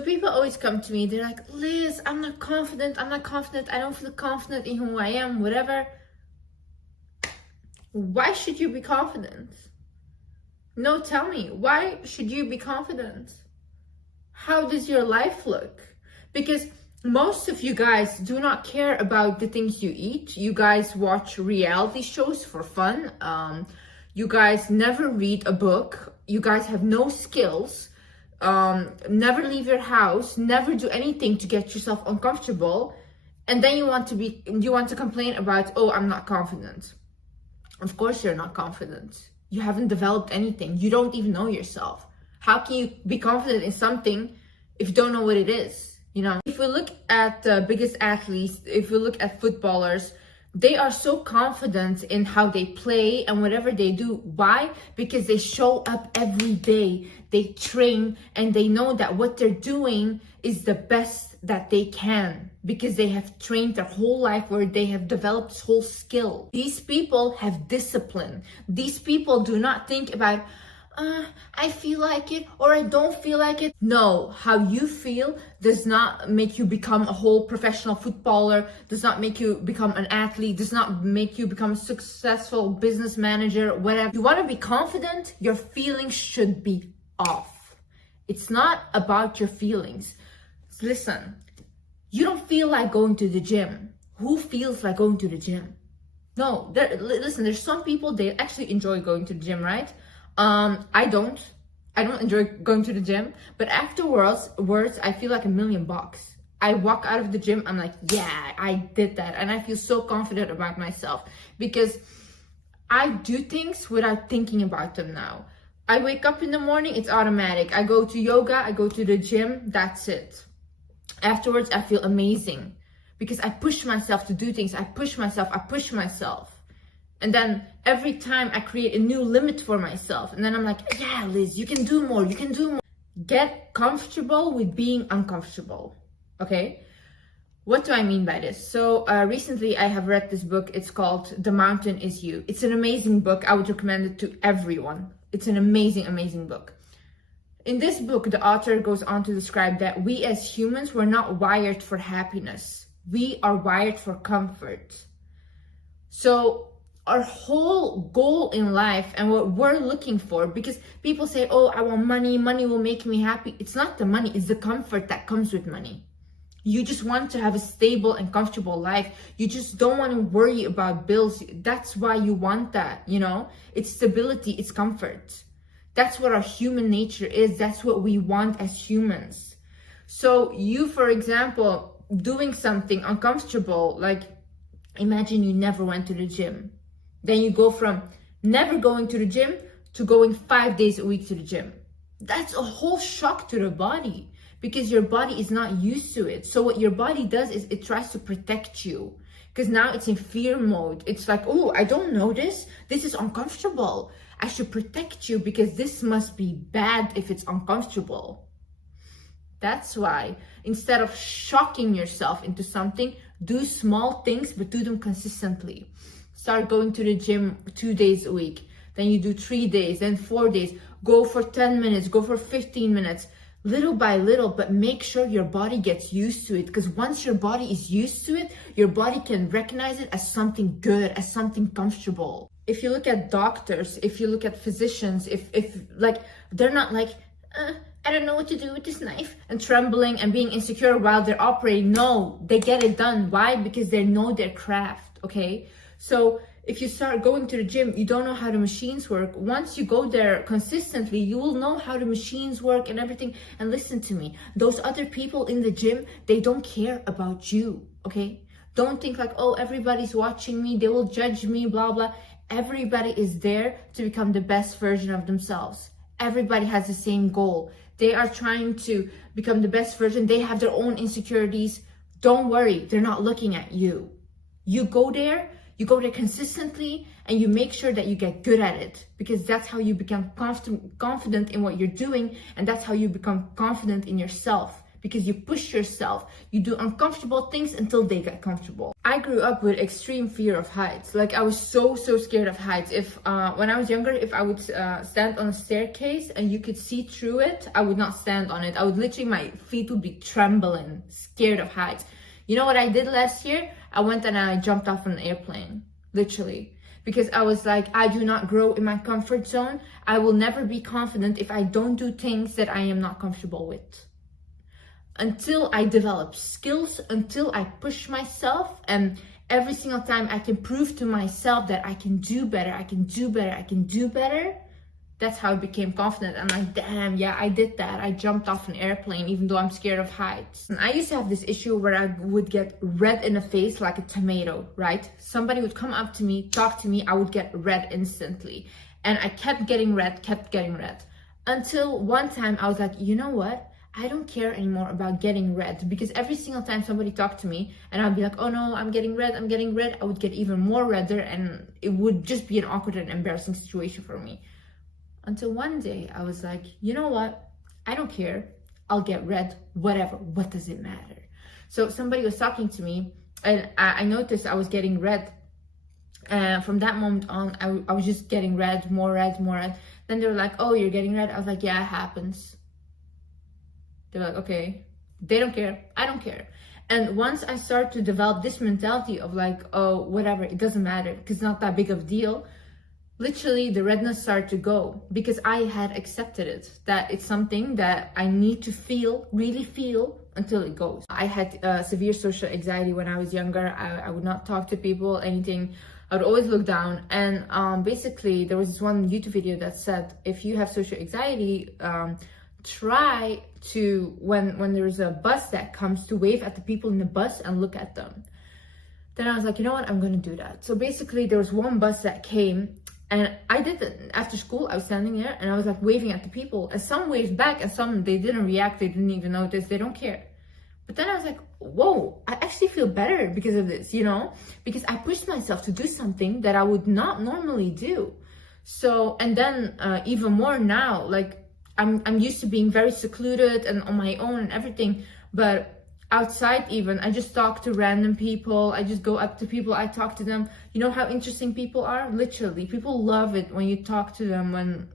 So people always come to me, they're like, Liz, I'm not confident, I don't feel confident in who I am, whatever. Why should you be confident? No, tell me, why should you be confident? How does your life look? Because most of you guys do not care about the things you eat. You guys watch reality shows for fun. You guys never read a book. You guys have no skills. Never leave your house, never do anything to get yourself uncomfortable, and then you want to complain about, oh, I'm not confident. Of course you're not confident. You haven't developed anything. You don't even know yourself. How can you be confident in something if you don't know what it is? You know, if we look at the biggest athletes, if we look at footballers, they are so confident in how they play and whatever they do. Why? Because they show up every day. They train and they know that what they're doing is the best that they can, because they have trained their whole life where they have developed this whole skill. These people have discipline. These people do not think about, I feel like it or I don't feel like it. No, how you feel does not make you become a whole professional footballer, does not make you become an athlete, does not make you become a successful business manager, whatever. You want to be confident, your feelings should be off. It's not about your feelings. Listen, you don't feel like going to the gym. Who feels like going to the gym? No, listen, there's some people, they actually enjoy going to the gym, right? I don't enjoy going to the gym, but afterwards, I feel like $1,000,000. I walk out of the gym, I'm like, yeah, I did that. And I feel so confident about myself because I do things without thinking about them now. I wake up in the morning, it's automatic. I go to yoga, I go to the gym, that's it. Afterwards, I feel amazing because I push myself to do things. I push myself. And then every time I create a new limit for myself. And then I'm like, yeah, Liz, you can do more. Get comfortable with being uncomfortable, okay? What do I mean by this? So recently I have read this book. It's called The Mountain Is You. It's an amazing book. I would recommend it to everyone. It's an amazing, amazing book. In this book, the author goes on to describe that we as humans were not wired for happiness. We are wired for comfort. So our whole goal in life and what we're looking for, because people say, oh, I want money will make me happy. It's not the money, it's the comfort that comes with money. You just want to have a stable and comfortable life. You just don't want to worry about bills. That's why you want that, you know? It's stability, it's comfort. That's what our human nature is. That's what we want as humans. So you, for example, doing something uncomfortable, like imagine you never went to the gym. Then you go from never going to the gym to going 5 days a week to the gym. That's a whole shock to the body because your body is not used to it. So what your body does is it tries to protect you because now it's in fear mode. It's like, oh, I don't know this. This is uncomfortable. I should protect you because this must be bad if it's uncomfortable. That's why instead of shocking yourself into something, do small things, but do them consistently. Start going to the gym 2 days a week. Then you do 3 days, then 4 days. Go for 10 minutes, go for 15 minutes. Little by little, but make sure your body gets used to it. Because once your body is used to it, your body can recognize it as something good, as something comfortable. If you look at doctors, if you look at physicians, if like, they're not like, I don't know what to do with this knife, and trembling and being insecure while they're operating. No, they get it done. Why? Because they know their craft, okay? So if you start going to the gym, you don't know how the machines work. Once you go there consistently, you will know how the machines work and everything. And listen to me, those other people in the gym, they don't care about you, okay? Don't think like, oh, everybody's watching me, they will judge me, blah, blah. Everybody is there to become the best version of themselves. Everybody has the same goal. They are trying to become the best version. They have their own insecurities. Don't worry, they're not looking at you. You go there consistently, and you make sure that you get good at it, because that's how you become confident in what you're doing, and that's how you become confident in yourself, because you push yourself. You do uncomfortable things until they get comfortable. I grew up with extreme fear of heights. Like, I was so scared of heights. If when I was younger, if I would stand on a staircase and you could see through it, I would not stand on it. I would literally, my feet would be trembling, scared of heights. You know what I did last year? I went and I jumped off an airplane, literally. Because I was like, I do not grow in my comfort zone. I will never be confident if I don't do things that I am not comfortable with. Until I develop skills, until I push myself, and every single time I can prove to myself that I can do better, I can do better, I can do better. That's how I became confident. I'm like, damn, yeah, I did that. I jumped off an airplane, even though I'm scared of heights. And I used to have this issue where I would get red in the face like a tomato, right? Somebody would come up to me, talk to me, I would get red instantly. And I kept getting red. Until one time I was like, you know what? I don't care anymore about getting red, because every single time somebody talked to me and I'd be like, oh no, I'm getting red, I would get even more redder, and it would just be an awkward and embarrassing situation for me. Until one day I was like, you know what? I don't care. I'll get red, whatever. What does it matter? So somebody was talking to me and I noticed I was getting red. And from that moment on, I was just getting red, more red. Then they were like, oh, you're getting red? I was like, yeah, it happens. They're like, okay. They don't care. I don't care. And once I started to develop this mentality of like, oh, whatever, it doesn't matter because it's not that big of a deal. Literally, the redness started to go because I had accepted it, that it's something that I need to feel, really feel, until it goes. I had severe social anxiety when I was younger. I would not talk to people, anything. I would always look down. And basically, there was this one YouTube video that said, if you have social anxiety, try to, when there's a bus that comes, to wave at the people in the bus and look at them. Then I was like, you know what, I'm gonna do that. So basically, there was one bus that came, and I did it after school. I was standing there and I was like waving at the people, and some waved back and some, they didn't react, they didn't even notice, they don't care. But then I was like, whoa, I actually feel better because of this, you know, because I pushed myself to do something that I would not normally do. So, and then even more now, like I'm used to being very secluded and on my own and everything, but outside even, I just talk to random people. I just go up to people, I talk to them. You know how interesting people are? Literally, people love it when you talk to them, when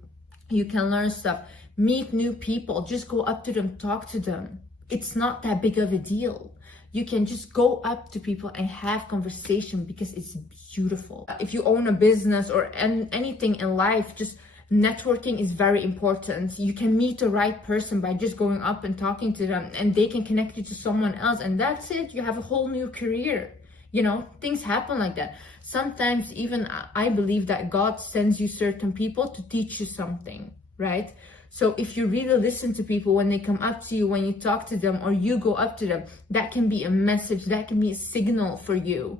you can learn stuff. Meet new people, just go up to them, talk to them. It's not that big of a deal. You can just go up to people and have conversation because it's beautiful. If you own a business or anything in life, just networking is very important. You can meet the right person by just going up and talking to them, and they can connect you to someone else, and that's it. You have a whole new career. You know, things happen like that. Sometimes even I believe that God sends you certain people to teach you something, right? So if you really listen to people when they come up to you, when you talk to them or you go up to them, that can be a message, that can be a signal for you.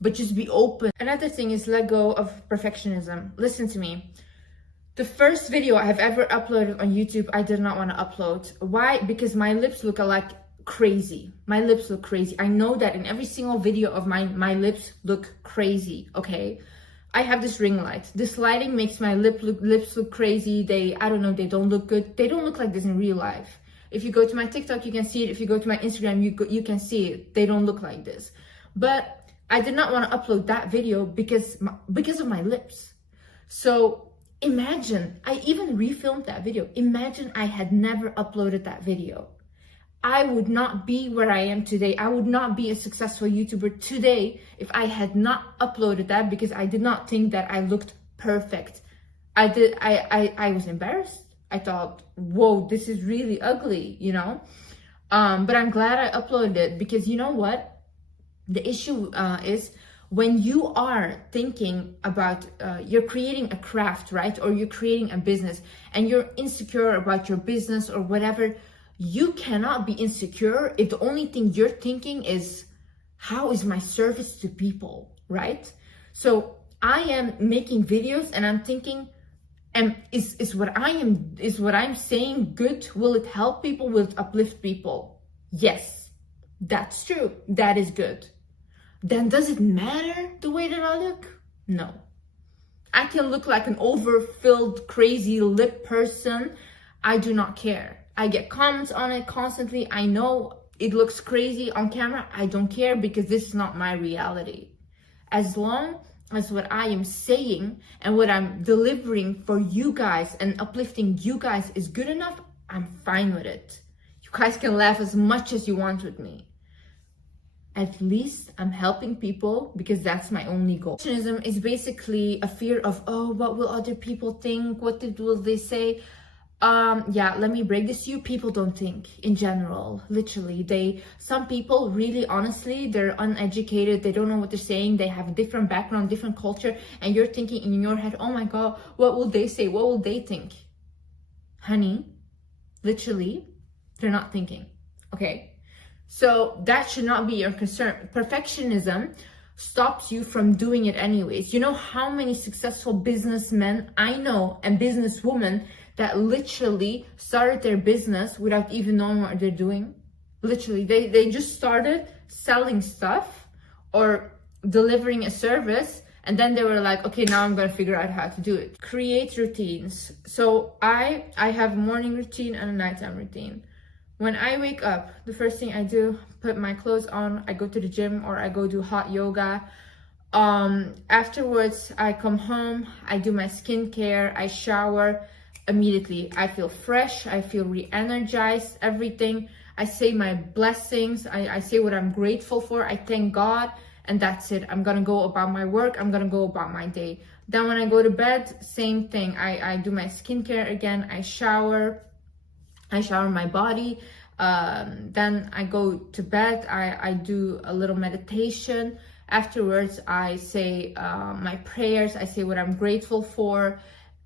But just be open. Another thing is let go of perfectionism. Listen to me. The first video I have ever uploaded on YouTube, I did not want to upload. Why? Because my lips look like crazy. My lips look crazy. I know that in every single video of mine, my lips look crazy, okay? I have this ring light. This lighting makes my lips look crazy. I don't know, they don't look good. They don't look like this in real life. If you go to my TikTok, you can see it. If you go to my Instagram, you can see it. They don't look like this. But I did not want to upload that video because of my lips. So imagine, I even refilmed that video. Imagine I had never uploaded that video. I would not be where I am today. I would not be a successful YouTuber today if I had not uploaded that, because I did not think that I looked perfect. I was embarrassed. I thought, whoa, this is really ugly, you know? But I'm glad I uploaded it, because you know what? The issue is when you are thinking about, you're creating a craft, right? Or you're creating a business and you're insecure about your business or whatever, you cannot be insecure if the only thing you're thinking is, how is my service to people, right? So I am making videos and I'm thinking, is what I'm saying good? Will it help people? Will it uplift people? Yes, that's true. That is good. Then does it matter the way that I look? No. I can look like an overfilled, crazy lip person. I do not care. I get comments on it constantly. I know it looks crazy on camera. I don't care, because this is not my reality. As long as what I am saying and what I'm delivering for you guys and uplifting you guys is good enough, I'm fine with it. You guys can laugh as much as you want with me. At least I'm helping people, because that's my only goal. Perfectionism is basically a fear of, oh, what will other people think? Will they say? Yeah, let me break this to you. People don't think in general, literally. Some people really, honestly, they're uneducated. They don't know what they're saying. They have a different background, different culture. And you're thinking in your head, oh my God, what will they say? What will they think? Honey, literally, they're not thinking, okay? So that should not be your concern. Perfectionism stops you from doing it anyways. You know how many successful businessmen I know and businesswomen that literally started their business without even knowing what they're doing? Literally, they just started selling stuff or delivering a service, and then they were like, okay, now I'm gonna figure out how to do it. Create routines. So I have a morning routine and a nighttime routine. When I wake up, the first thing I do, put my clothes on, I go to the gym or I go do hot yoga. Afterwards, I come home, I do my skincare, I shower. Immediately, I feel fresh, I feel re-energized, everything. I say my blessings, I say what I'm grateful for, I thank God, and that's it. I'm gonna go about my work, I'm gonna go about my day. Then when I go to bed, same thing. I do my skincare again, I shower my body, then I go to bed, I do a little meditation. Afterwards, I say my prayers, I say what I'm grateful for,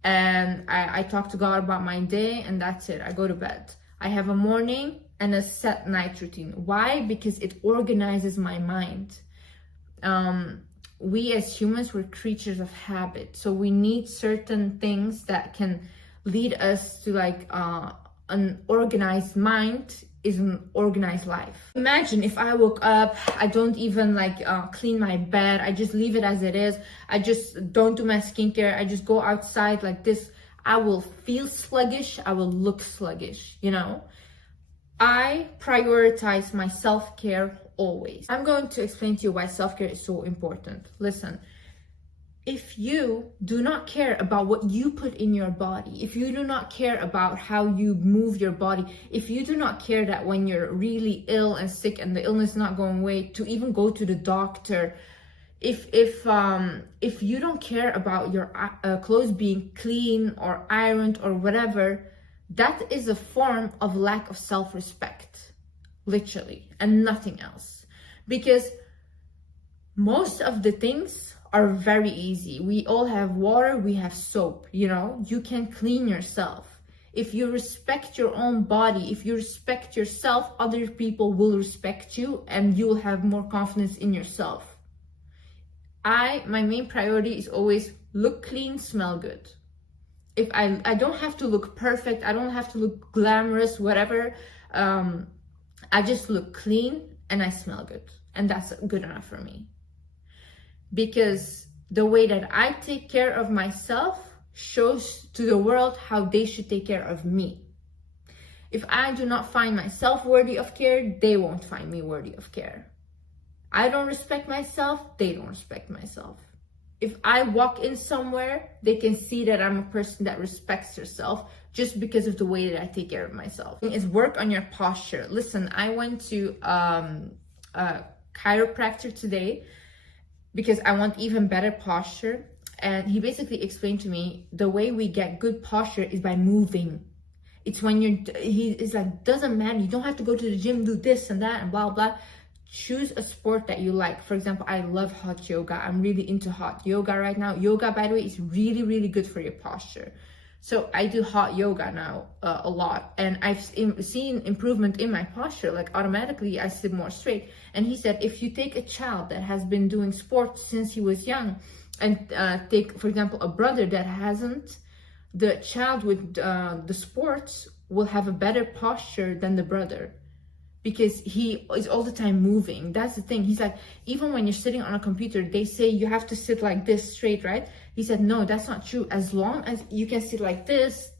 and I talk to God about my day, and that's it. I go to bed. I have a morning and a set night routine. Why? Because it organizes my mind. We as humans, we're creatures of habit, so we need certain things that can lead us to like an organized mind is an organized life. Imagine if I woke up, I don't even like clean my bed, I just leave it as it is, I just don't do my skincare, I just go outside like this. I will feel sluggish, I will look sluggish, you know? I prioritize my self-care always. I'm going to explain to you why self-care is so important. Listen, if you do not care about what you put in your body, if you do not care about how you move your body, if you do not care that when you're really ill and sick and the illness is not going away, to even go to the doctor, if you don't care about your clothes being clean or ironed or whatever, that is a form of lack of self-respect, literally, and nothing else. Because most of the things are very easy. We all have water, we have soap, you know, you can clean yourself. If you respect your own body, if you respect yourself, other people will respect you and you'll have more confidence in yourself. My main priority is always look clean, smell good. If I don't have to look perfect, I don't have to look glamorous, whatever. I just look clean and I smell good. And that's good enough for me. Because the way that I take care of myself shows to the world how they should take care of me. If I do not find myself worthy of care, they won't find me worthy of care. I don't respect myself, they don't respect myself. If I walk in somewhere, they can see that I'm a person that respects herself just because of the way that I take care of myself. Is work on your posture. Listen, I went to a chiropractor today because I want even better posture. And he basically explained to me the way we get good posture is by moving. It's when he's like, doesn't matter, you don't have to go to the gym, do this and that and blah, blah. Choose a sport that you like. For example, I love hot yoga. I'm really into hot yoga right now. Yoga, by the way, is really, really good for your posture. So I do hot yoga now a lot, and I've seen improvement in my posture. Like automatically I sit more straight. And he said, if you take a child that has been doing sports since he was young and take, for example, a brother that hasn't, the child with the sports will have a better posture than the brother. because he is all the time moving. That's the thing. He's like, even when you're sitting on a computer, they say you have to sit like this straight, right? He said, no, that's not true. As long as you can sit like this,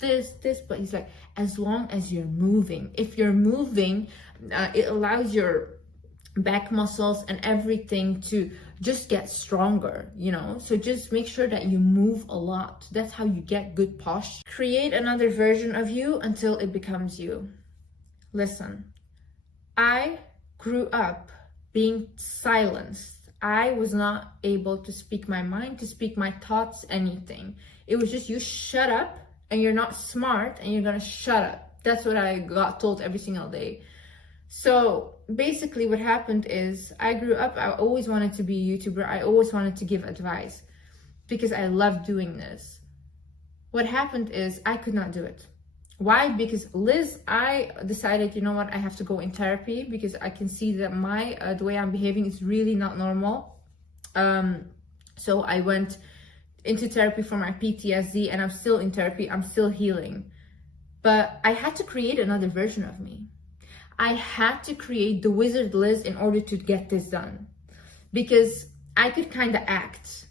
but he's like, as long as you're moving. If you're moving, it allows your back muscles and everything to just get stronger, you know? So just make sure that you move a lot. That's how you get good posture. Create another version of you until it becomes you. Listen, I grew up being silenced. I was not able to speak my mind, to speak my thoughts, anything. It was just, you shut up and you're not smart and you're gonna shut up. That's what I got told every single day. So basically what happened is, I grew up, I always wanted to be a YouTuber. I always wanted to give advice because I love doing this. What happened is I could not do it. Why? Because Liz, I decided, you know what, I have to go in therapy because I can see that the way I'm behaving is really not normal. So I went into therapy for my PTSD and I'm still in therapy. I'm still healing. But I had to create another version of me. I had to create the Wizard Liz in order to get this done. Because I could kind of act.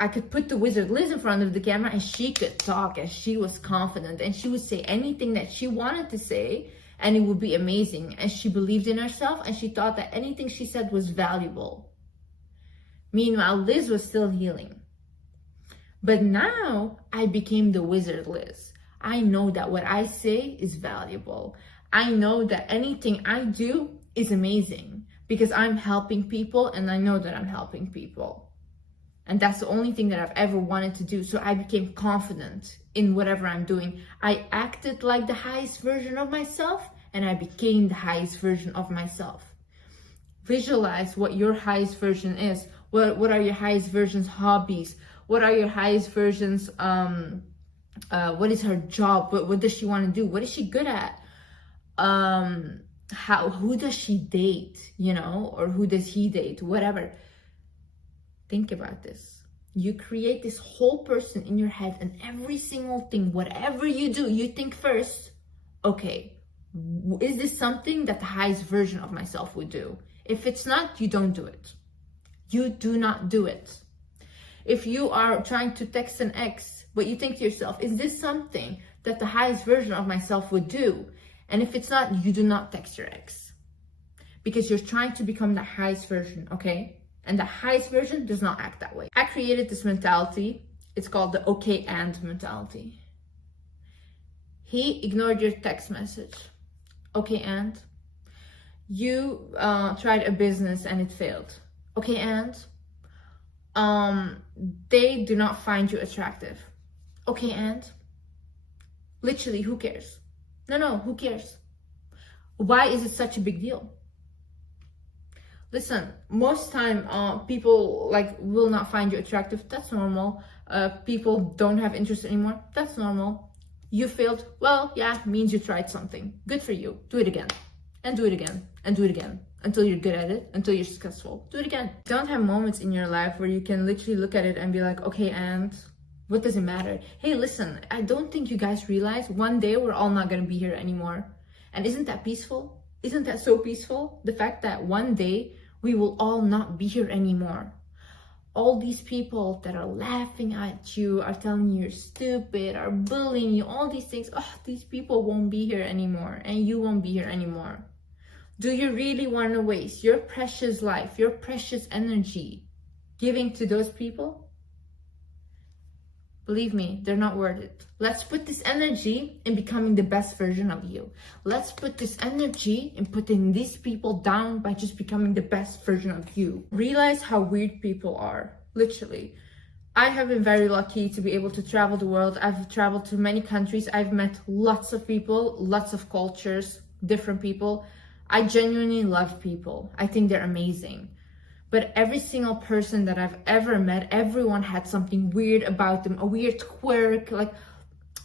I could put the Wizard Liz in front of the camera and she could talk and she was confident and she would say anything that she wanted to say and it would be amazing. And she believed in herself and she thought that anything she said was valuable. Meanwhile, Liz was still healing. But now I became the Wizard Liz. I know that what I say is valuable. I know that anything I do is amazing because I'm helping people and I know that I'm helping people. And that's the only thing that I've ever wanted to do. So I became confident in whatever I'm doing. I acted like the highest version of myself and I became the highest version of myself. Visualize what your highest version is. What are your highest version's hobbies? What are your highest version's, what is her job? What does she want to do? What is she good at? Who does she date, you know, or who does he date, whatever. Think about this. You create this whole person in your head and every single thing, whatever you do, you think first, okay, is this something that the highest version of myself would do? If it's not, you don't do it. You do not do it. If you are trying to text an ex, but you think to yourself, is this something that the highest version of myself would do? And if it's not, you do not text your ex. Because you're trying to become the highest version, okay? And the highest version does not act that way. I created this mentality. It's called the okay and mentality. He ignored your text message. Okay, and? You tried a business and it failed. Okay, and? They do not find you attractive. Okay, and? Literally, who cares? No, who cares? Why is it such a big deal? Listen, most time people will not find you attractive. That's normal. People don't have interest anymore. That's normal. You failed. Well, yeah, means you tried something. Good for you. Do it again. And do it again. And do it again. Until you're good at it. Until you're successful. Do it again. Don't have moments in your life where you can literally look at it and be like, okay, and what does it matter? Hey, listen, I don't think you guys realize one day we're all not going to be here anymore. And isn't that peaceful? Isn't that so peaceful? The fact that one day we will all not be here anymore. All these people that are laughing at you, are telling you you're stupid, are bullying you, all these things, these people won't be here anymore and you won't be here anymore. Do you really want to waste your precious life, your precious energy giving to those people? Believe me, they're not worth it. Let's put this energy in becoming the best version of you. Let's put this energy in putting these people down by just becoming the best version of you. Realize how weird people are, literally. I have been very lucky to be able to travel the world. I've traveled to many countries. I've met lots of people, lots of cultures, different people. I genuinely love people. I think they're amazing. But every single person that I've ever met, everyone had something weird about them, a weird quirk, like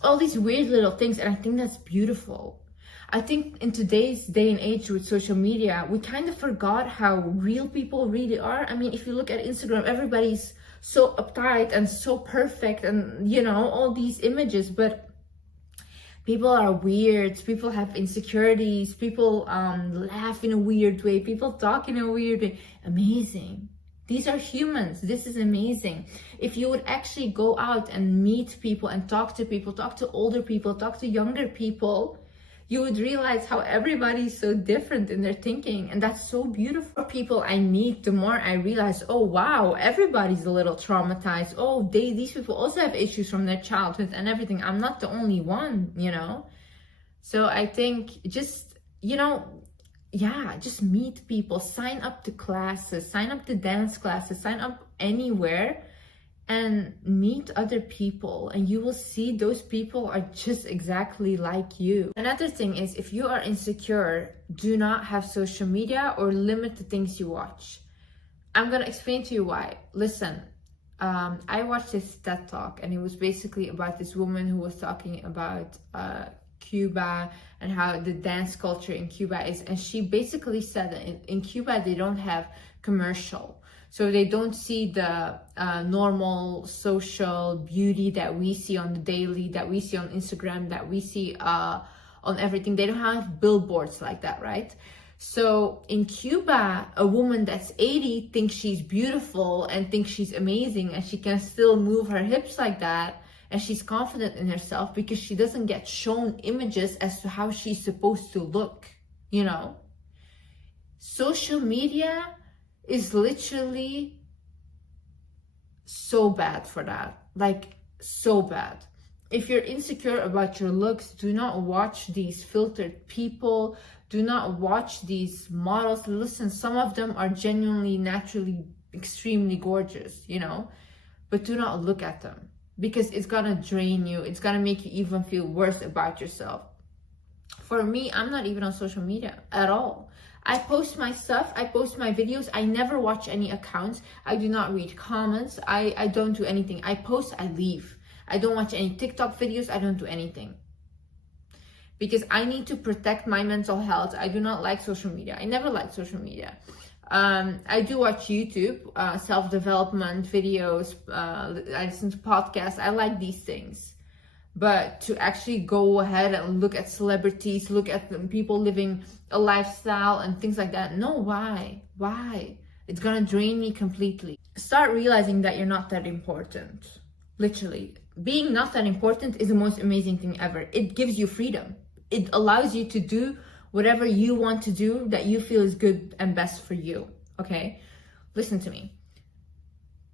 all these weird little things. And I think that's beautiful. I think in today's day and age with social media, we kind of forgot how real people really are. I mean, if you look at Instagram, everybody's so uptight and so perfect and, you know, all these images. But People are weird, people have insecurities, people laugh in a weird way, people talk in a weird way. Amazing. These are humans. This is amazing. If you would actually go out and meet people and talk to people, talk to older people, talk to younger people, you would realize how everybody's so different in their thinking. And that's so beautiful. The more people I meet, the more I realize, oh wow, everybody's a little traumatized. Oh, these people also have issues from their childhood and everything. I'm not the only one, you know? So I think just, you know, yeah, just meet people, sign up to classes, sign up to dance classes, sign up anywhere and meet other people, and you will see those people are just exactly like you. Another thing is, if you are insecure, do not have social media or limit the things you watch. I'm gonna explain to you why. Listen, I watched this TED Talk, and it was basically about this woman who was talking about Cuba and how the dance culture in Cuba is, and she basically said that in Cuba they don't have commercial. So they don't see the normal social beauty that we see on the daily, that we see on Instagram, that we see on everything. They don't have billboards like that, right? So in Cuba, a woman that's 80 thinks she's beautiful and thinks she's amazing, and she can still move her hips like that, and she's confident in herself because she doesn't get shown images as to how she's supposed to look, you know? Social media is literally so bad for that, like so bad. If you're insecure about your looks, do not watch these filtered people, do not watch these models. Listen, some of them are genuinely, naturally, extremely gorgeous, you know, but do not look at them because it's gonna drain you. It's gonna make you even feel worse about yourself. For me, I'm not even on social media at all. I post my stuff, I post my videos, I never watch any accounts, I do not read comments, I don't do anything. I post, I leave. I don't watch any TikTok videos, I don't do anything. Because I need to protect my mental health. I do not like social media. I never liked social media. I do watch YouTube, self-development videos, I listen to podcasts, I like these things. But to actually go ahead and look at celebrities, look at the people living a lifestyle and things like that, no, why? It's gonna drain me completely. Start realizing that you're not that important. Literally, being not that important is the most amazing thing ever. It gives you freedom. It allows you to do whatever you want to do that you feel is good and best for you, okay? Listen to me.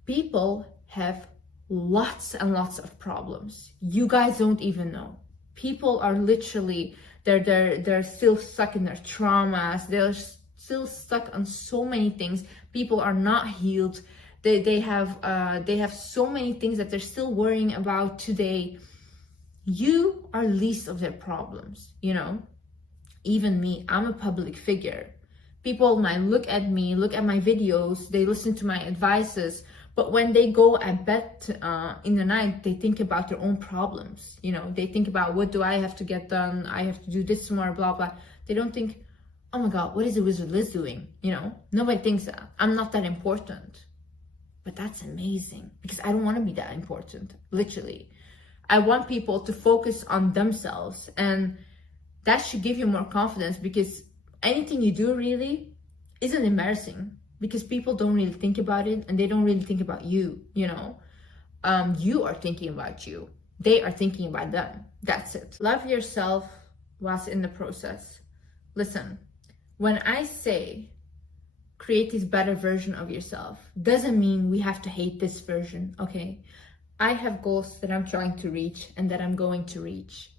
People have lots and lots of problems. You guys don't even know. People are literally, they're still stuck in their traumas. They're still stuck on so many things. People are not healed. They have so many things that they're still worrying about today. You are least of their problems, you know? Even me, I'm a public figure. People might look at me, look at my videos, they listen to my advices, but when they go at bed in the night, they think about their own problems. You know, they think about, what do I have to get done? I have to do this tomorrow, blah, blah. They don't think, oh my God, what is Thewizardliz doing? You know, nobody thinks that. I'm not that important. But that's amazing because I don't want to be that important, literally. I want people to focus on themselves, and that should give you more confidence because anything you do really isn't embarrassing. Because people don't really think about it and they don't really think about you, you know. You are thinking about you. They are thinking about them. That's it. Love yourself whilst in the process. Listen, when I say create this better version of yourself, doesn't mean we have to hate this version, okay? I have goals that I'm trying to reach and that I'm going to reach.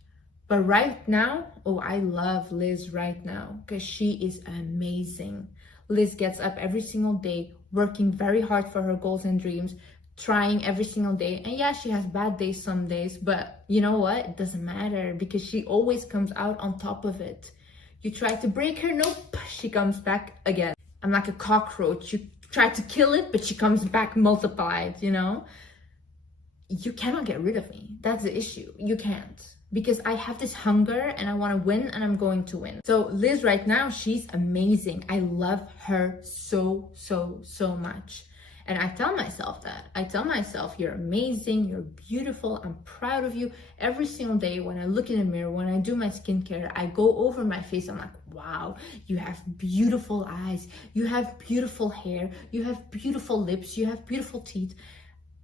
But right now, oh, I love Liz right now because she is amazing. Liz gets up every single day, working very hard for her goals and dreams, trying every single day. And yeah, she has bad days some days, but you know what? It doesn't matter because she always comes out on top of it. You try to break her, nope, she comes back again. I'm like a cockroach. You try to kill it, but she comes back multiplied, you know? You cannot get rid of me. That's the issue. You can't. Because I have this hunger and I want to win and I'm going to win. So Liz right now, she's amazing. I love her so much. And I tell myself that. I tell myself, you're amazing, you're beautiful, I'm proud of you. Every single day when I look in the mirror, when I do my skincare, I go over my face, I'm like, wow, you have beautiful eyes, you have beautiful hair, you have beautiful lips, you have beautiful teeth.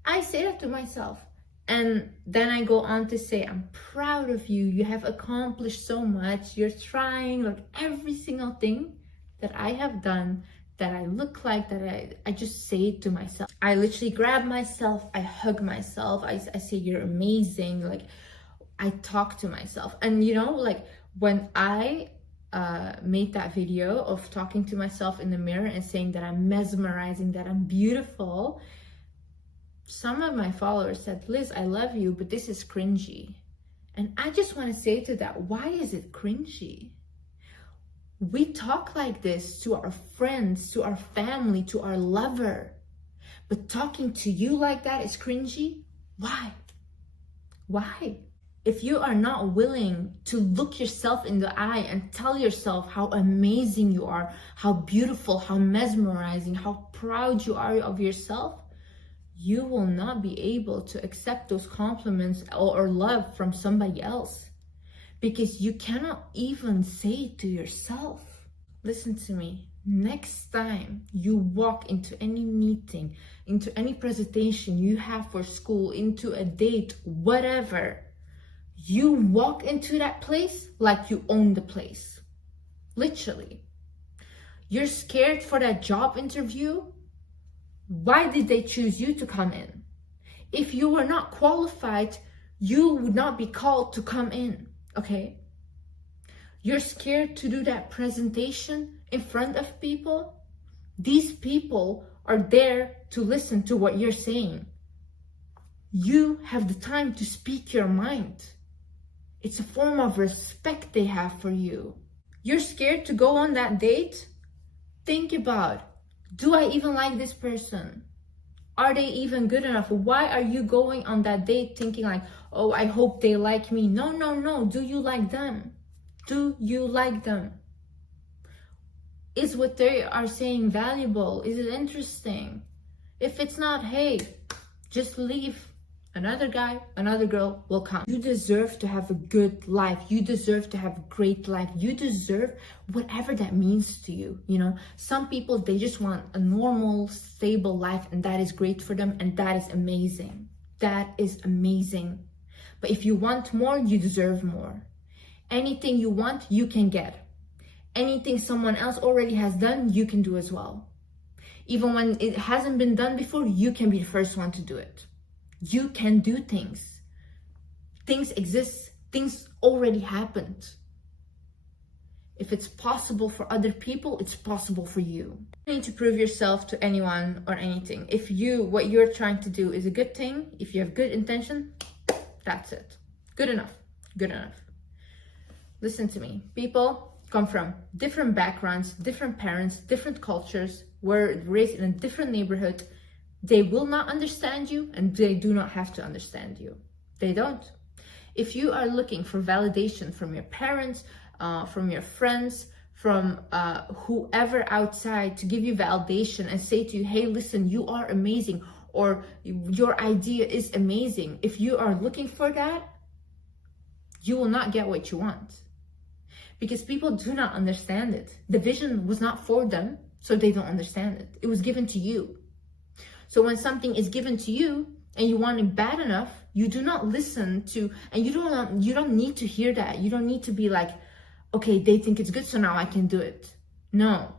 I say that to myself. And then I go on to say, I'm proud of you, you have accomplished so much, you're trying, like every single thing that I have done, that I look like, that I just say it to myself. I literally grab myself, I hug myself, I say, you're amazing, like I talk to myself. And you know, like when I made that video of talking to myself in the mirror and saying that I'm mesmerizing, that I'm beautiful, some of my followers said, Liz, I love you, but this is cringy. And I just want to say to that, why is it cringy? We talk like this to our friends, to our family, to our lover. But talking to you like that is cringy? Why? Why? If you are not willing to look yourself in the eye and tell yourself how amazing you are, how beautiful, how mesmerizing, how proud you are of yourself, you will not be able to accept those compliments or love from somebody else, because you cannot even say it to yourself. Listen to me. Next time you walk into any meeting, into any presentation you have for school, into a date, whatever, you walk into that place like you own the place. Literally. You're scared for that job interview. Why did they choose you to come in? If you were not qualified, you would not be called to come in, okay? You're scared to do that presentation in front of people. These people are there to listen to what you're saying. You have the time to speak your mind. It's a form of respect they have for you. You're scared to go on that date? Think about, do I even like this person? Are they even good enough? Why are you going on that date thinking like, oh, I hope they like me? No, no, no. Do you like them? Do you like them? Is what they are saying valuable? Is it interesting? If it's not, hey, just leave. Another guy, another girl will come. You deserve to have a good life. You deserve to have a great life. You deserve whatever that means to you. You know, some people, they just want a normal, stable life, and that is great for them, and that is amazing. That is amazing. But if you want more, you deserve more. Anything you want, you can get. Anything someone else already has done, you can do as well. Even when it hasn't been done before, you can be the first one to do it. You can do things. Things exist. Things already happened. If it's possible for other people, it's possible for you. You don't need to prove yourself to anyone or anything. If what you're trying to do is a good thing, if you have good intention, that's it. Good enough. Good enough. Listen to me. People come from different backgrounds, different parents, different cultures, were raised in a different neighborhood. They will not understand you, and they do not have to understand you. They don't. If you are looking for validation from your parents, from your friends, from whoever outside to give you validation and say to you, hey, listen, you are amazing, or your idea is amazing. If you are looking for that, you will not get what you want. Because people do not understand it. The vision was not for them, so they don't understand it. It was given to you. So when something is given to you and you want it bad enough, you do not listen to, and you don't need to hear that. You don't need to be like, okay, they think it's good, so now I can do it. No.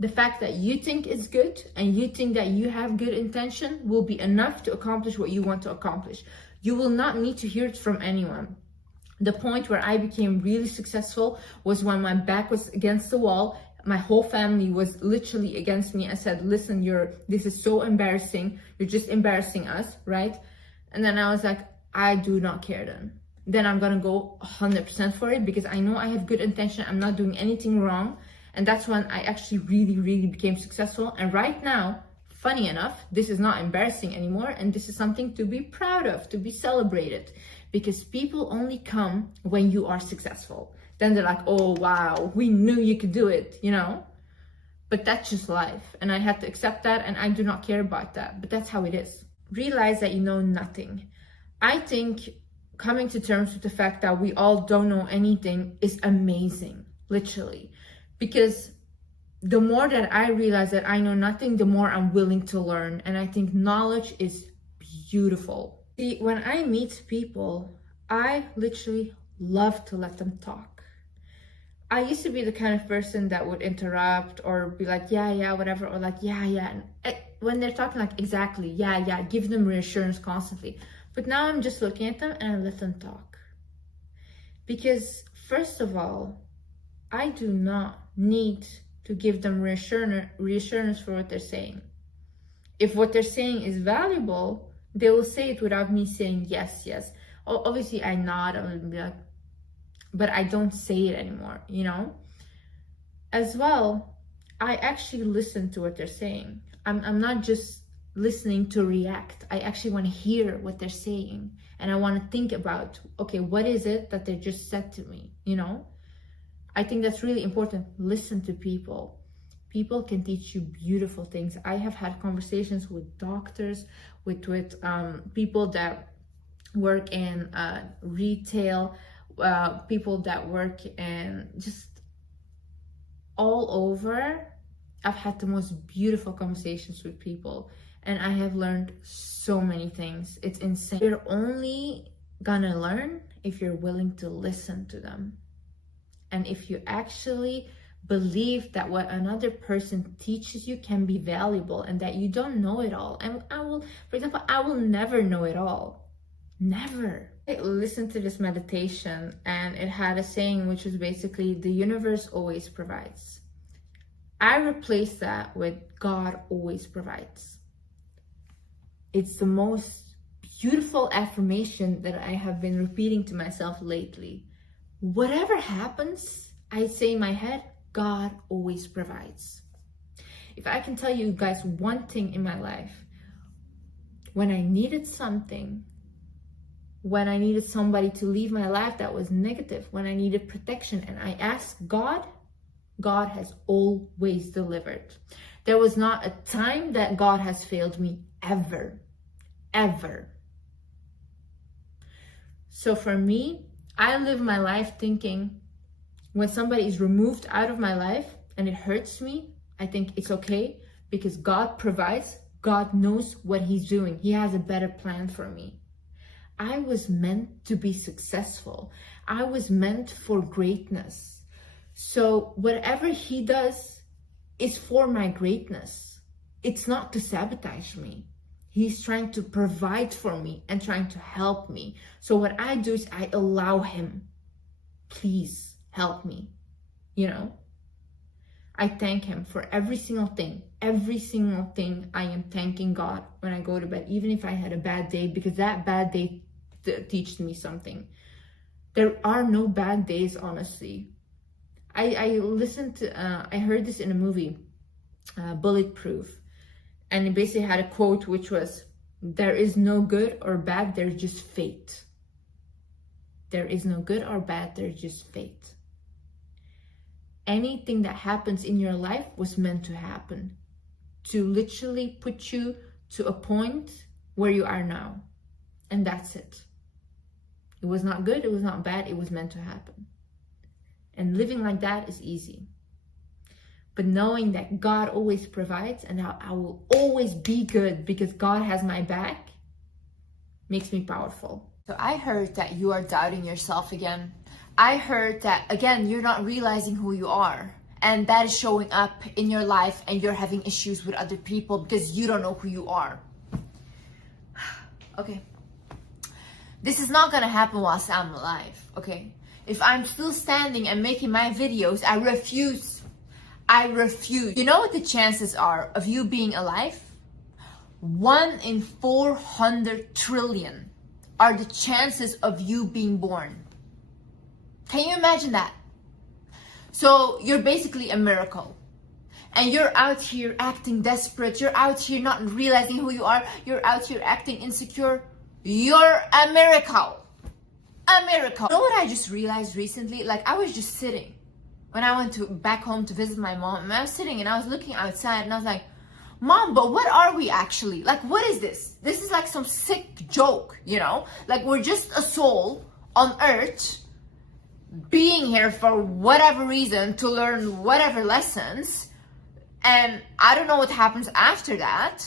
The fact that you think it's good and you think that you have good intention will be enough to accomplish what you want to accomplish. You will not need to hear it from anyone. The point where I became really successful was when my back was against the wall. My whole family was literally against me and said, listen, this is so embarrassing. You're just embarrassing us, right? And then I was like, I do not care then. Then I'm gonna go 100% for it because I know I have good intention. I'm not doing anything wrong. And that's when I actually really, really became successful. And right now, funny enough, this is not embarrassing anymore. And this is something to be proud of, to be celebrated. Because people only come when you are successful. Then they're like, oh, wow, we knew you could do it, you know? But that's just life, and I had to accept that, and I do not care about that, but that's how it is. Realize that you know nothing. I think coming to terms with the fact that we all don't know anything is amazing, literally, because the more that I realize that I know nothing, the more I'm willing to learn. And I think knowledge is beautiful. See, when I meet people, I literally love to let them talk. I used to be the kind of person that would interrupt or be like, yeah, whatever, or like, yeah. And when they're talking, like, exactly, yeah, give them reassurance constantly. But now I'm just looking at them and I let them talk. Because first of all, I do not need to give them reassurance for what they're saying. If what they're saying is valuable, they will say it without me saying yes. Obviously, I nod and be like, but I don't say it anymore, you know? As well, I actually listen to what they're saying. I'm not just listening to react. I actually want to hear what they're saying. And I want to think about, okay, what is it that they just said to me, you know? I think that's really important. Listen to people. People can teach you beautiful things. I have had conversations with doctors, with people that work in retail, people that work in just all over. I've had the most beautiful conversations with people, and I have learned so many things. It's insane. You're only gonna learn if you're willing to listen to them. And if you actually believe that what another person teaches you can be valuable and that you don't know it all. And for example, I will never know it all. Never. I listened to this meditation and it had a saying which was basically, the universe always provides. I replaced that with God always provides. It's the most beautiful affirmation that I have been repeating to myself lately. Whatever happens, I say in my head, God always provides. If I can tell you guys one thing in my life, when I needed something, when I needed somebody to leave my life that was negative, when I needed protection and I asked God, God has always delivered. There was not a time that God has failed me, ever. So for me, I live my life thinking when somebody is removed out of my life and it hurts me, I think it's okay because God provides. God knows what he's doing. He has a better plan for me. I was meant to be successful. I was meant for greatness. So whatever he does is for my greatness. It's not to sabotage me. He's trying to provide for me and trying to help me. So what I do is I allow him, please help me, you know? I thank him for every single thing. Every single thing I am thanking God when I go to bed, even if I had a bad day, because that bad day teaches me something. There are no bad days, honestly. I heard this in a movie, Bulletproof. And it basically had a quote which was, there is no good or bad, there's just fate. There is no good or bad, there's just fate. Anything that happens in your life was meant to happen, to literally put you to a point where you are now. And that's it. It was not good, it was not bad, it was meant to happen. And living like that is easy. But knowing that God always provides and I will always be good because God has my back makes me powerful. So I heard that you are doubting yourself again. I heard that, again, you're not realizing who you are. And that is showing up in your life and you're having issues with other people because you don't know who you are. Okay. This is not gonna happen whilst I'm alive, okay? If I'm still standing and making my videos, I refuse. You know what the chances are of you being alive? 1 in 400 trillion are the chances of you being born. Can you imagine that? So you're basically a miracle. And you're out here acting desperate. You're out here not realizing who you are. You're out here acting insecure. You're a miracle. A miracle. You know what I just realized recently? Like, I was just sitting when I went back home to visit my mom, and I was sitting and I was looking outside and I was like, Mom, but what are we actually? Like, what is this? This is like some sick joke, you know? Like, we're just a soul on earth being here for whatever reason to learn whatever lessons, and I don't know what happens after that,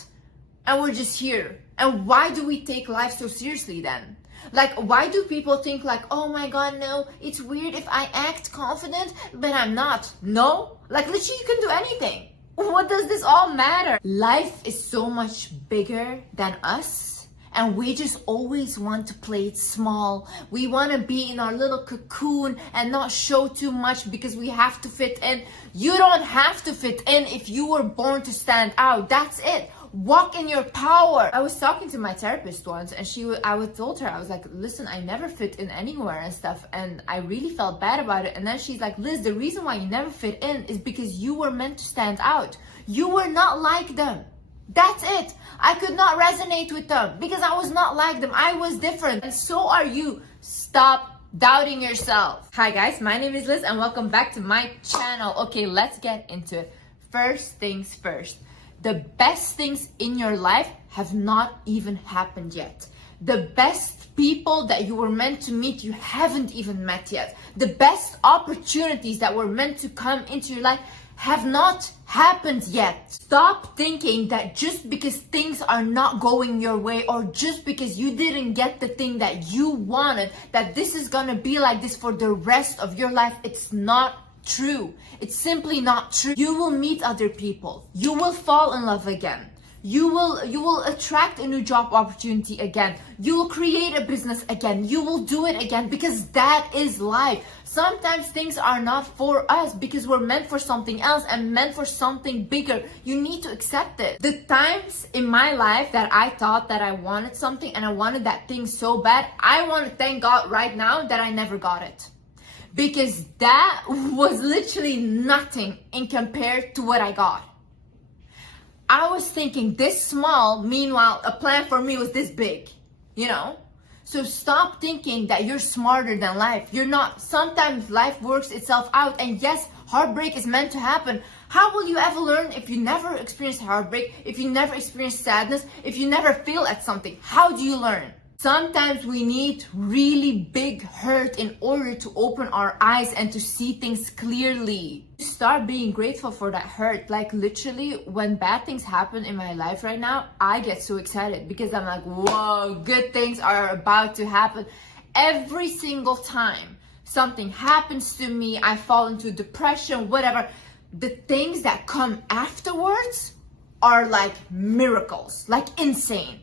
and we're just here. And why do we take life so seriously then? Like, why do people think like, oh my god, no, it's weird if I act confident but I'm not? No, like literally you can do anything. What does this all matter? Life is so much bigger than us, and we just always want to play it small. We want to be in our little cocoon and not show too much because we have to fit in. You don't have to fit in if you were born to stand out. That's it. Walk in your power. I was talking to my therapist once, and I told her, I was like, listen, I never fit in anywhere and stuff, and I really felt bad about it. And then she's like, Liz, the reason why you never fit in is because you were meant to stand out. You were not like them. That's it. I could not resonate with them because I was not like them. I was different, and so are you. Stop doubting yourself. Hi guys, my name is Liz and welcome back to my channel. Okay, let's get into it. First things first. The best things in your life have not even happened yet. The best people that you were meant to meet, you haven't even met yet. The best opportunities that were meant to come into your life have not happened yet. Stop thinking that just because things are not going your way, or just because you didn't get the thing that you wanted, that this is gonna be like this for the rest of your life. It's not true. It's simply not true. You will meet other people. You will fall in love again. You will attract a new job opportunity again. You will create a business again. You will do it again, because that is life. Sometimes things are not for us because we're meant for something else and meant for something bigger. You need to accept it. The times in my life that I thought that I wanted something and I wanted that thing so bad, I want to thank God right now that I never got it. Because that was literally nothing in compared to what I got. I was thinking this small, meanwhile, a plan for me was this big, you know? So stop thinking that you're smarter than life. You're not. Sometimes life works itself out, and yes, heartbreak is meant to happen. How will you ever learn if you never experience heartbreak, if you never experience sadness, if you never feel at something? How do you learn? Sometimes we need really big hurt in order to open our eyes and to see things clearly. Start being grateful for that hurt. Like literally, when bad things happen in my life right now, I get so excited because I'm like, whoa, good things are about to happen. Every single time something happens to me, I fall into depression, whatever, the things that come afterwards are like miracles, like insane.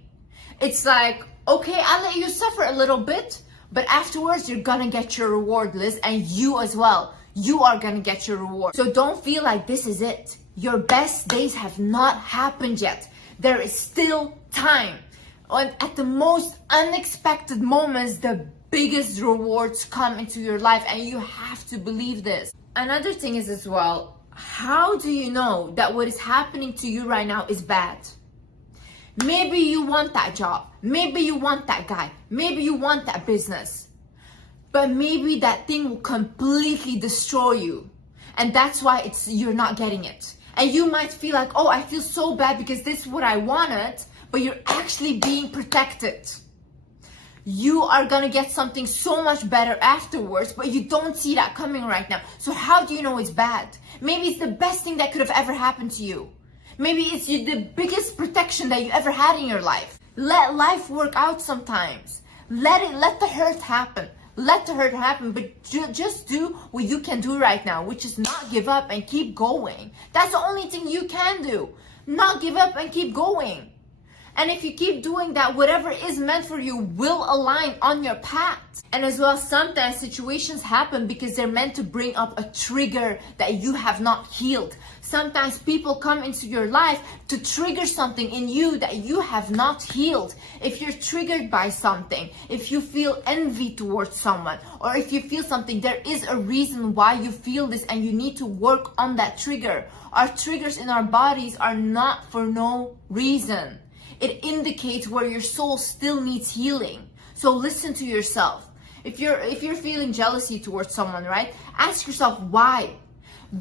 It's like, okay, I'll let you suffer a little bit, but afterwards you're gonna get your reward, Liz, and you as well. You are gonna get your reward. So don't feel like this is it. Your best days have not happened yet. There is still time. And at the most unexpected moments, the biggest rewards come into your life, and you have to believe this. Another thing is as well, how do you know that what is happening to you right now is bad? Maybe you want that job. Maybe you want that guy. Maybe you want that business. But maybe that thing will completely destroy you. And that's why you're not getting it. And you might feel like, oh, I feel so bad because this is what I wanted, but you're actually being protected. You are gonna get something so much better afterwards, but you don't see that coming right now. So how do you know it's bad? Maybe it's the best thing that could have ever happened to you. Maybe it's the biggest protection that you ever had in your life. Let life work out sometimes. Let the hurt happen. Let the hurt happen, but just do what you can do right now, which is not give up and keep going. That's the only thing you can do. Not give up and keep going. And if you keep doing that, whatever is meant for you will align on your path. And as well, sometimes situations happen because they're meant to bring up a trigger that you have not healed. Sometimes people come into your life to trigger something in you that you have not healed. If you're triggered by something, if you feel envy towards someone, or if you feel something, there is a reason why you feel this, and you need to work on that trigger. Our triggers in our bodies are not for no reason. It indicates where your soul still needs healing. So listen to yourself. If you're feeling jealousy towards someone, right? Ask yourself why.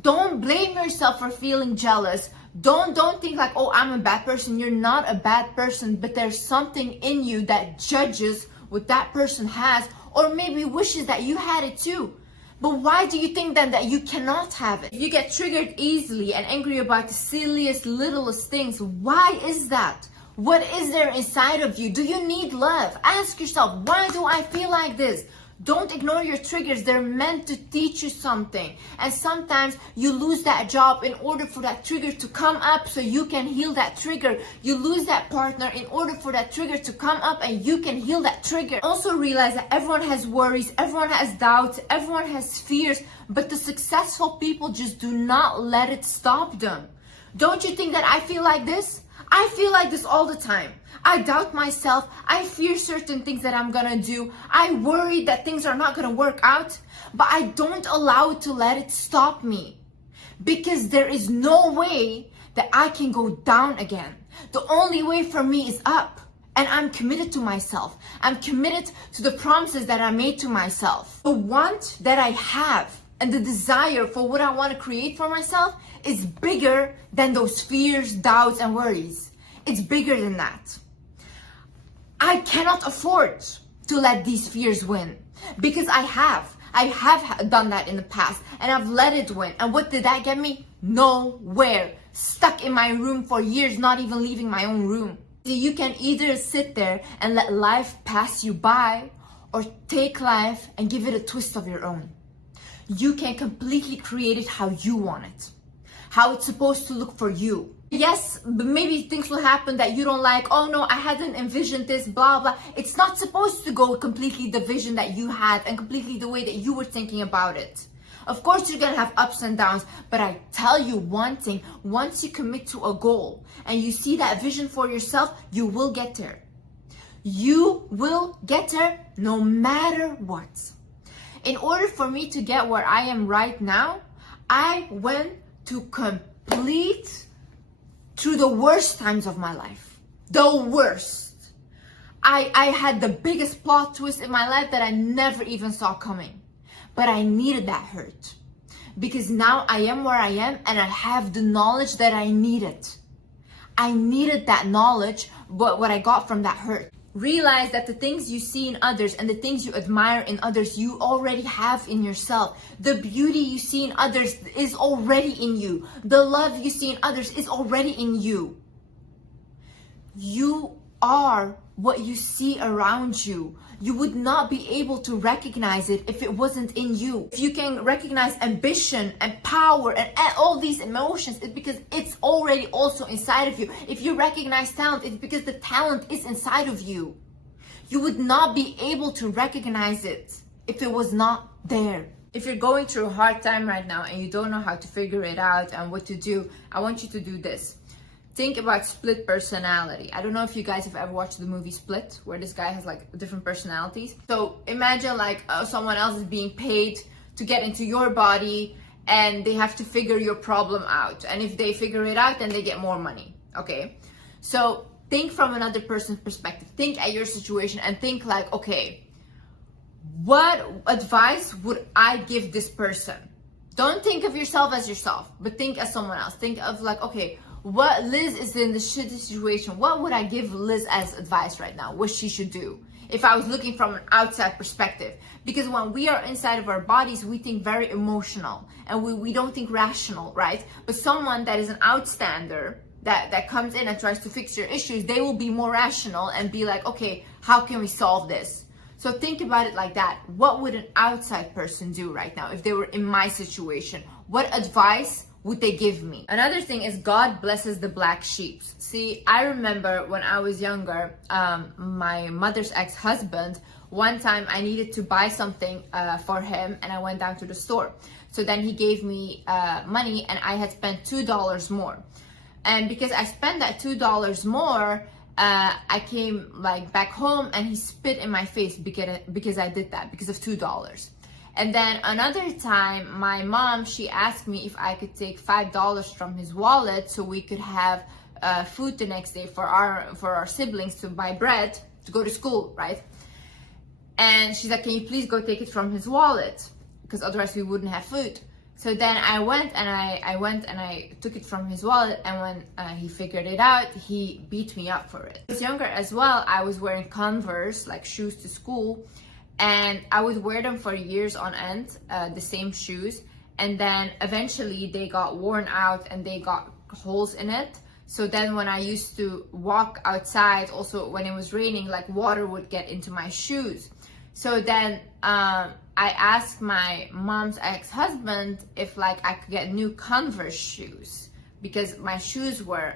Don't blame yourself for feeling jealous. Don't think like, oh, I'm a bad person. You're not a bad person, but there's something in you that judges what that person has, or maybe wishes that you had it too. But why do you think then that you cannot have it? If you get triggered easily and angry about the silliest, littlest things, why is that? What is there inside of you? Do you need love? Ask yourself, why do I feel like this? Don't ignore your triggers. They're meant to teach you something. And sometimes you lose that job in order for that trigger to come up so you can heal that trigger. You lose that partner in order for that trigger to come up and you can heal that trigger. Also realize that everyone has worries, everyone has doubts, everyone has fears, but the successful people just do not let it stop them. Don't you think that I feel like this? I feel like this all the time. I doubt myself. I fear certain things that I'm gonna do. I worry that things are not gonna work out, but I don't allow it to let it stop me, because there is no way that I can go down again. The only way for me is up, and I'm committed to myself. I'm committed to the promises that I made to myself. The want that I have and the desire for what I want to create for myself is bigger than those fears, doubts, and worries. It's bigger than that. I cannot afford to let these fears win, because I have done that in the past, and I've let it win. And what did that get me? Nowhere. Stuck in my room for years, not even leaving my own room. You can either sit there and let life pass you by, or take life and give it a twist of your own. You can completely create it how you want it, how it's supposed to look for you. Yes, but maybe things will happen that you don't like. Oh no, I hadn't envisioned this, blah, blah. It's not supposed to go completely the vision that you had and completely the way that you were thinking about it. Of course, you're gonna have ups and downs, but I tell you one thing, once you commit to a goal and you see that vision for yourself, you will get there. You will get there no matter what. In order for me to get where I am right now, I went to complete through the worst times of my life. The worst. I had the biggest plot twist in my life that I never even saw coming. But I needed that hurt, because now I am where I am and I have the knowledge that I needed. I needed that knowledge, but what I got from that hurt. Realize that the things you see in others and the things you admire in others, you already have in yourself. The beauty you see in others is already in you. The love you see in others is already in you. You are what you see around you. You would not be able to recognize it if it wasn't in you. If you can recognize ambition and power and all these emotions, it's because it's already also inside of you. If you recognize talent, it's because the talent is inside of you. You would not be able to recognize it if it was not there. If you're going through a hard time right now and you don't know how to figure it out and what to do, I want you to do this. Think about split personality. I don't know if you guys have ever watched the movie Split, where this guy has like different personalities. So imagine like someone else is being paid to get into your body and they have to figure your problem out. And if they figure it out, then they get more money, okay? So think from another person's perspective. Think at your situation and think like, okay, what advice would I give this person? Don't think of yourself as yourself, but think as someone else. Think of like, okay, what Liz is in the shitty situation. What would I give Liz as advice right now? What she should do if I was looking from an outside perspective? Because when we are inside of our bodies, we think very emotional and we don't think rational, right? But someone that is an outstander that comes in and tries to fix your issues, they will be more rational and be like, okay, how can we solve this? So think about it like that. What would an outside person do right now if they were in my situation? What advice would they give me? Another thing is God blesses the black sheep. See, I remember when I was younger, my mother's ex-husband, one time I needed to buy something for him and I went down to the store. So then he gave me money and I had spent $2 more. And because I spent that $2 more, I came like back home and he spit in my face because I did that, because of $2. And then another time, my mom, she asked me if I could take $5 from his wallet so we could have food the next day for our siblings to buy bread to go to school, right? And she's like, can you please go take it from his wallet? Because otherwise we wouldn't have food. So then I went and I took it from his wallet, and when he figured it out, he beat me up for it. When I was younger as well, I was wearing Converse, like shoes to school, and I would wear them for years on end, the same shoes, and then eventually they got worn out and they got holes in it. So then when I used to walk outside, also when it was raining, like water would get into my shoes. So then I asked my mom's ex-husband if like I could get new Converse shoes because my shoes were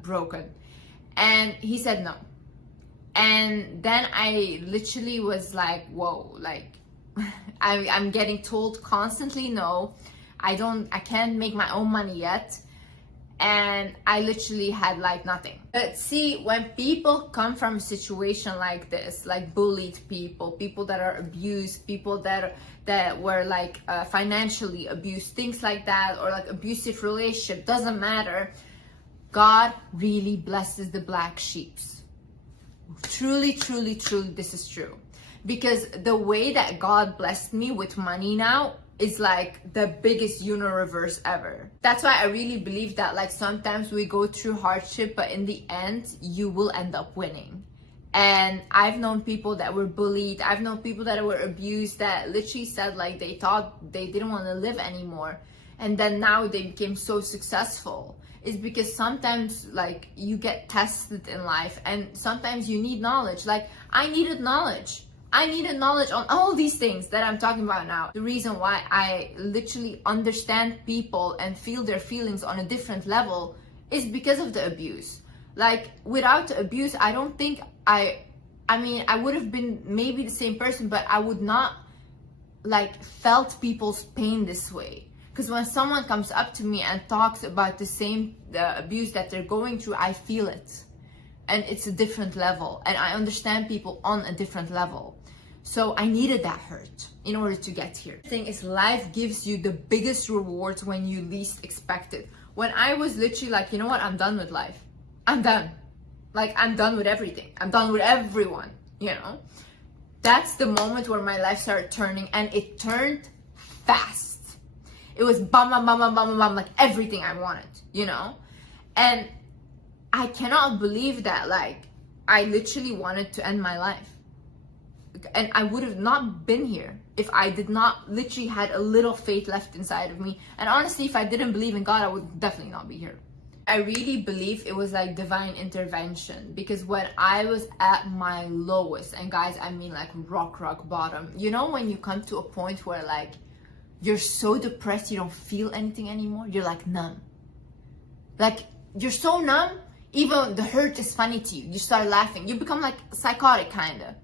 broken, and he said no. And then I literally was like, whoa, like I'm getting told constantly no, I can't make my own money yet. And I literally had like nothing. But see, when people come from a situation like this, like bullied people that are abused, people that were like financially abused, things like that, or like abusive relationship, doesn't matter. God really blesses the black sheeps. Truly, truly, truly, this is true. Because the way that God blessed me with money now is like the biggest universe ever. That's why I really believe that like sometimes we go through hardship, but in the end you will end up winning. And I've known people that were bullied, I've known people that were abused, that literally said like they thought they didn't want to live anymore, and then now they became so successful. It's because sometimes like you get tested in life, and sometimes you need knowledge. Like I needed knowledge on all these things that I'm talking about now. The reason why I literally understand people and feel their feelings on a different level is because of the abuse. Like without the abuse, I don't think I would have been maybe the same person, but I would not like felt people's pain this way. Because when someone comes up to me and talks about the abuse that they're going through, I feel it. And it's a different level, and I understand people on a different level. So I needed that hurt in order to get here. The thing is, life gives you the biggest rewards when you least expect it. When I was literally like, you know what, I'm done with life. I'm done. Like, I'm done with everything. I'm done with everyone, you know? That's the moment where my life started turning, and it turned fast. It was bam, bam, bam, bam, bam, bam, like everything I wanted, you know? And I cannot believe that, like, I literally wanted to end my life. And I would have not been here if I did not literally had a little faith left inside of me. And honestly, if I didn't believe in God, I would definitely not be here. I really believe it was like divine intervention, because when I was at my lowest, and guys, I mean like rock bottom, you know, when you come to a point where like you're so depressed, you don't feel anything anymore, you're like numb. Like you're so numb, even the hurt is funny to you. You start laughing, you become like psychotic kinda.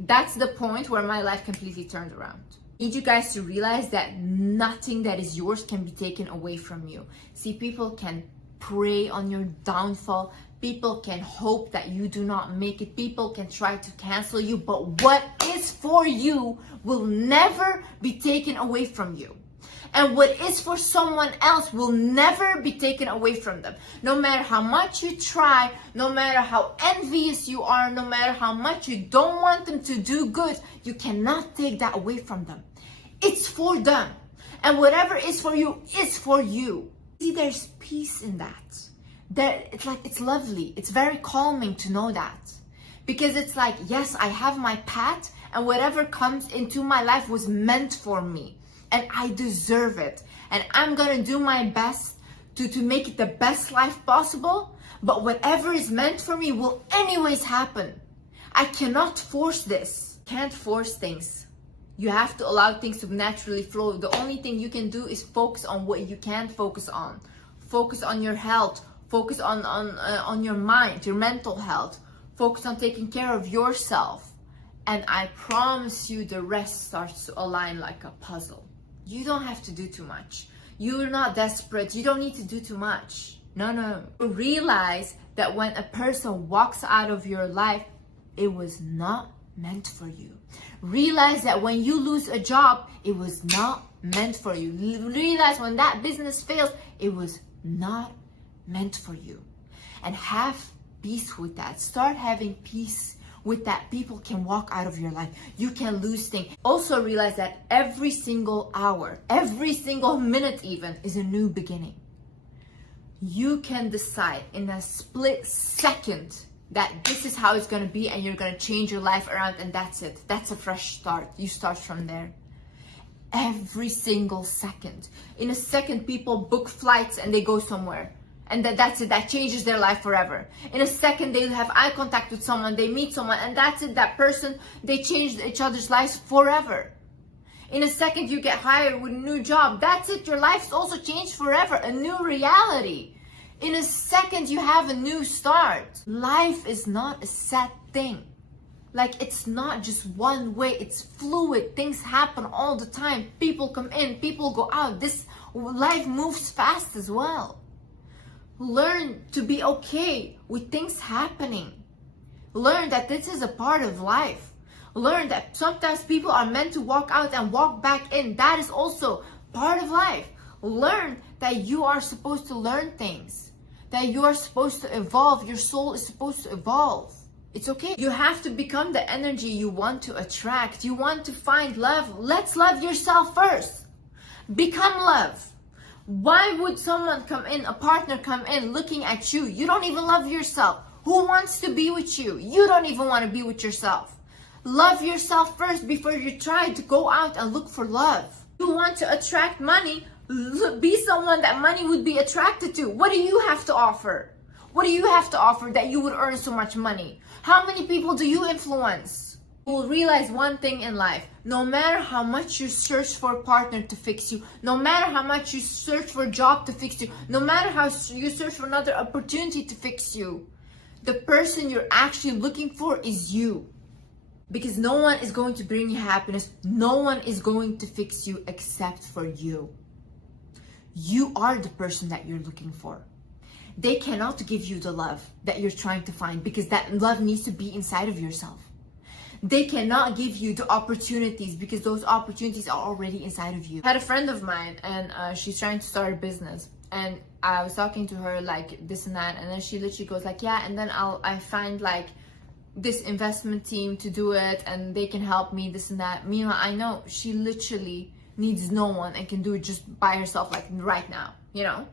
That's the point where my life completely turned around. I need you guys to realize that nothing that is yours can be taken away from you. See, people can prey on your downfall. People can hope that you do not make it. People can try to cancel you, but what is for you will never be taken away from you. And what is for someone else will never be taken away from them. No matter how much you try, no matter how envious you are, no matter how much you don't want them to do good, you cannot take that away from them. It's for them. And whatever is for you is for you. See, there's peace in that. It's lovely. It's very calming to know that. Because it's like, yes, I have my path, and whatever comes into my life was meant for me. And I deserve it. And I'm gonna do my best to make it the best life possible. But whatever is meant for me will anyways happen. I cannot force this. Can't force things. You have to allow things to naturally flow. The only thing you can do is focus on what you can focus on. Focus on your health. Focus on your mind, your mental health. Focus on taking care of yourself. And I promise you the rest starts to align like a puzzle. You don't have to do too much. You're not desperate. You don't need to do too much. No. Realize that when a person walks out of your life, it was not meant for you. Realize that when you lose a job, it was not meant for you. Realize when that business fails, it was not meant for you. And have peace with that. Start having peace with that, people can walk out of your life. You can lose things. Also realize that every single hour, every single minute even, is a new beginning. You can decide in a split second that this is how it's going to be, and you're going to change your life around, and that's it. That's a fresh start. You start from there. Every single second. In a second, people book flights and they go somewhere. And that's it. That changes their life forever. In a second, they have eye contact with someone. They meet someone, and that's it. That person, they change each other's lives forever. In a second, you get hired with a new job. That's it. Your life's also changed forever. A new reality. In a second, you have a new start. Life is not a set thing. Like, it's not just one way. It's fluid. Things happen all the time. People come in, people go out. This life moves fast as well. Learn to be okay with things happening. Learn that this is a part of life. Learn that sometimes people are meant to walk out and walk back in. That is also part of life. Learn that you are supposed to learn things. That you are supposed to evolve. Your soul is supposed to evolve. It's okay. You have to become the energy you want to attract. You want to find love. Let's love yourself first. Become love. Why would someone come in, a partner come in looking at you? You don't even love yourself. Who wants to be with you? You don't even want to be with yourself. Love yourself first before you try to go out and look for love. You want to attract money? Be someone that money would be attracted to. What do you have to offer? What do you have to offer that you would earn so much money? How many people do you influence? You will realize one thing in life. No matter how much you search for a partner to fix you, no matter how much you search for a job to fix you, no matter how you search for another opportunity to fix you, the person you're actually looking for is you. Because no one is going to bring you happiness. No one is going to fix you except for you. You are the person that you're looking for. They cannot give you the love that you're trying to find, because that love needs to be inside of yourself. They cannot give you the opportunities because those opportunities are already inside of you. I had a friend of mine, and she's trying to start a business, and I was talking to her like this and that, and then she literally goes like, yeah, and then I find like this investment team to do it, and they can help me, this and that. Meanwhile, I know she literally needs no one and can do it just by herself, like right now, you know.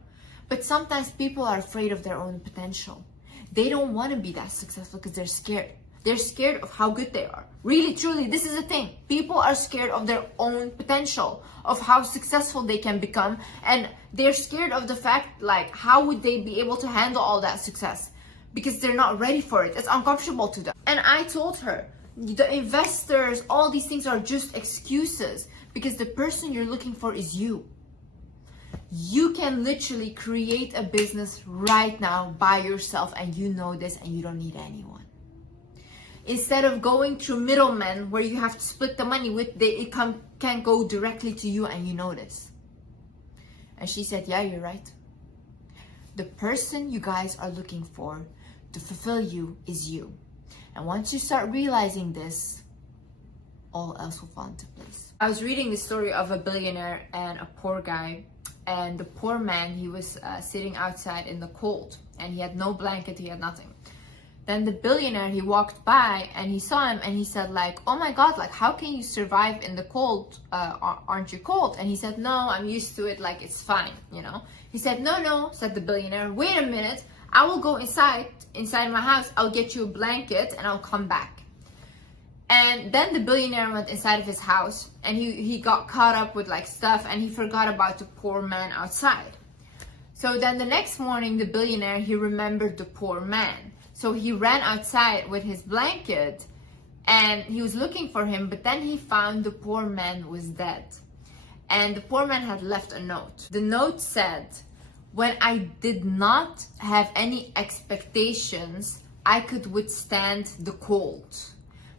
But sometimes people are afraid of their own potential. They don't want to be that successful because they're scared. They're scared of how good they are. Really, truly, this is a thing. People are scared of their own potential, of how successful they can become. And they're scared of the fact, like, how would they be able to handle all that success? Because they're not ready for it. It's uncomfortable to them. And I told her, the investors, all these things are just excuses, because the person you're looking for is you. You can literally create a business right now by yourself, and you know this, and you don't need anyone. Instead of going through middlemen where you have to split the money with, it can go directly to you, and you know this. And she said, yeah, you're right. The person you guys are looking for to fulfill you is you. And once you start realizing this, all else will fall into place. I was reading the story of a billionaire and a poor guy. And the poor man, he was sitting outside in the cold, and he had no blanket, he had nothing. Then the billionaire, he walked by and he saw him, and he said like, oh my God, like, how can you survive in the cold? Aren't you cold? And he said, no, I'm used to it, like, it's fine, you know. He said, no, said the billionaire, wait a minute, I will go inside my house, I'll get you a blanket and I'll come back. And then the billionaire went inside of his house, and he got caught up with like stuff, and he forgot about the poor man outside. So then the next morning, the billionaire, he remembered the poor man. So he ran outside with his blanket, and he was looking for him, but then he found the poor man was dead. And the poor man had left a note. The note said, when I did not have any expectations, I could withstand the cold.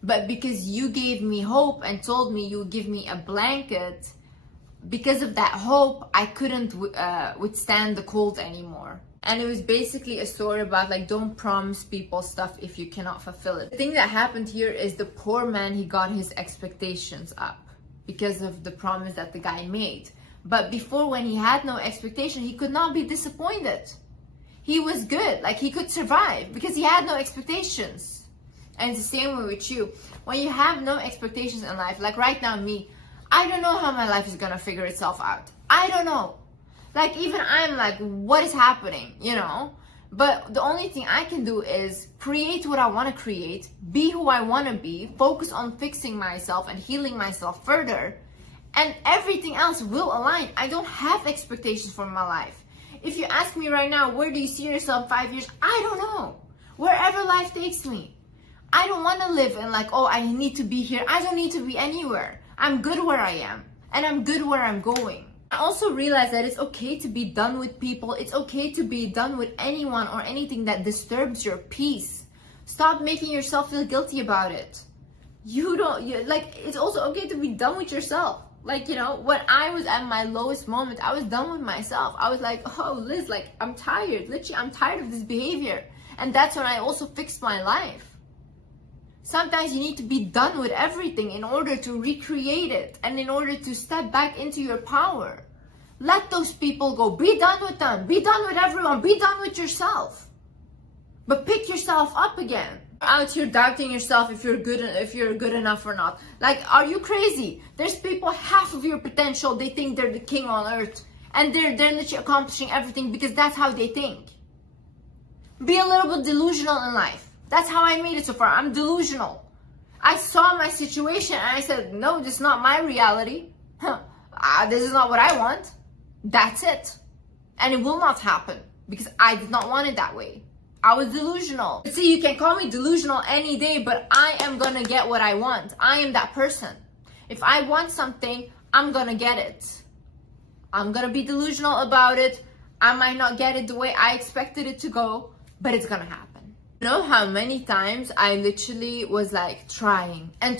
But because you gave me hope and told me you would give me a blanket, because of that hope, I couldn't withstand the cold anymore. And it was basically a story about like, don't promise people stuff if you cannot fulfill it. The thing that happened here is the poor man, he got his expectations up because of the promise that the guy made. But before, when he had no expectation, he could not be disappointed. He was good, like he could survive because he had no expectations. And it's the same way with you. When you have no expectations in life, like right now me, I don't know how my life is gonna figure itself out. I don't know. Like even I'm like, what is happening, you know? But the only thing I can do is create what I want to create, be who I want to be, focus on fixing myself and healing myself further, and everything else will align. I don't have expectations for my life. If you ask me right now, where do you see yourself 5 years? I don't know. Wherever life takes me. I don't want to live in like, oh, I need to be here. I don't need to be anywhere. I'm good where I am, and I'm good where I'm going. I also realize that it's okay to be done with people. It's okay to be done with anyone or anything that disturbs your peace. Stop making yourself feel guilty about it. It's also okay to be done with yourself. Like, you know, when I was at my lowest moment, I was done with myself. I was like, oh, Liz, like, I'm tired. Literally, I'm tired of this behavior. And that's when I also fixed my life. Sometimes you need to be done with everything in order to recreate it and in order to step back into your power. Let those people go. Be done with them. Be done with everyone. Be done with yourself. But pick yourself up again. Out here doubting yourself if you're good enough or not. Like, are you crazy? There's people half of your potential. They think they're the king on earth, and they're literally accomplishing everything because that's how they think. Be a little bit delusional in life. That's how I made it so far. I'm delusional. I saw my situation and I said, no, this is not my reality. This is not what I want. That's it. And it will not happen because I did not want it that way. I was delusional. See, you can call me delusional any day, but I am gonna get what I want. I am that person. If I want something, I'm gonna get it. I'm gonna be delusional about it. I might not get it the way I expected it to go, but it's gonna happen. You know how many times I literally was like trying and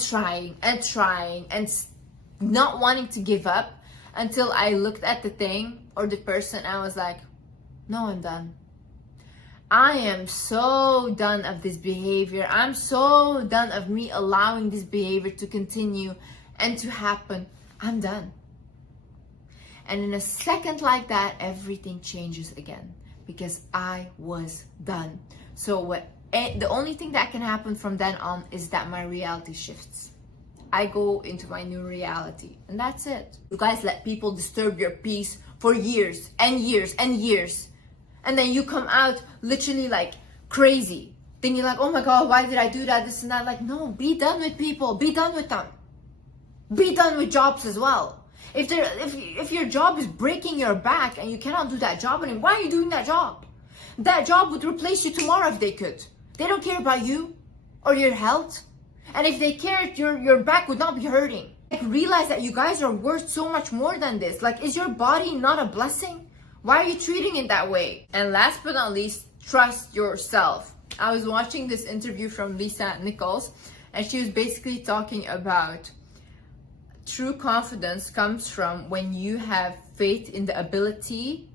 not wanting to give up until I looked at the thing or the person and I was like, no, I'm done. I am so done of this behavior. I'm so done of me allowing this behavior to continue and to happen. I'm done. And in a second like that, everything changes again because I was done. So the only thing that can happen from then on is that my reality shifts. I go into my new reality, and that's it. You guys let people disturb your peace for years and years and years, and then you come out literally like crazy, thinking like, oh my God, why did I do that, this and that. Like, no, be done with people, be done with them. Be done with jobs as well. If your job is breaking your back and you cannot do that job anymore, why are you doing that job? That job would replace you tomorrow if they could. They don't care about you or your health. And if they cared, your back would not be hurting. Like, realize that you guys are worth so much more than this. Like, is your body not a blessing? Why are you treating it that way? And last but not least, trust yourself. I was watching this interview from Lisa Nichols, and she was basically talking about true confidence comes from when you have faith in the ability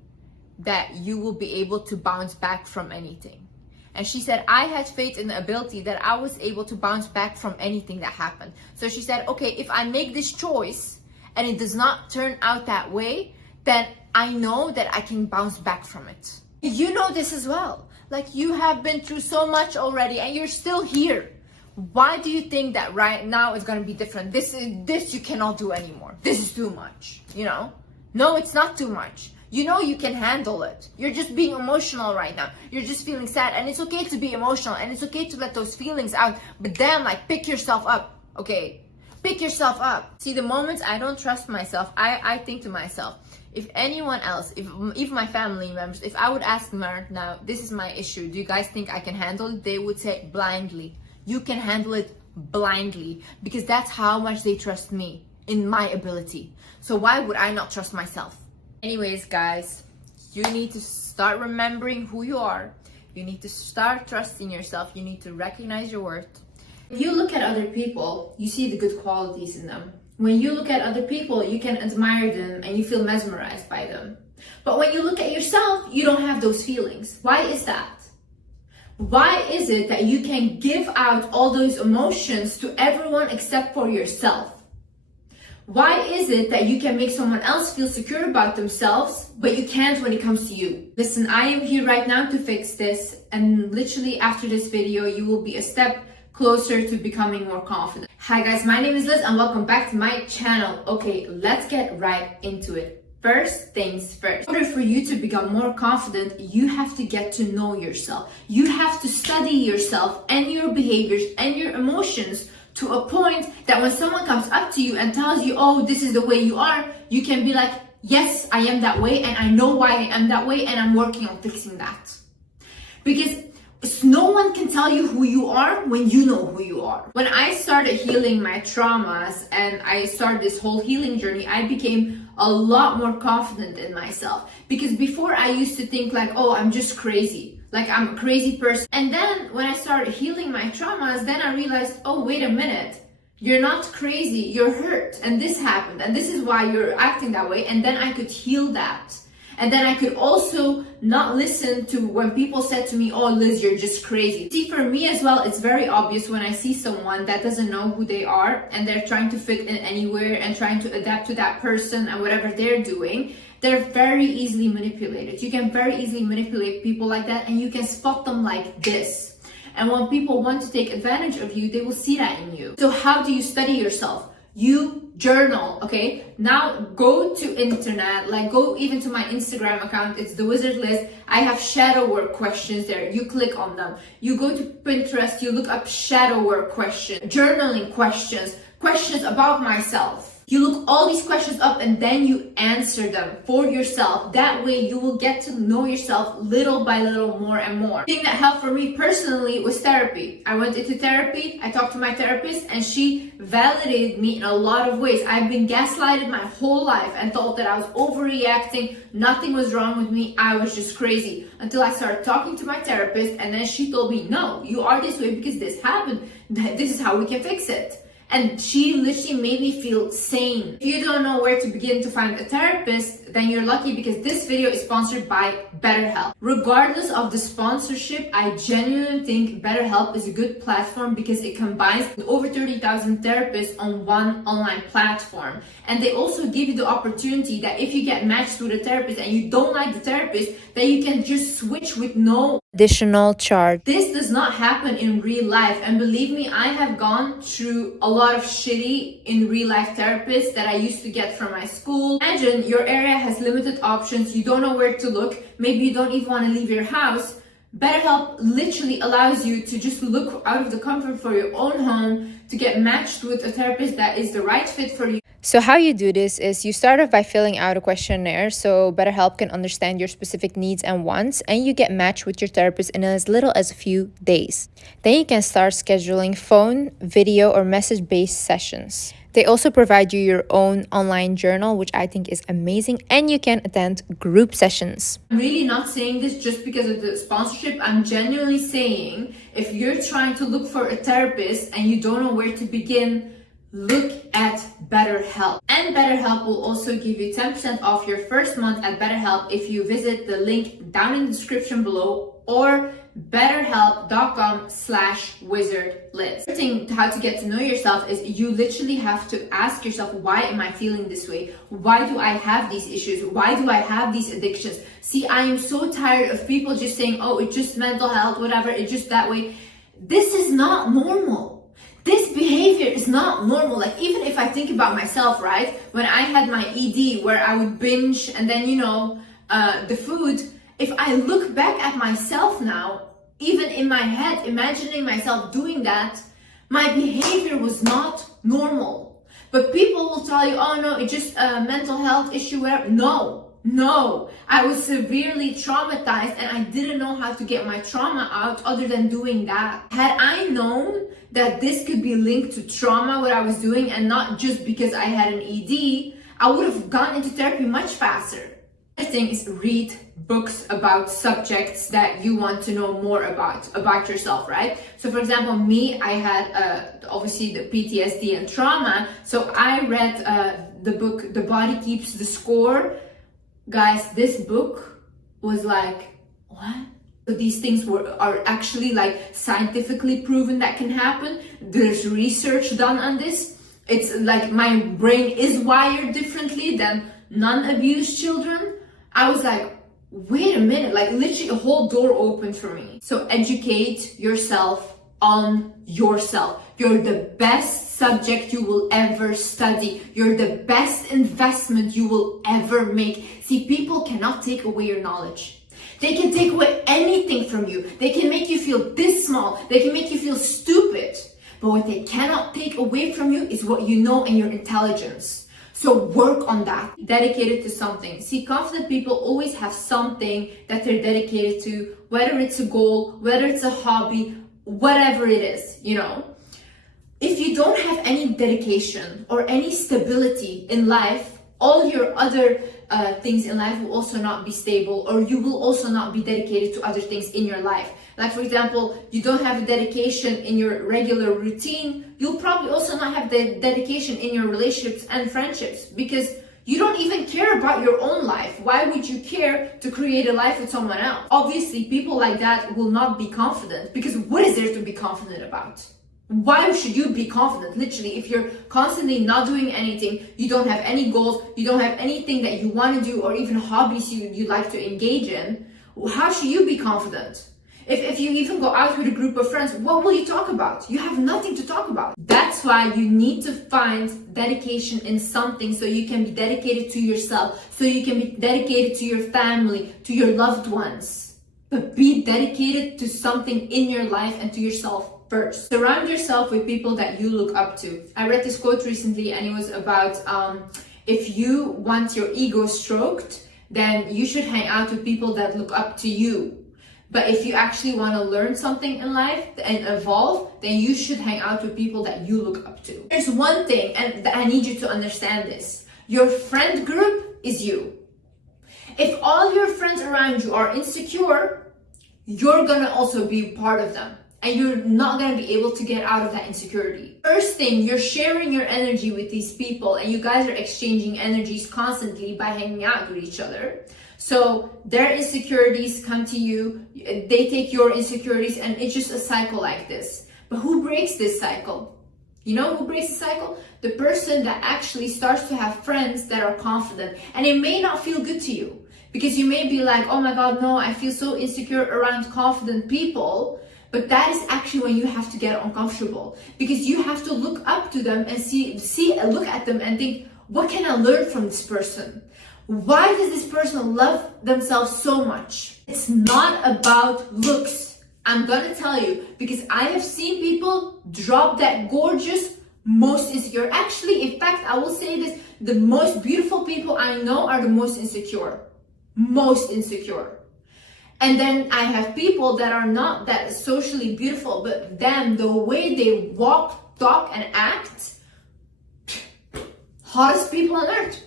that you will be able to bounce back from anything. And she said, I had faith in the ability that I was able to bounce back from anything that happened. So she said, okay, if I make this choice and it does not turn out that way, then I know that I can bounce back from it. You know this as well. Like, you have been through so much already and you're still here. Why do you think that right now is going to be different? This you cannot do anymore. This is too much, you know? No, it's not too much. You know you can handle it. You're just being emotional right now. You're just feeling sad, and it's okay to be emotional and it's okay to let those feelings out. But then, like, pick yourself up, okay? Pick yourself up. See, the moments I don't trust myself, I think to myself, if anyone else, if my family members, if I would ask them now, this is my issue, do you guys think I can handle it? They would say blindly. You can handle it blindly, because that's how much they trust me in my ability. So why would I not trust myself? Anyways, guys, you need to start remembering who you are. You need to start trusting yourself. You need to recognize your worth. If you look at other people, you see the good qualities in them. When you look at other people, you can admire them and you feel mesmerized by them. But when you look at yourself, you don't have those feelings. Why is that? Why is it that you can give out all those emotions to everyone except for yourself? Why is it that you can make someone else feel secure about themselves, but you can't when it comes to you? Listen, I am here right now to fix this, and literally after this video, you will be a step closer to becoming more confident. Hi guys, my name is Liz and welcome back to my channel. Okay, let's get right into it. First things first. In order for you to become more confident, you have to get to know yourself. You have to study yourself and your behaviors and your emotions to a point that when someone comes up to you and tells you, oh, this is the way you are, you can be like, yes, I am that way and I know why I am that way and I'm working on fixing that. Because no one can tell you who you are when you know who you are. When I started healing my traumas and I started this whole healing journey, I became a lot more confident in myself. Because before I used to think like, oh, I'm just crazy. Like I'm a crazy person. And then when I started healing my traumas, then I realized, oh, wait a minute. You're not crazy, you're hurt. And this happened. And this is why you're acting that way. And then I could heal that. And then I could also not listen to when people said to me, oh, Liz, you're just crazy. See, for me as well, it's very obvious when I see someone that doesn't know who they are and they're trying to fit in anywhere and trying to adapt to that person and whatever they're doing, they're very easily manipulated. You can very easily manipulate people like that and you can spot them like this. And when people want to take advantage of you, they will see that in you. So how do you study yourself? You journal, okay? Now go to internet, like go even to my Instagram account, it's Thewizardliz. I have shadow work questions there. You click on them. You go to Pinterest, you look up shadow work questions, journaling questions, questions about myself. You look all these questions up and then you answer them for yourself. That way you will get to know yourself little by little more and more. The thing that helped for me personally was therapy. I went into therapy, I talked to my therapist and she validated me in a lot of ways. I've been gaslighted my whole life and thought that I was overreacting, nothing was wrong with me, I was just crazy. Until I started talking to my therapist and then she told me, no, you are this way because this happened. This is how we can fix it. And she literally made me feel sane. If you don't know where to begin to find a therapist, then you're lucky because this video is sponsored by BetterHelp. Regardless of the sponsorship, I genuinely think BetterHelp is a good platform because it combines over 30,000 therapists on one online platform. And they also give you the opportunity that if you get matched with a therapist and you don't like the therapist, then you can just switch with no additional charge. This does not happen in real life, and believe me, I have gone through a lot of shitty in real life therapists that I used to get from my school. Imagine your area has limited options, you don't know where to look, maybe you don't even want to leave your house. BetterHelp literally allows you to just look out of the comfort for your own home to get matched with a therapist that is the right fit for you. So how you do this is you start off by filling out a questionnaire so BetterHelp can understand your specific needs and wants, and you get matched with your therapist in as little as a few days. Then you can start scheduling phone, video, or message-based sessions. They also provide you your own online journal, which I think is amazing, and you can attend group sessions. I'm really not saying this just because of the sponsorship. I'm genuinely saying if you're trying to look for a therapist and you don't know where to begin, look at BetterHelp. And BetterHelp will also give you 10% off your first month at BetterHelp if you visit the link down in the description below or betterhelp.com/wizardliz. The thing how to get to know yourself is you literally have to ask yourself, why am I feeling this way? Why do I have these issues? Why do I have these addictions? See, I am so tired of people just saying, oh, it's just mental health, whatever, it's just that way. This is not normal. This behavior is not normal. Like even if I think about myself, right? When I had my ED where I would binge and then, the food, if I look back at myself now, even in my head, imagining myself doing that, my behavior was not normal. But people will tell you, oh no, it's just a mental health issue, whatever. No, I was severely traumatized and I didn't know how to get my trauma out other than doing that. Had I known that this could be linked to trauma, what I was doing, and not just because I had an ED, I would have gone into therapy much faster. The thing is, read books about subjects that you want to know more about yourself, right? So for example, me, I had obviously the PTSD and trauma. So I read the book, The Body Keeps the Score. Guys, this book was like, what? These things are actually like scientifically proven that can happen. There's research done on this. It's like my brain is wired differently than non-abused children. I was like, wait a minute, like literally a whole door opened for me. So educate yourself on yourself. You're the best subject you will ever study. You're the best investment you will ever make. See, people cannot take away your knowledge. They can take away anything from you. They can make you feel this small. They can make you feel stupid. But what they cannot take away from you is what you know and your intelligence. So work on that. Dedicated to something. See, confident people always have something that they're dedicated to, whether it's a goal, whether it's a hobby, whatever it is, you know. If you don't have any dedication or any stability in life, all your other things in life will also not be stable, or you will also not be dedicated to other things in your life. Like, for example, you don't have a dedication in your regular routine, you'll probably also not have the dedication in your relationships and friendships, because you don't even care about your own life. Why would you care to create a life with someone else? Obviously, people like that will not be confident, because what is there to be confident about? Why should you be confident? Literally, if you're constantly not doing anything, you don't have any goals, you don't have anything that you want to do, or even hobbies you like to engage in, how should you be confident? If you even go out with a group of friends, what will you talk about? You have nothing to talk about. That's why you need to find dedication in something, so you can be dedicated to yourself, so you can be dedicated to your family, to your loved ones. But be dedicated to something in your life and to yourself first. Surround yourself with people that you look up to. I read this quote recently, and it was about if you want your ego stroked, then you should hang out with people that look up to you. But if you actually want to learn something in life and evolve, then you should hang out with people that you look up to. There's one thing, and I need you to understand this. Your friend group is you. If all your friends around you are insecure, you're gonna also be part of them. And you're not going to be able to get out of that insecurity. First thing, you're sharing your energy with these people, and you guys are exchanging energies constantly by hanging out with each other. So their insecurities come to you, they take your insecurities, and it's just a cycle like this. But who breaks this cycle? You know who breaks the cycle? The person that actually starts to have friends that are confident. And it may not feel good to you, because you may be like, oh my God, no, I feel so insecure around confident people. But that is actually when you have to get uncomfortable, because you have to look up to them and look at them and think, what can I learn from this person? Why does this person love themselves so much? It's not about looks. I'm gonna tell you, because I have seen people drop that gorgeous, most insecure. Actually, in fact, I will say this, the most beautiful people I know are the most insecure. Most insecure. And then I have people that are not that socially beautiful, but them, the way they walk, talk, and act, hottest people on earth.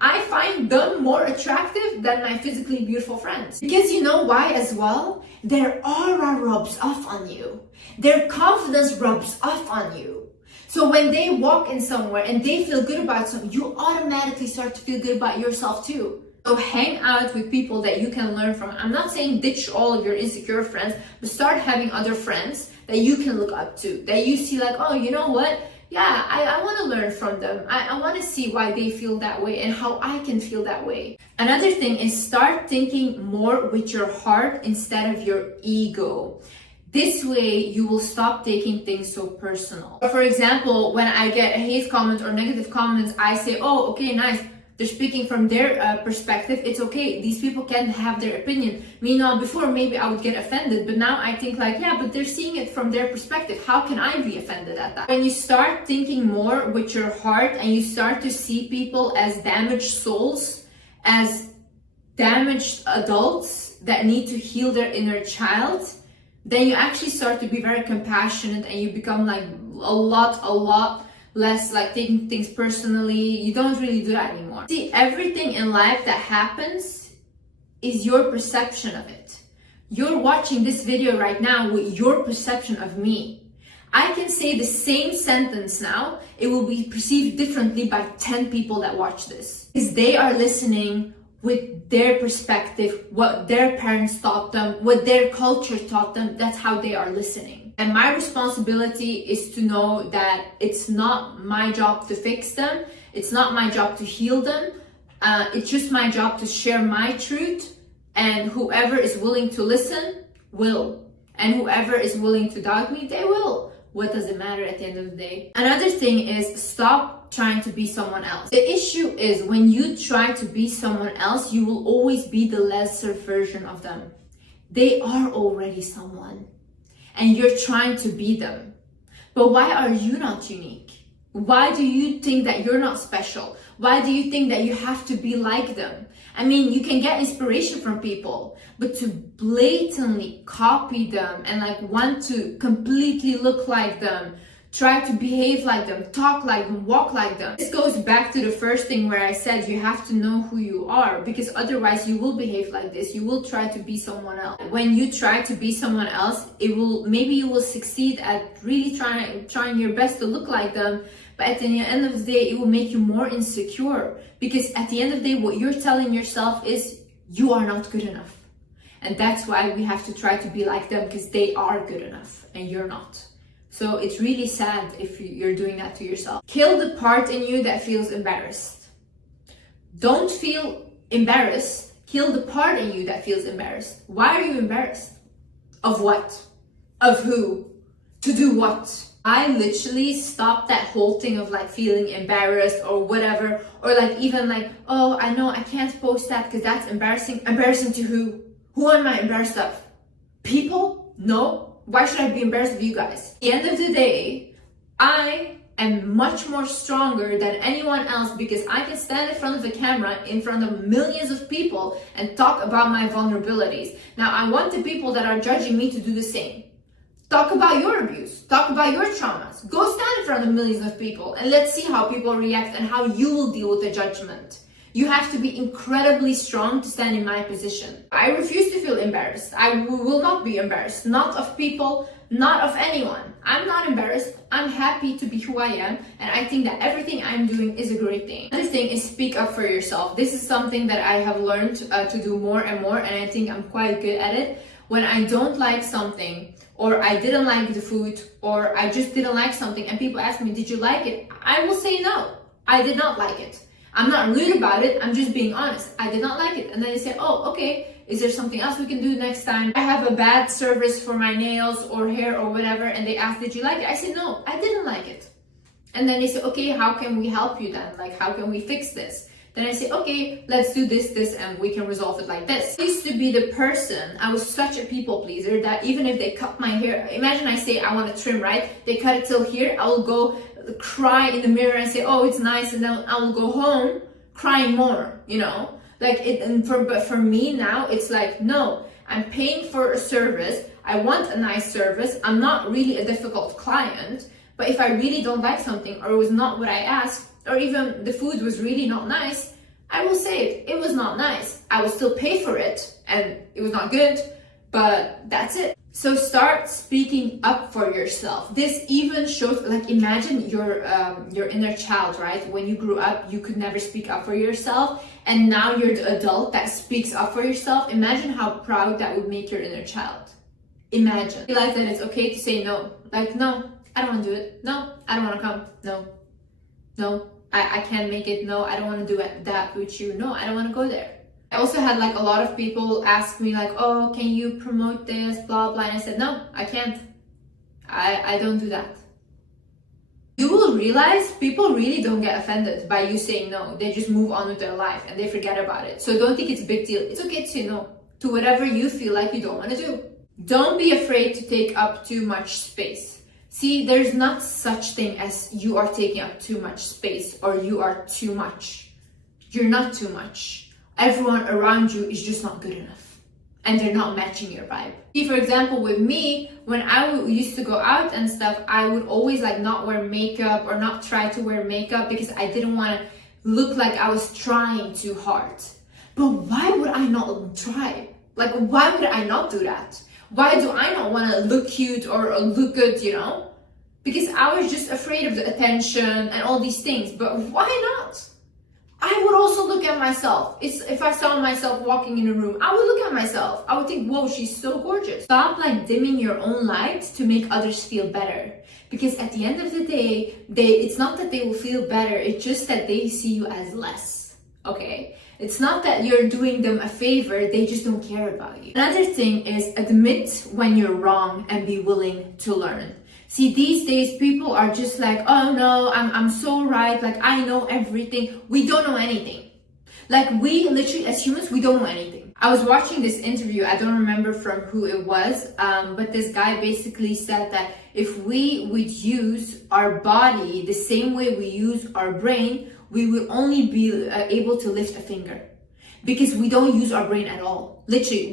I find them more attractive than my physically beautiful friends. Because you know why as well? Their aura rubs off on you. Their confidence rubs off on you. So when they walk in somewhere and they feel good about something, you automatically start to feel good about yourself too. So hang out with people that you can learn from. I'm not saying ditch all of your insecure friends, but start having other friends that you can look up to, that you see like, oh, you know what? Yeah, I want to learn from them. I want to see why they feel that way and how I can feel that way. Another thing is start thinking more with your heart instead of your ego. This way, you will stop taking things so personal. For example, when I get a hate comment or negative comments, I say, oh, okay, nice. They're speaking from their perspective. It's okay. These people can have their opinion. Meanwhile, before maybe I would get offended, but now I think like, yeah, but they're seeing it from their perspective. How can I be offended at that? When you start thinking more with your heart and you start to see people as damaged souls, as damaged adults that need to heal their inner child, then you actually start to be very compassionate, and you become like a lot less like taking things personally. You don't really do that anymore. See, everything in life that happens is your perception of it. You're watching this video right now with your perception of me. I can say the same sentence now, it will be perceived differently by 10 people that watch this. Because they are listening with their perspective, what their parents taught them, what their culture taught them. That's how they are listening. And my responsibility is to know that it's not my job to fix them. It's not my job to heal them. It's just my job to share my truth, and whoever is willing to listen will. And whoever is willing to doubt me, they will. What does it matter at the end of the day? Another thing is stop trying to be someone else. The issue is when you try to be someone else, you will always be the lesser version of them. They are already someone and you're trying to be them. But why are you not unique? Why do you think that you're not special? Why do you think that you have to be like them? I mean, you can get inspiration from people, but to blatantly copy them and like want to completely look like them, try to behave like them, talk like them, walk like them. This goes back to the first thing where I said you have to know who you are, because otherwise you will behave like this. You will try to be someone else. When you try to be someone else, maybe you will succeed at really trying your best to look like them. But at the end of the day, it will make you more insecure, because at the end of the day, what you're telling yourself is you are not good enough. And that's why we have to try to be like them, because they are good enough and you're not. So it's really sad if you're doing that to yourself. Kill the part in you that feels embarrassed. Don't feel embarrassed. Kill the part in you that feels embarrassed. Why are you embarrassed? Of what? Of who? To do what? I literally stopped that whole thing of like feeling embarrassed or whatever, or like even like, oh, I know I can't post that because that's embarrassing. Embarrassing to who? Who am I embarrassed of? People? No. Why should I be embarrassed of you guys? At the end of the day, I am much more stronger than anyone else because I can stand in front of the camera in front of millions of people and talk about my vulnerabilities. Now, I want the people that are judging me to do the same. Talk about your abuse. Talk about your traumas. Go stand in front of millions of people and let's see how people react and how you will deal with the judgment. You have to be incredibly strong to stand in my position. I refuse to feel embarrassed. I will not be embarrassed. Not of people, not of anyone. I'm not embarrassed. I'm happy to be who I am. And I think that everything I'm doing is a great thing. Another thing is speak up for yourself. This is something that I have learned to do more and more. And I think I'm quite good at it. When I don't like something, or I didn't like the food, or I just didn't like something, and people ask me, did you like it? I will say no, I did not like it. I'm not rude about it, I'm just being honest. I did not like it. And then they say, oh, okay, is there something else we can do next time? I have a bad service for my nails or hair or whatever, and they ask, did you like it? I say, no, I didn't like it. And then they say, okay, how can we help you then? Like, how can we fix this? Then I say, okay, let's do this, and we can resolve it like this. I used to be the person, I was such a people pleaser that even if they cut my hair, imagine I say I want to trim, right? They cut it till here, I will go cry in the mirror and say, oh, it's nice, and then I will go home crying more, you know? Like but for me now, it's like, no, I'm paying for a service, I want a nice service, I'm not really a difficult client, but if I really don't like something or it was not what I asked, or even the food was really not nice, I will say it. It was not nice. I will still pay for it and it was not good, but that's it. So start speaking up for yourself. This even shows, like, imagine your inner child, right? When you grew up, you could never speak up for yourself, and now you're the adult that speaks up for yourself. Imagine how proud that would make your inner child. Imagine. Realize that it's okay to say no. Like, no, I don't want to do it. No, I don't want to come. No, I can't make it. No, I don't want to do that with you. No, I don't want to go there. I also had like a lot of people ask me like, oh, can you promote this, blah, blah. And I said, no, I can't. I don't do that. You will realize people really don't get offended by you saying no. They just move on with their life and they forget about it. So don't think it's a big deal. It's okay to say no to whatever you feel like you don't want to do. Don't be afraid to take up too much space. See, there's not such thing as you are taking up too much space or you are too much. You're not too much. Everyone around you is just not good enough and they're not matching your vibe. See, for example, with me, when I used to go out and stuff, I would always like not wear makeup or not try to wear makeup because I didn't want to look like I was trying too hard. But why would I not try? Like, why would I not do that? Why do I not want to look cute or look good, you know? Because I was just afraid of the attention and all these things. But why not? I would also look at myself. If I saw myself walking in a room, I would look at myself. I would think, whoa, she's so gorgeous. Stop like dimming your own light to make others feel better. Because at the end of the day, it's not that they will feel better. It's just that they see you as less. Okay? It's not that you're doing them a favor, they just don't care about you. Another thing is admit when you're wrong and be willing to learn. See, these days people are just like, oh no, I'm so right, like I know everything. We don't know anything. Like we literally, as humans, we don't know anything. I was watching this interview, I don't remember from who it was, but this guy basically said that if we would use our body the same way we use our brain, we will only be able to lift a finger. Because we don't use our brain at all. Literally,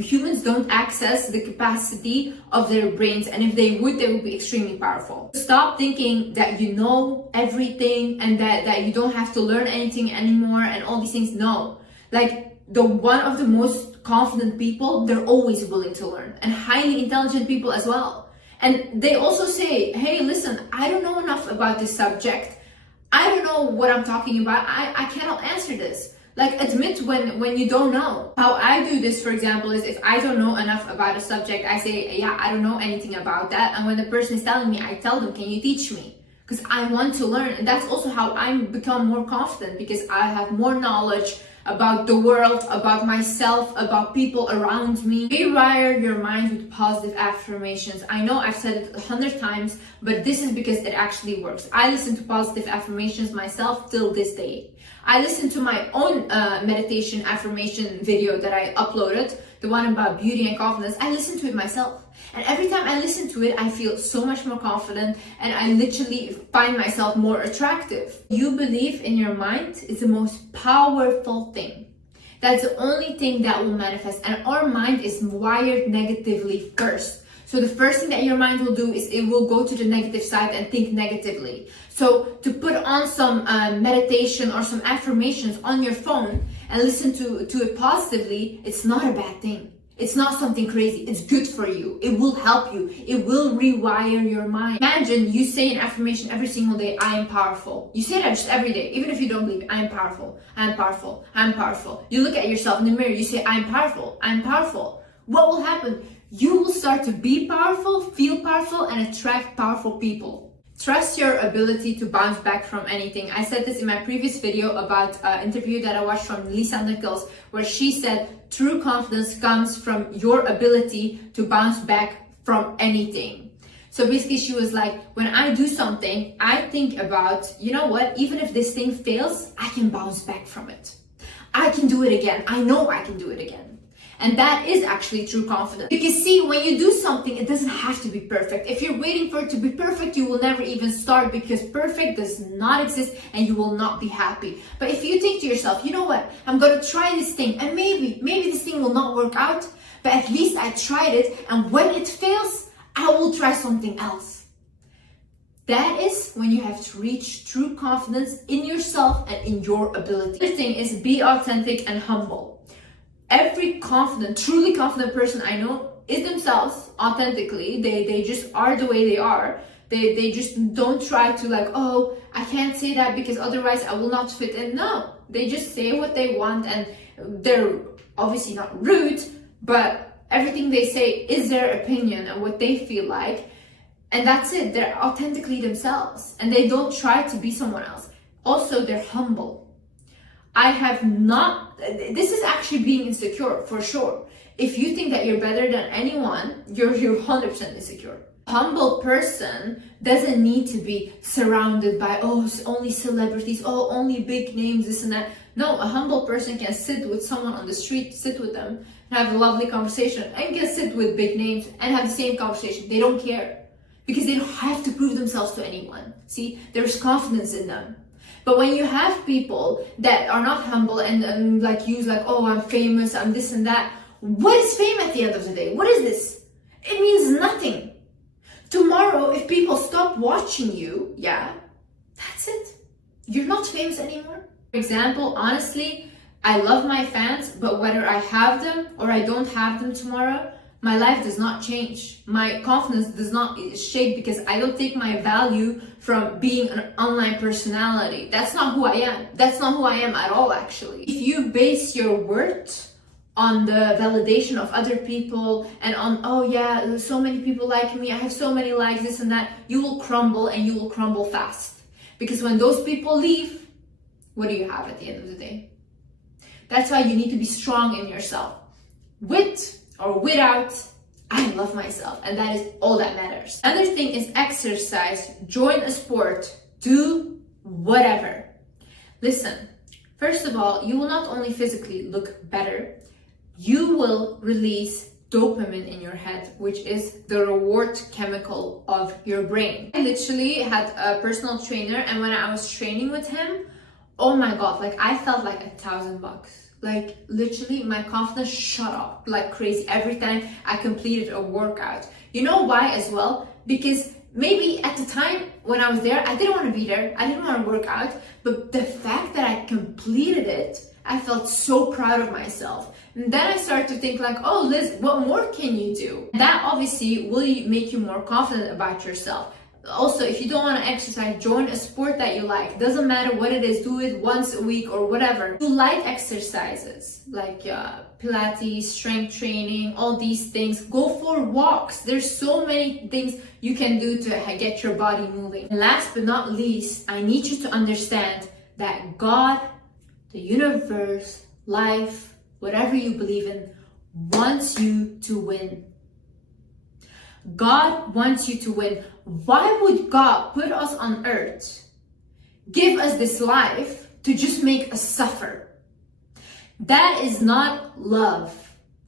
humans don't access the capacity of their brains, and if they would be extremely powerful. Stop thinking that you know everything and that you don't have to learn anything anymore and all these things. No, like one of the most confident people, they're always willing to learn, and highly intelligent people as well. And they also say, hey, listen, I don't know enough about this subject. I don't know what I'm talking about. I cannot answer this. Like admit when you don't know. How I do this, for example, is if I don't know enough about a subject, I say, yeah, I don't know anything about that. And when the person is telling me, I tell them, can you teach me? Because I want to learn. And that's also how I become more confident, because I have more knowledge about the world, about myself, about people around me. Rewire your mind with positive affirmations. I know I've said it 100 times, but this is because it actually works. I listen to positive affirmations myself till this day. I listened to my own meditation affirmation video that I uploaded, the one about beauty and confidence. I listened to it myself. And every time I listen to it, I feel so much more confident, and I literally find myself more attractive. You believe in your mind is the most powerful thing. That's the only thing that will manifest. And our mind is wired negatively first. So the first thing that your mind will do is it will go to the negative side and think negatively. So to put on some meditation or some affirmations on your phone and listen to it positively, it's not a bad thing. It's not something crazy. It's good for you. It will help you. It will rewire your mind. Imagine you say an affirmation every single day, I am powerful. You say that just every day, even if you don't believe it. I am powerful. I am powerful. I am powerful. You look at yourself in the mirror, you say, I am powerful. I am powerful. What will happen? You will start to be powerful, feel powerful, and attract powerful people. Trust your ability to bounce back from anything. I said this in my previous video about an interview that I watched from Lisa Nichols, where she said true confidence comes from your ability to bounce back from anything. So basically she was like, when I do something, I think about, you know what, even if this thing fails, I can bounce back from it. I can do it again. I know I can do it again. And that is actually true confidence. Because see, when you do something, it doesn't have to be perfect. If you're waiting for it to be perfect, you will never even start, because perfect does not exist and you will not be happy. But if you think to yourself, you know what, I'm going to try this thing, and maybe this thing will not work out, but at least I tried it, and when it fails, I will try something else. That is when you have to reach true confidence in yourself and in your ability. The other thing is be authentic and humble. Every confident, truly confident person I know is themselves authentically. They just are the way they are. They just don't try to like, oh, I can't say that because otherwise I will not fit in. No, they just say what they want, and they're obviously not rude, but everything they say is their opinion and what they feel like. And that's it. They're authentically themselves and they don't try to be someone else. Also, they're humble. I have not, this is actually being insecure for sure. If you think that you're better than anyone, you're 100% insecure. A humble person doesn't need to be surrounded by, oh, only celebrities, oh, only big names, this and that. No, a humble person can sit with someone on the street, sit with them, and have a lovely conversation, and can sit with big names and have the same conversation. They don't care because they don't have to prove themselves to anyone. See, there's confidence in them. But when you have people that are not humble and like use like, oh, I'm famous, I'm this and that. What is fame at the end of the day? What is this? It means nothing. Tomorrow, if people stop watching you, yeah, that's it. You're not famous anymore. For example, honestly, I love my fans, but whether I have them or I don't have them tomorrow, my life does not change. My confidence does not shake because I don't take my value from being an online personality. That's not who I am. That's not who I am at all, actually. If you base your worth on the validation of other people and on, oh yeah, so many people like me, I have so many likes, this and that, you will crumble, and you will crumble fast. Because when those people leave, what do you have at the end of the day? That's why you need to be strong in yourself. With or without, I love myself, and that is all that matters. Another thing is exercise. Join a sport. Do whatever. Listen, first of all, you will not only physically look better, you will release dopamine in your head, which is the reward chemical of your brain. I literally had a personal trainer, and when I was training with him, oh my god, like I felt like $1,000. Like literally my confidence shot up like crazy every time I completed a workout. You know why as well? Because maybe at the time when I was there, I didn't want to be there. I didn't want to work out, but the fact that I completed it, I felt so proud of myself. And then I started to think like, oh Liz, what more can you do? That obviously will make you more confident about yourself. Also, if you don't want to exercise, join a sport that you like. Doesn't matter what it is, do it once a week or whatever. Do light exercises like Pilates, strength training, all these things. Go for walks. There's so many things you can do to get your body moving. And last but not least, I need you to understand that God, the universe, life, whatever you believe in, wants you to win. God wants you to win. Why would God put us on earth, give us this life to just make us suffer? That is not love,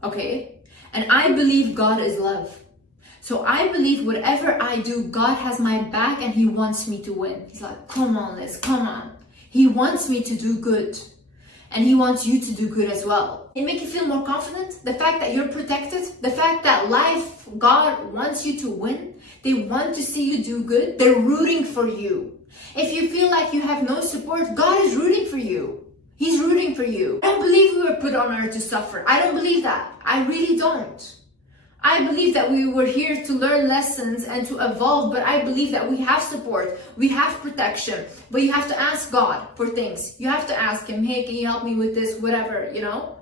okay? And I believe God is love. So I believe whatever I do, God has my back and he wants me to win. He's like, come on, Liz, come on. He wants me to do good. And he wants you to do good as well. It makes you feel more confident. The fact that you're protected, the fact that life, God wants you to win. They want to see you do good. They're rooting for you. If you feel like you have no support, God is rooting for you. He's rooting for you. I don't believe we were put on earth to suffer. I don't believe that. I really don't. I believe that we were here to learn lessons and to evolve, but I believe that we have support, we have protection, but you have to ask God for things. You have to ask him, hey, can you help me with this, whatever, you know?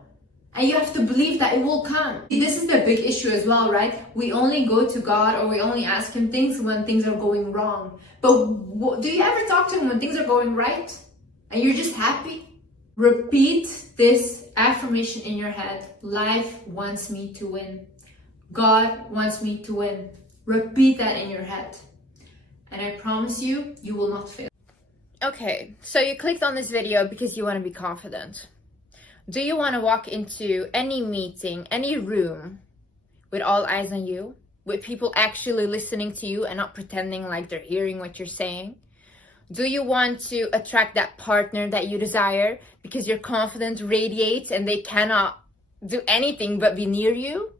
And you have to believe that it will come. This is the big issue as well, right? We only go to God or we only ask him things when things are going wrong. But do you ever talk to him when things are going right? And you're just happy? Repeat this affirmation in your head. Life wants me to win. God wants me to win. Repeat that in your head. And I promise you, you will not fail. Okay, so you clicked on this video because you want to be confident. Do you want to walk into any meeting, any room with all eyes on you? With people actually listening to you and not pretending like they're hearing what you're saying? Do you want to attract that partner that you desire because your confidence radiates and they cannot do anything but be near you?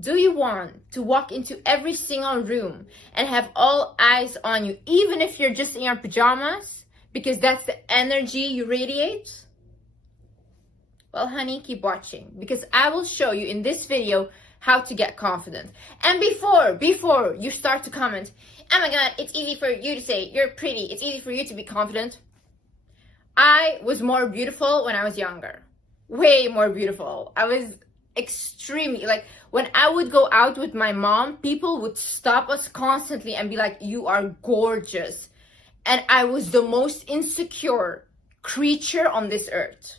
Do you want to walk into every single room and have all eyes on you, even if you're just in your pajamas, because that's the energy you radiate? Well, honey, keep watching, because I will show you in this video how to get confident. And before you start to comment, oh my god, it's easy for you to say you're pretty, it's easy for you to be confident. I was more beautiful when I was younger. Way more beautiful. I was extremely, like, when I would go out with my mom, people would stop us constantly and be like, you are gorgeous. And I was the most insecure creature on this earth.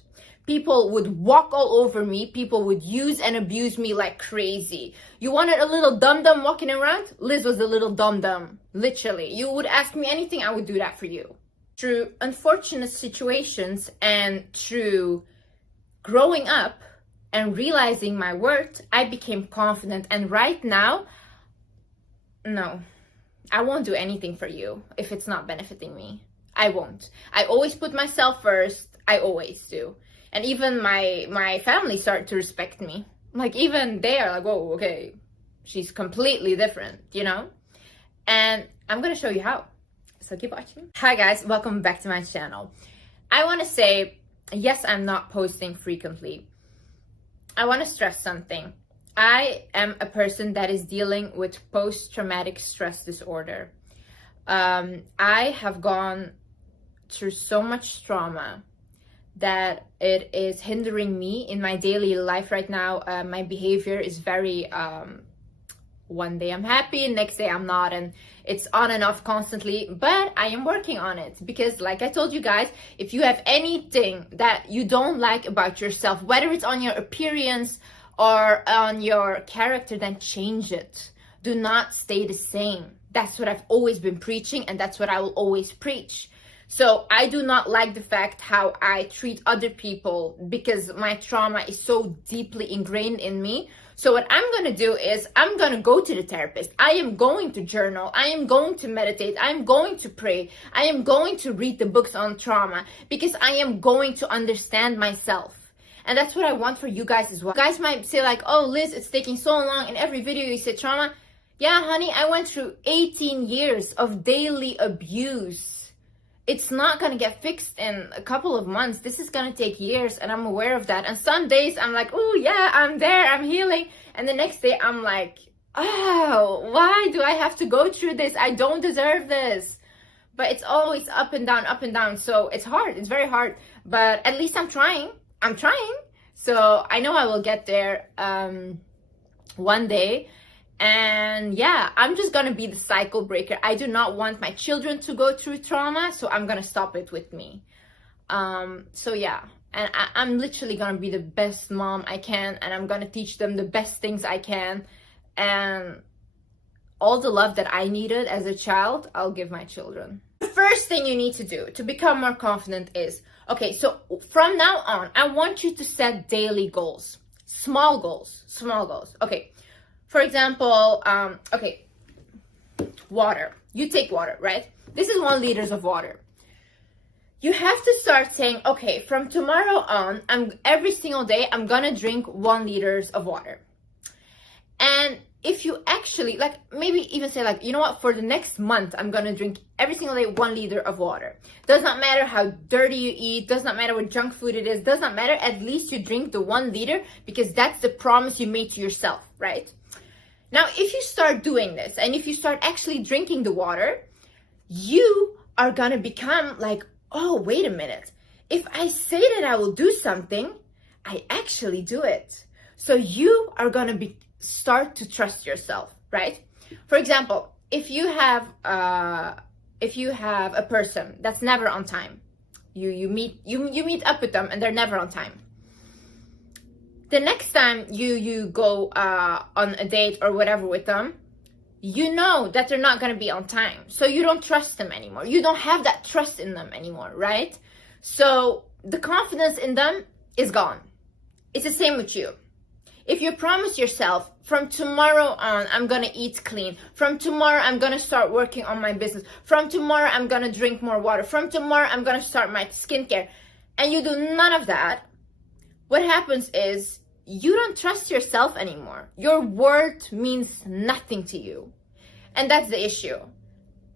People would walk all over me. People would use and abuse me like crazy. You wanted a little dum-dum walking around? Liz was a little dum-dum, literally. You would ask me anything, I would do that for you. Through unfortunate situations and through growing up and realizing my worth, I became confident. And right now, no, I won't do anything for you if it's not benefiting me. I won't. I always put myself first. I always do. And even my family started to respect me. Like, even they are like, oh, okay, she's completely different, you know? And I'm gonna show you how. So keep watching. Hi guys, welcome back to my channel. I wanna say, yes, I'm not posting frequently. I wanna stress something. I am a person that is dealing with post-traumatic stress disorder. I have gone through so much trauma that it is hindering me in my daily life right now. My behavior is very One day I'm happy, next day I'm not, and it's on and off constantly, but I am working on it because, like I told you guys, if you have anything that you don't like about yourself, whether it's on your appearance or on your character, then change it. Do not stay the same. That's what I've always been preaching, and that's what I will always preach. So I do not like the fact how I treat other people because my trauma is so deeply ingrained in me. So what I'm going to do is I'm going to go to the therapist. I am going to journal. I am going to meditate. I am going to pray. I am going to read the books on trauma because I am going to understand myself. And that's what I want for you guys as well. You guys might say like, oh, Liz, it's taking so long. In every video you say trauma. Yeah, honey, I went through 18 years of daily abuse. It's not going to get fixed in a couple of months. This is going to take years, and I'm aware of that. And some days I'm like, oh yeah, I'm there, I'm healing. And the next day I'm like, oh, why do I have to go through this? I don't deserve this. But it's always up and down, up and down. So it's hard. It's very hard. But at least I'm trying. I'm trying. So I know I will get there one day. And yeah, I'm just gonna be the cycle breaker. I do not want my children to go through trauma, so I'm gonna stop it with me. So yeah, and I'm literally gonna be the best mom I can, and I'm gonna teach them the best things I can, and all the love that I needed as a child, I'll give my children. The first thing you need to do to become more confident is, okay, so from now on, I want you to set daily goals, small goals, okay. For example, okay, water. You take water, right? This is 1 liter of water. You have to start saying, okay, from tomorrow on, every single day, I'm gonna drink 1 liter of water. And if you actually, like, maybe even say like, you know what, for the next month, I'm gonna drink every single day 1 liter of water. Does not matter how dirty you eat, does not matter what junk food it is, does not matter, at least you drink the 1 liter because that's the promise you made to yourself, right? Now, if you start doing this and if you start actually drinking the water, you are going to become like, oh, wait a minute. If I say that I will do something, I actually do it. So you are going to start to trust yourself, right? For example, if you have a person that's never on time, you meet up with them and they're never on time. The next time you go on a date or whatever with them, you know that they're not going to be on time. So you don't trust them anymore. You don't have that trust in them anymore, right? So the confidence in them is gone. It's the same with you. If you promise yourself, from tomorrow on, I'm going to eat clean. From tomorrow, I'm going to start working on my business. From tomorrow, I'm going to drink more water. From tomorrow, I'm going to start my skincare. And you do none of that. What happens is you don't trust yourself anymore. Your word means nothing to you. And that's the issue.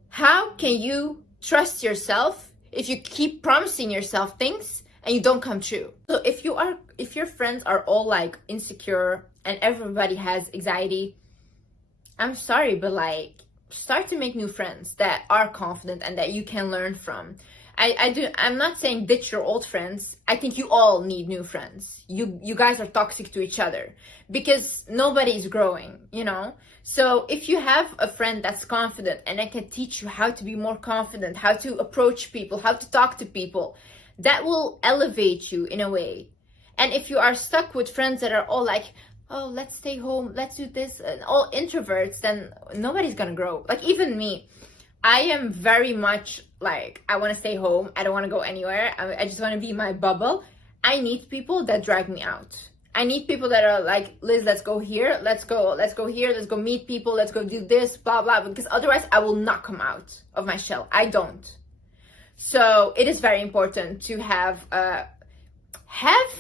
How can you trust yourself if you keep promising yourself things and you don't come true? So if your friends are all like insecure and everybody has anxiety, I'm sorry, but like start to make new friends that are confident and that you can learn from. I'm not saying ditch your old friends. I think you all need new friends. You guys are toxic to each other because nobody is growing, you know? So if you have a friend that's confident and that can teach you how to be more confident, how to approach people, how to talk to people, that will elevate you in a way. And if you are stuck with friends that are all like, oh, let's stay home, let's do this, and all introverts, then nobody's gonna grow. Like even me, I am very much like, I want to stay home. I don't want to go anywhere. I just want to be in my bubble. I need people that drag me out. I need people that are like, Liz, let's go here. Let's go here. Let's go meet people. Let's go do this, blah, blah. Because otherwise I will not come out of my shell. I don't. So it is very important to have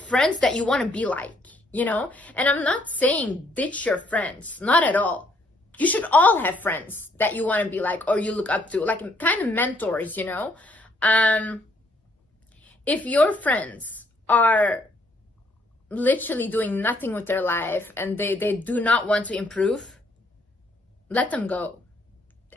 friends that you want to be like, you know? And I'm not saying ditch your friends. Not at all. You should all have friends that you want to be like or you look up to, like kind of mentors, you know? If your friends are literally doing nothing with their life and they do not want to improve, let them go.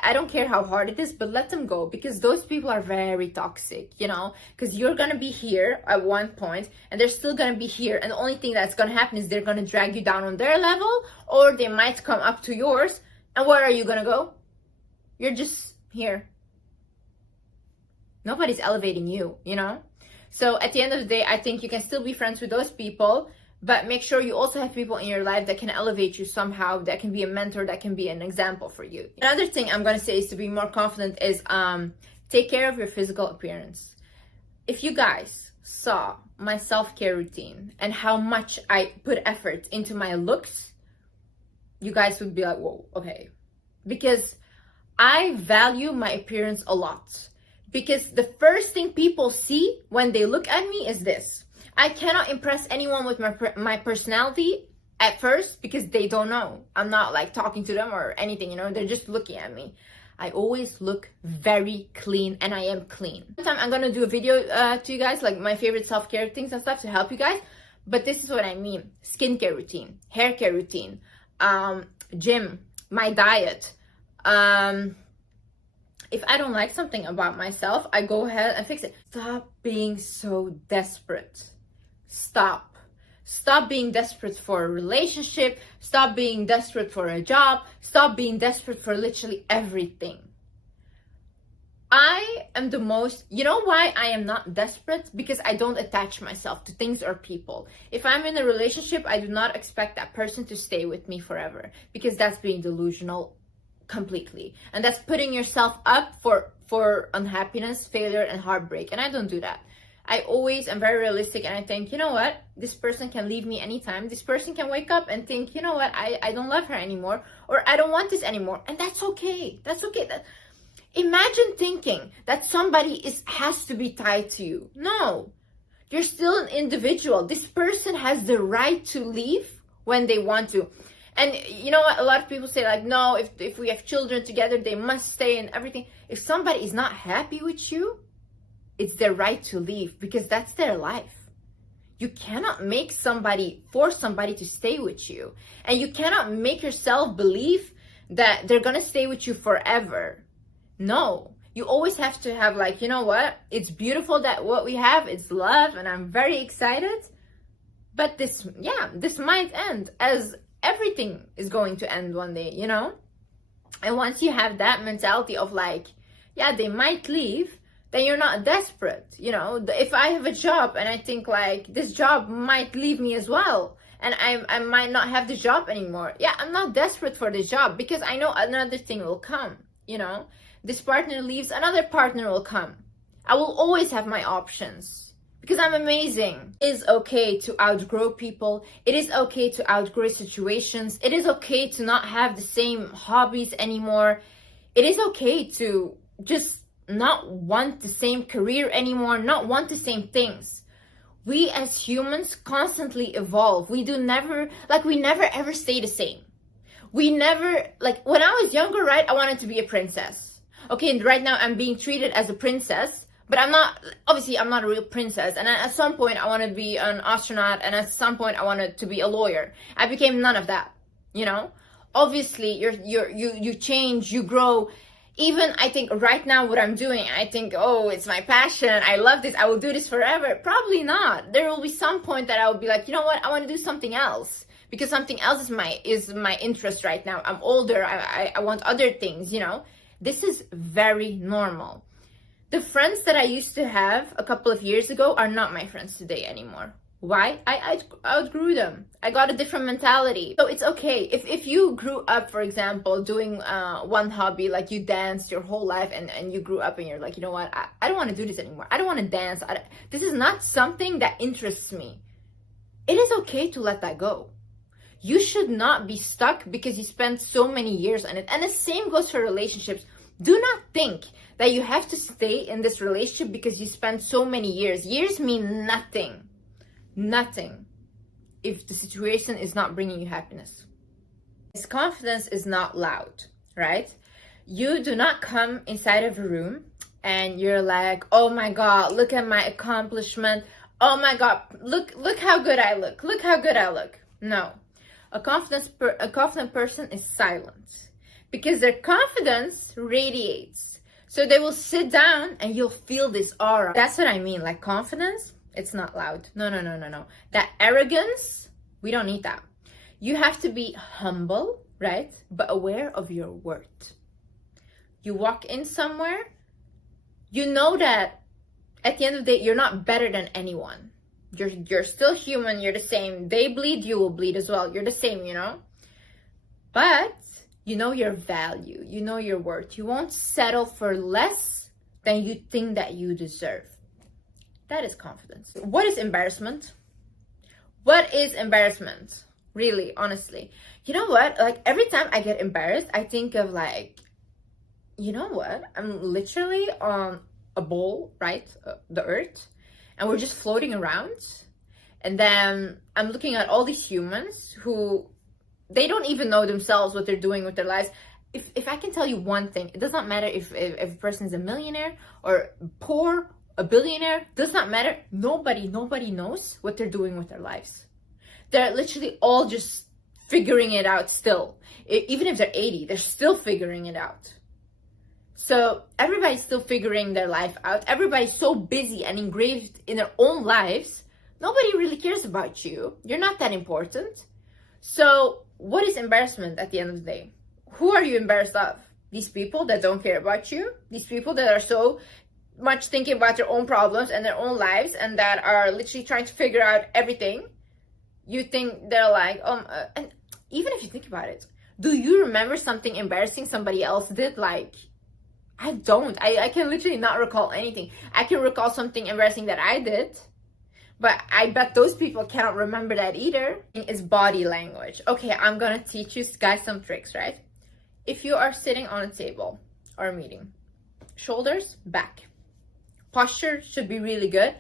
I don't care how hard it is, but let them go, because those people are very toxic, you know, because you're gonna be here at one point and they're still gonna be here, and the only thing that's gonna happen is they're gonna drag you down on their level, or they might come up to yours, and where are you gonna go? You're just here. Nobody's elevating you, you know? So at the end of the day, I think you can still be friends with those people, but make sure you also have people in your life that can elevate you somehow, that can be a mentor, that can be an example for you. Another thing I'm going to say is to be more confident is take care of your physical appearance. If you guys saw my self-care routine and how much I put effort into my looks, you guys would be like, whoa, okay. Because I value my appearance a lot. Because the first thing people see when they look at me is this. I cannot impress anyone with my personality at first, because they don't know. I'm not like talking to them or anything, you know, they're just looking at me. I always look very clean, and I am clean. Sometime I'm gonna do a video to you guys, like my favorite self-care things and stuff to help you guys. But this is what I mean. Skincare routine, hair care routine, gym, my diet. If I don't like something about myself, I go ahead and fix it. Stop being so desperate. Stop. Stop being desperate for a relationship. Stop being desperate for a job. Stop being desperate for literally everything. I am the most, you know why I am not desperate? Because I don't attach myself to things or people. If I'm in a relationship, I do not expect that person to stay with me forever, because that's being delusional completely, and that's putting yourself up for unhappiness, failure, and heartbreak. And I don't do that. I always am very realistic, and I think, you know what, this person can leave me anytime. This person can wake up and think, you know what, I don't love her anymore, or I don't want this anymore, and that's okay. That's okay. Imagine thinking that somebody has to be tied to you. No, you're still an individual. This person has the right to leave when they want to. And you know what? A lot of people say, like, no, if we have children together, they must stay and everything. If somebody is not happy with you, it's their right to leave, because that's their life. You cannot force somebody to stay with you. And you cannot make yourself believe that they're going to stay with you forever. No. You always have to have, like, you know what? It's beautiful that what we have is love, and I'm very excited. But this might end, as everything is going to end one day, you know? And once you have that mentality of like, yeah, they might leave, then you're not desperate, you know? If I have a job and I think like this job might leave me as well, and I might not have the job anymore, yeah, I'm not desperate for this job, because I know another thing will come, you know? This partner leaves, another partner will come. I will always have my options. Because I'm amazing. It is okay to outgrow people. It is okay to outgrow situations. It is okay to not have the same hobbies anymore. It is okay to just not want the same career anymore, not want the same things. We as humans constantly evolve. We never ever stay the same. We never, like, when I was younger, right, I wanted to be a princess. Okay, and right now I'm being treated as a princess. But I'm not a real princess. And at some point I wanted to be an astronaut, and at some point I wanted to be a lawyer. I became none of that, you know? Obviously you change, you grow. Even I think right now what I'm doing, I think, oh, it's my passion, I love this, I will do this forever. Probably not. There will be some point that I will be like, you know what, I want to do something else. Because something else is my interest right now. I'm older, I want other things, you know? This is very normal. The friends that I used to have a couple of years ago are not my friends today anymore. Why? I outgrew them. I got a different mentality. So it's okay. If you grew up, for example, doing one hobby, like you danced your whole life, and you grew up and you're like, you know what, I don't want to do this anymore. I don't want to dance. This is not something that interests me. It is okay to let that go. You should not be stuck because you spent so many years on it. And the same goes for relationships. Do not think that you have to stay in this relationship because you spent so many years. Years mean nothing. Nothing. If the situation is not bringing you happiness. This confidence is not loud, right? You do not come inside of a room and you're like, oh my God, look at my accomplishment. Oh my God, look how good I look. Look how good I look. No. A confident person is silent. because their confidence radiates. So they will sit down and you'll feel this aura. That's what I mean. Like confidence, it's not loud. No, no, no, no, no. That arrogance, we don't need that. You have to be humble, right? But aware of your worth. You walk in somewhere, you know that at the end of the day, you're not better than anyone. You're still human, you're the same. They bleed, you will bleed as well. You're the same, you know? But you know your value, you know your worth. You won't settle for less than you think that you deserve. That is confidence. What is embarrassment? What is embarrassment? Really, honestly. You know what? Like every time I get embarrassed, I think of like, you know what? I'm literally on a bowl, right? The earth. And we're just floating around. And then I'm looking at all these humans who, they don't even know themselves what they're doing with their lives. If I can tell you one thing, it does not matter if a person is a millionaire or poor, a billionaire, does not matter. Nobody knows what they're doing with their lives. They're literally all just figuring it out still. Even if they're 80, they're still figuring it out. So everybody's still figuring their life out. Everybody's so busy and engraved in their own lives. Nobody really cares about you. You're not that important. So what is embarrassment at the end of the day? Who are you embarrassed of? These people that don't care about you? These people that are so much thinking about their own problems and their own lives and that are literally trying to figure out everything? You think they're like, and even if you think about it, do you remember something embarrassing somebody else did? Like, I don't. I can literally not recall anything. I can recall something embarrassing that I did, but I bet those people cannot remember that either. It's body language. Okay, I'm gonna teach you guys some tricks, right? If you are sitting on a table or a meeting, shoulders back. Posture should be really good.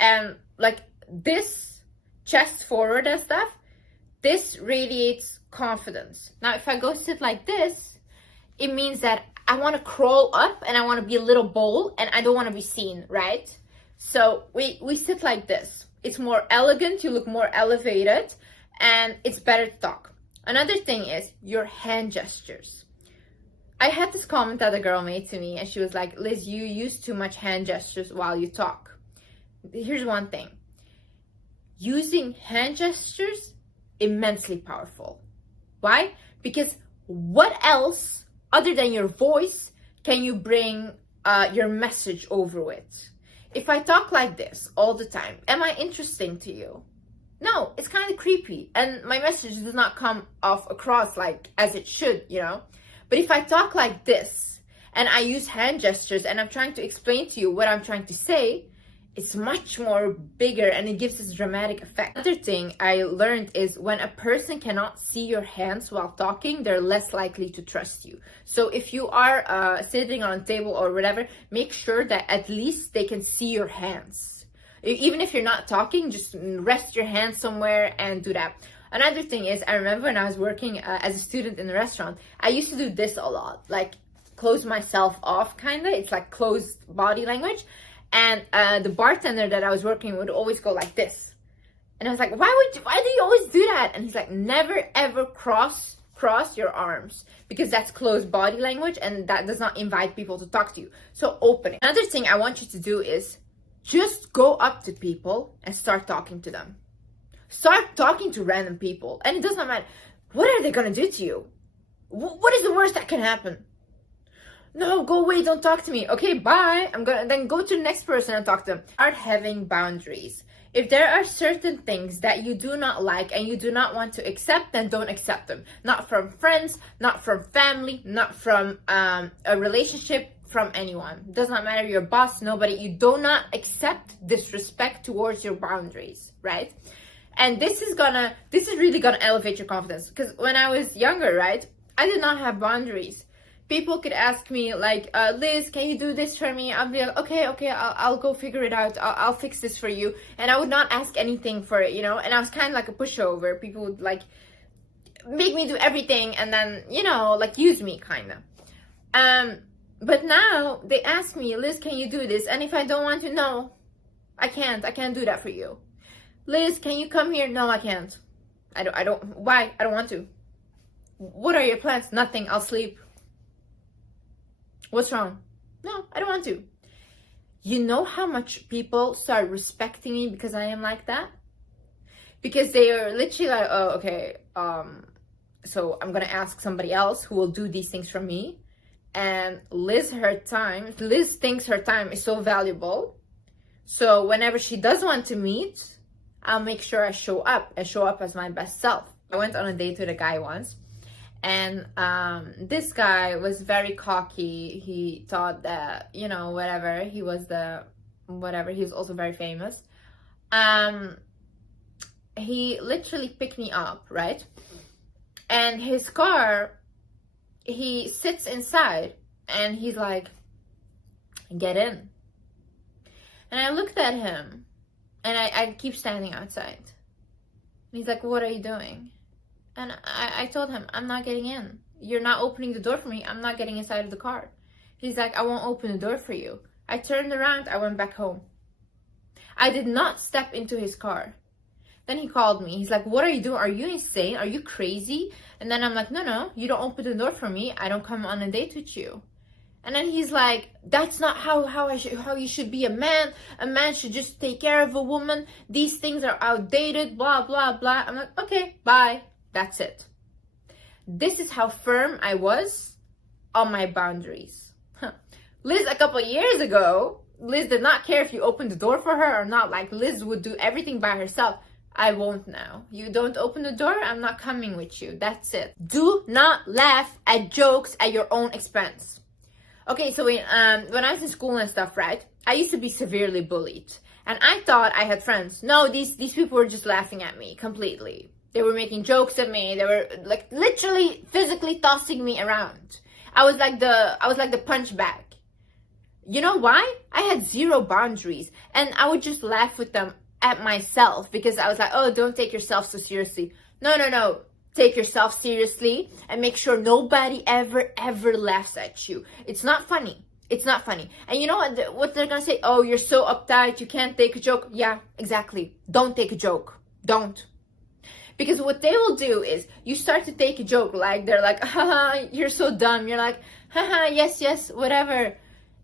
And like this, chest forward and stuff, this radiates confidence. Now, if I go sit like this, it means that I want to crawl up and I want to be a little bold and I don't want to be seen, right? So we sit like this. It's more elegant, you look more elevated, and it's better to talk. Another thing is your hand gestures. I had this comment that a girl made to me and she was like, Liz, you use too much hand gestures while you talk. Here's one thing. Using hand gestures, immensely powerful. Why? Because what else other than your voice can you bring your message over with? If I talk like this all the time, am I interesting to you? No, it's kind of creepy and my message does not come off across like as it should, you know? But if I talk like this and I use hand gestures and I'm trying to explain to you what I'm trying to say, it's much more bigger and it gives this dramatic effect. Another thing I learned is when a person cannot see your hands while talking, they're less likely to trust you. So if you are sitting on a table or whatever, make sure that at least they can see your hands. Even if you're not talking, just rest your hands somewhere and do that. Another thing is, I remember when I was working as a student in a restaurant, I used to do this a lot, like close myself off kind of. It's like closed body language. And the bartender that I was working with would always go like this. And I was like, why do you always do that? And he's like, never ever cross your arms, because that's closed body language and that does not invite people to talk to you. So open it. Another thing I want you to do is just go up to people and start talking to them. Start talking to random people. And it does not matter. What are they going to do to you? What is the worst that can happen? No, go away, don't talk to me. Okay, bye. I'm gonna then go to the next person and talk to them. Start having boundaries. If there are certain things that you do not like and you do not want to accept, then don't accept them. Not from friends, not from family, not from a relationship, from anyone. It does not matter, your boss, nobody. You do not accept disrespect towards your boundaries, right? And this is really gonna elevate your confidence. Because when I was younger, right, I did not have boundaries. People could ask me like, Liz, can you do this for me? I'll be like, okay, I'll go figure it out. I'll fix this for you. And I would not ask anything for it, you know? And I was kind of like a pushover. People would like make me do everything and then, you know, like use me kind of. But now they ask me, Liz, can you do this? And if I don't want to, no, I can't do that for you. Liz, can you come here? No, I can't. I don't, why? I don't want to. What are your plans? Nothing, I'll sleep. What's wrong? No, I don't want to. You know how much people start respecting me because I am like that? Because they are literally like, oh, okay, so I'm gonna ask somebody else who will do these things for me. And Liz thinks her time is so valuable. So whenever she does want to meet, I'll make sure I show up as my best self. I went on a date with a guy once, and this guy was very cocky. He thought that, you know, whatever, he was also very famous. He literally picked me up, right? And his car, he sits inside and he's like, get in. And I looked at him and I keep standing outside. And he's like, what are you doing? And I told him, I'm not getting in. You're not opening the door for me. I'm not getting inside of the car. He's like, I won't open the door for you. I turned around, I went back home. I did not step into his car. Then he called me. He's like, what are you doing? Are you insane? Are you crazy? And then I'm like, no, you don't open the door for me. I don't come on a date with you. And then he's like, that's not how you should be a man. A man should just take care of a woman. These things are outdated, blah, blah, blah. I'm like, okay, bye. That's it. This is how firm I was on my boundaries. Liz, a couple years ago, Liz did not care if you opened the door for her or not. Like, Liz would do everything by herself. I won't now. You don't open the door, I'm not coming with you. That's it. Do not laugh at jokes at your own expense. Okay, so when I was in school and stuff, right, I used to be severely bullied. And I thought I had friends. No, these people were just laughing at me completely. They were making jokes at me. They were like literally physically tossing me around. I was like the punch bag. You know why? I had zero boundaries. And I would just laugh with them at myself because I was like, oh, don't take yourself so seriously. No. Take yourself seriously and make sure nobody ever laughs at you. It's not funny. It's not funny. And you know what they're gonna say? Oh, you're so uptight, you can't take a joke. Yeah, exactly. Don't take a joke. Don't. Because what they will do is you start to take a joke, like they're like, haha, you're so dumb. You're like, haha, yes, whatever.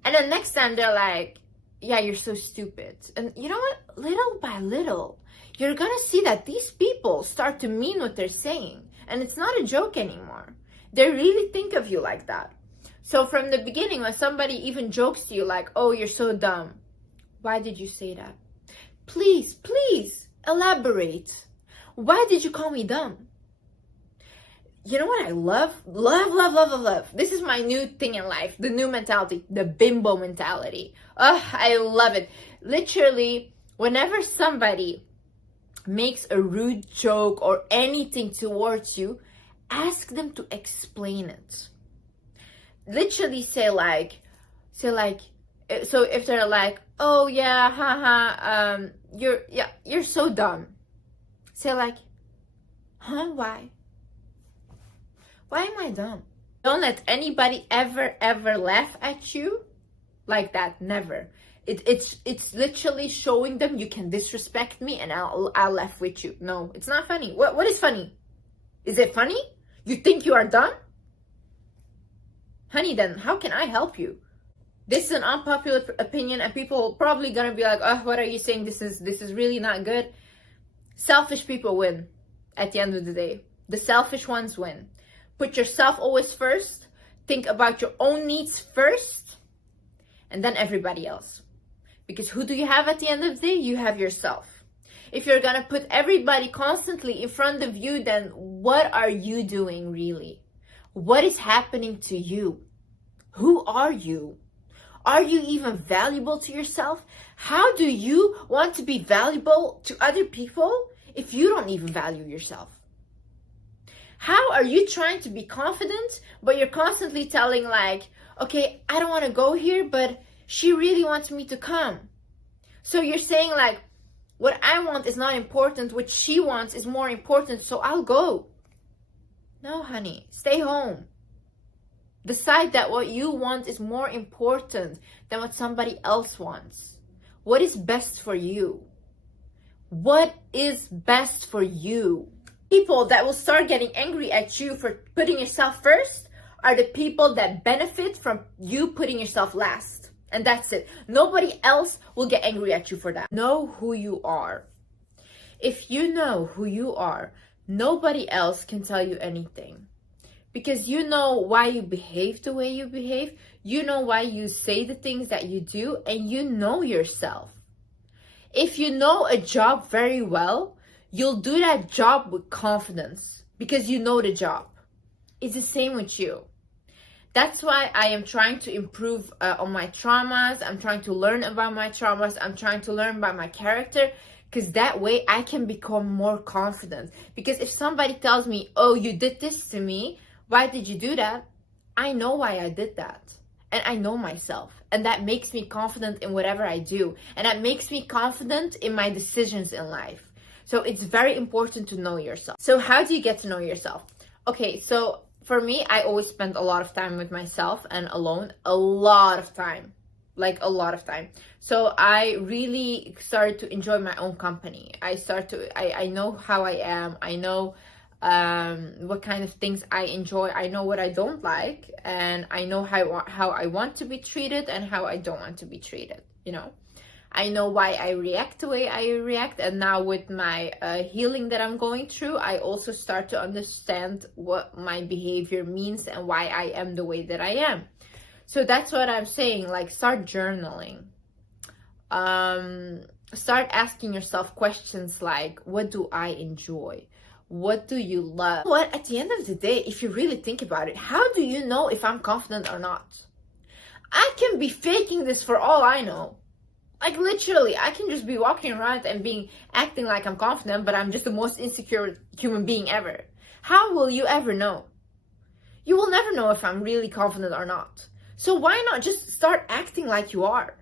And then next time they're like, yeah, you're so stupid. And you know what? Little by little, you're gonna see that these people start to mean what they're saying. And it's not a joke anymore. They really think of you like that. So from the beginning, when somebody even jokes to you like, oh, you're so dumb. Why did you say that? Please, elaborate. Why did you call me dumb? You know what I love? Love. This is my new thing in life. The new mentality. The bimbo mentality. Oh, I love it. Literally, whenever somebody makes a rude joke or anything towards you, ask them to explain it. Literally say like, so if they're like, oh yeah, haha, you're so dumb. Say like, huh, why? Why am I dumb? Don't let anybody ever laugh at you like that. Never. It's literally showing them you can disrespect me and I'll laugh with you. No, it's not funny. What is funny? Is it funny? You think you are dumb? Honey, then how can I help you? This is an unpopular opinion and people probably gonna be like, oh, what are you saying? This is really not good. Selfish people win at the end of the day. The selfish ones win. Put yourself always first. Think about your own needs first. And then everybody else. Because who do you have at the end of the day? You have yourself. If you're gonna put everybody constantly in front of you, then what are you doing really? What is happening to you? Who are you? Are you even valuable to yourself? How do you want to be valuable to other people if you don't even value yourself? How are you trying to be confident, but you're constantly telling like, okay, I don't want to go here, but she really wants me to come. So you're saying like, what I want is not important, what she wants is more important, so I'll go. No, honey, stay home. Decide that what you want is more important than what somebody else wants. What is best for you? What is best for you? People that will start getting angry at you for putting yourself first are the people that benefit from you putting yourself last. And that's it. Nobody else will get angry at you for that. Know who you are. If you know who you are, nobody else can tell you anything. Because you know why you behave the way you behave. You know why you say the things that you do, and you know yourself. If you know a job very well, you'll do that job with confidence because you know the job. It's the same with you. That's why I am trying to improve on my traumas. I'm trying to learn about my traumas. I'm trying to learn about my character, because that way I can become more confident. Because if somebody tells me, oh, you did this to me, why did you do that? I know why I did that. And I know myself. And that makes me confident in whatever I do. And that makes me confident in my decisions in life. So it's very important to know yourself. So how do you get to know yourself? Okay, so for me, I always spend a lot of time with myself and alone. A lot of time. Like a lot of time. So I really started to enjoy my own company. I know how I am. I know what kind of things I enjoy. I know what I don't like, and I know how I want to be treated and how I don't want to be treated, you know. I know why I react the way I react, and now with my healing that I'm going through, I also start to understand what my behavior means and why I am the way that I am. So that's what I'm saying, like, start journaling. Start asking yourself questions like, what do I enjoy? What do you love? What, at the end of the day, if you really think about it, how do you know if I'm confident or not? I can be faking this for all I know. Like, literally, I can just be walking around and acting like I'm confident, but I'm just the most insecure human being ever. How will you ever know? You will never know if I'm really confident or not. So why not just start acting like you are?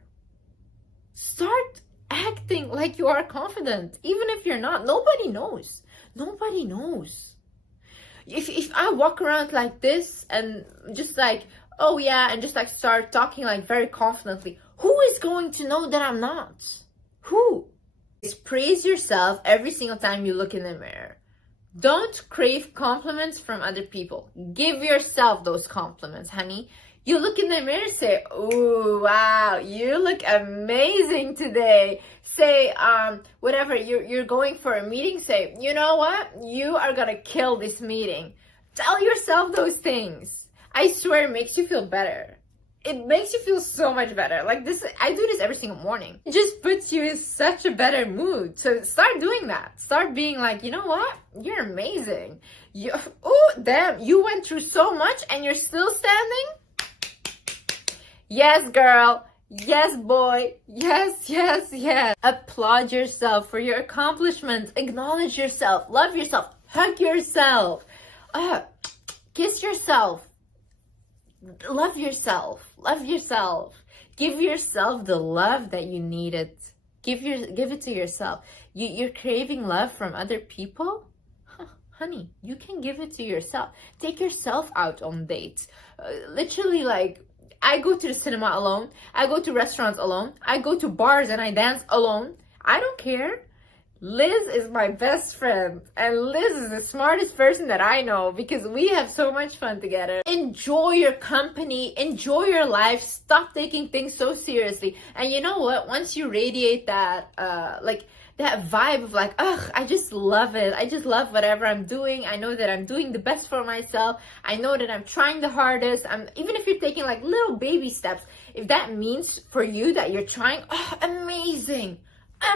Start acting like you are confident, even if you're not. Nobody knows. Nobody knows. If I walk around like this and just like, oh yeah, and just like start talking like very confidently, who is going to know that I'm not? Who? Just praise yourself every single time you look in the mirror. Don't crave compliments from other people. Give yourself those compliments, honey. You look in the mirror, say, "Ooh, wow, you look amazing today." Say, whatever, you're going for a meeting, say, you know what? You are gonna kill this meeting. Tell yourself those things. I swear it makes you feel better. It makes you feel so much better. Like this, I do this every single morning. It just puts you in such a better mood. So start doing that. Start being like, you know what? You're amazing. Oh, damn, you went through so much and you're still standing? Yes, girl. Yes, boy. Yes, yes, yes. Applaud yourself for your accomplishments. Acknowledge yourself. Love yourself. Hug yourself. Kiss yourself. Love yourself. Love yourself. Give yourself the love that you needed. Give it to yourself. You're craving love from other people? Honey, you can give it to yourself. Take yourself out on dates. Literally, like, I go to the cinema alone. I go to restaurants alone. I go to bars and I dance alone. I don't care. Liz is my best friend. And Liz is the smartest person that I know because we have so much fun together. Enjoy your company. Enjoy your life. Stop taking things so seriously. And you know what? Once you radiate that, that vibe of like, ugh, I just love it. I just love whatever I'm doing. I know that I'm doing the best for myself. I know that I'm trying the hardest. Even if you're taking like little baby steps, if that means for you that you're trying, oh, amazing,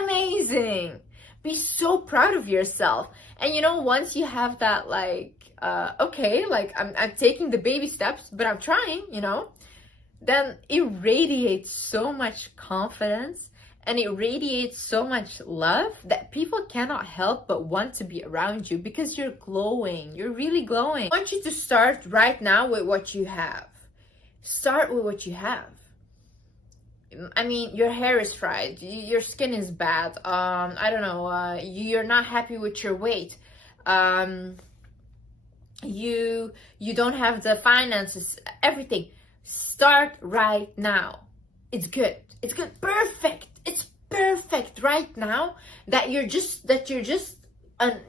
amazing. Be so proud of yourself. And you know, once you have that like, okay, like I'm taking the baby steps, but I'm trying, you know, then it radiates so much confidence. And it radiates so much love that people cannot help but want to be around you because you're glowing. You're really glowing. I want you to start right now with what you have. Start with what you have. I mean, your hair is fried. Your skin is bad. I don't know. You're not happy with your weight. You don't have the finances. Everything. Start right now. It's good. It's good. Perfect. It's perfect right now that you're just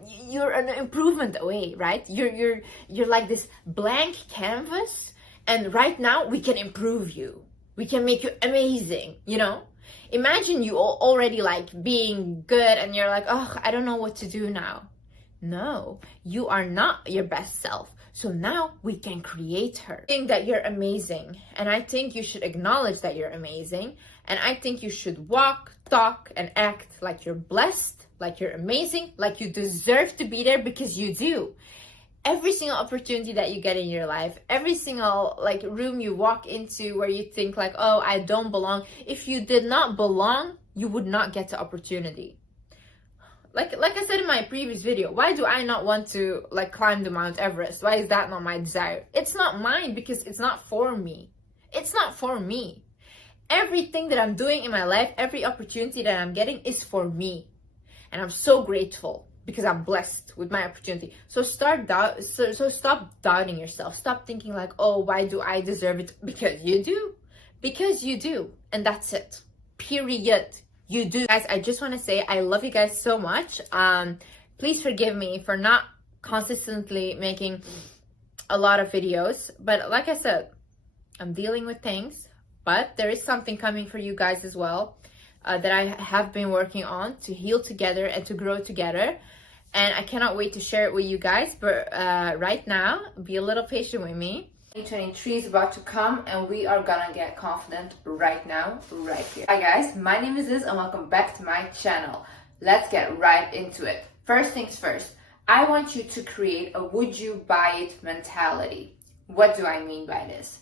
you're an improvement away, right? You're like this blank canvas, and right now we can improve you. We can make you amazing, you know? Imagine you already like being good and you're like, oh, I don't know what to do now. No, you are not your best self. So now we can create her. I think that you're amazing, and I think you should acknowledge that you're amazing, and I think you should walk, talk, and act like you're blessed, like you're amazing, like you deserve to be there, because you do. Every single opportunity that you get in your life, every single like room you walk into where you think like, oh, I don't belong. If you did not belong, you would not get the opportunity. Like I said in my previous video, why do I not want to like climb the Mount Everest? Why is that not my desire? It's not mine because it's not for me. It's not for me. Everything that I'm doing in my life, every opportunity that I'm getting is for me. And I'm so grateful because I'm blessed with my opportunity. So stop doubting yourself. Stop thinking like, oh, why do I deserve it? Because you do. Because you do. And that's it. Period. You do. Guys, I just want to say I love you guys so much. Please forgive me for not consistently making a lot of videos. But like I said, I'm dealing with things. But there is something coming for you guys as well. That I have been working on to heal together and to grow together, and I cannot wait to share it with you guys. But right now, be a little patient with me. 2023 is about to come, and we are gonna get confident right now, right here. Hi guys, my name is Liz and welcome back to my channel. Let's get right into it. First things first, I want you to create a would you buy it mentality. What do I mean by this?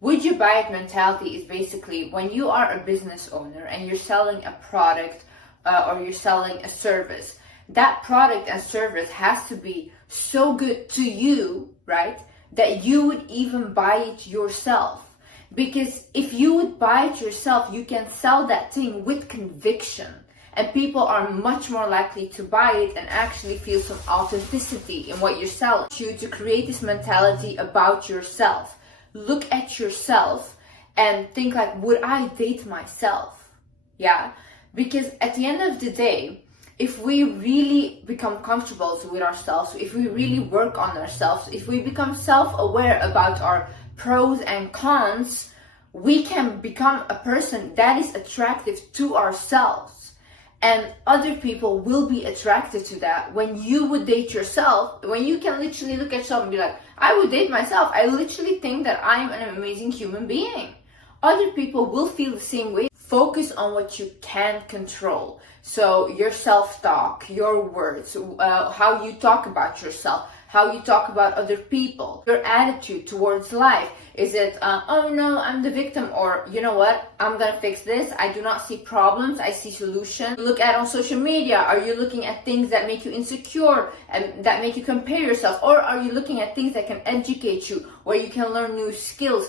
Would you buy it mentality is basically when you are a business owner and you're selling a product or you're selling a service. That product and service has to be so good to you, right, that you would even buy it yourself. Because if you would buy it yourself, you can sell that thing with conviction. And people are much more likely to buy it and actually feel some authenticity in what you're selling. You to create this mentality about yourself. Look at yourself and think like, would I date myself? Yeah, because at the end of the day, if we really become comfortable with ourselves, if we really work on ourselves, if we become self-aware about our pros and cons, we can become a person that is attractive to ourselves. And other people will be attracted to that. When you would date yourself, when you can literally look at yourself and be like, I would date myself. I literally think that I'm an amazing human being. Other people will feel the same way. Focus on what you can control. So your self-talk, your words, how you talk about yourself, how you talk about other people, your attitude towards life. Is it, oh no, I'm the victim, or you know what, I'm gonna fix this. I do not see problems, I see solutions. Look at on social media, are you looking at things that make you insecure and that make you compare yourself? Or are you looking at things that can educate you, where you can learn new skills?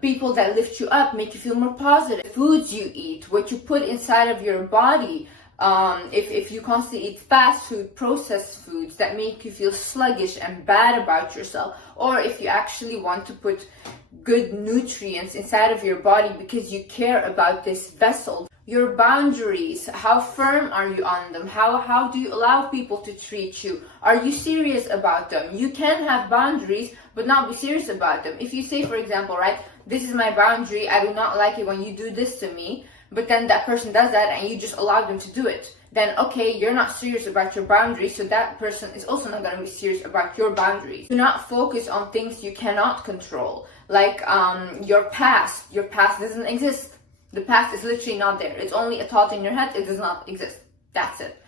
People that lift you up, make you feel more positive. Foods you eat, what you put inside of your body. If you constantly eat fast food, processed foods that make you feel sluggish and bad about yourself, or if you actually want to put good nutrients inside of your body because you care about this vessel. Your boundaries, how firm are you on them? How do you allow people to treat you? Are you serious about them? You can have boundaries but not be serious about them. If you say, for example, right, this is my boundary, I do not like it when you do this to me, but then that person does that and you just allow them to do it, then okay, you're not serious about your boundaries, so that person is also not going to be serious about your boundaries. Do not focus on things you cannot control, like your past. Your past doesn't exist. The past is literally not there. It's only a thought in your head. It does not exist. That's it.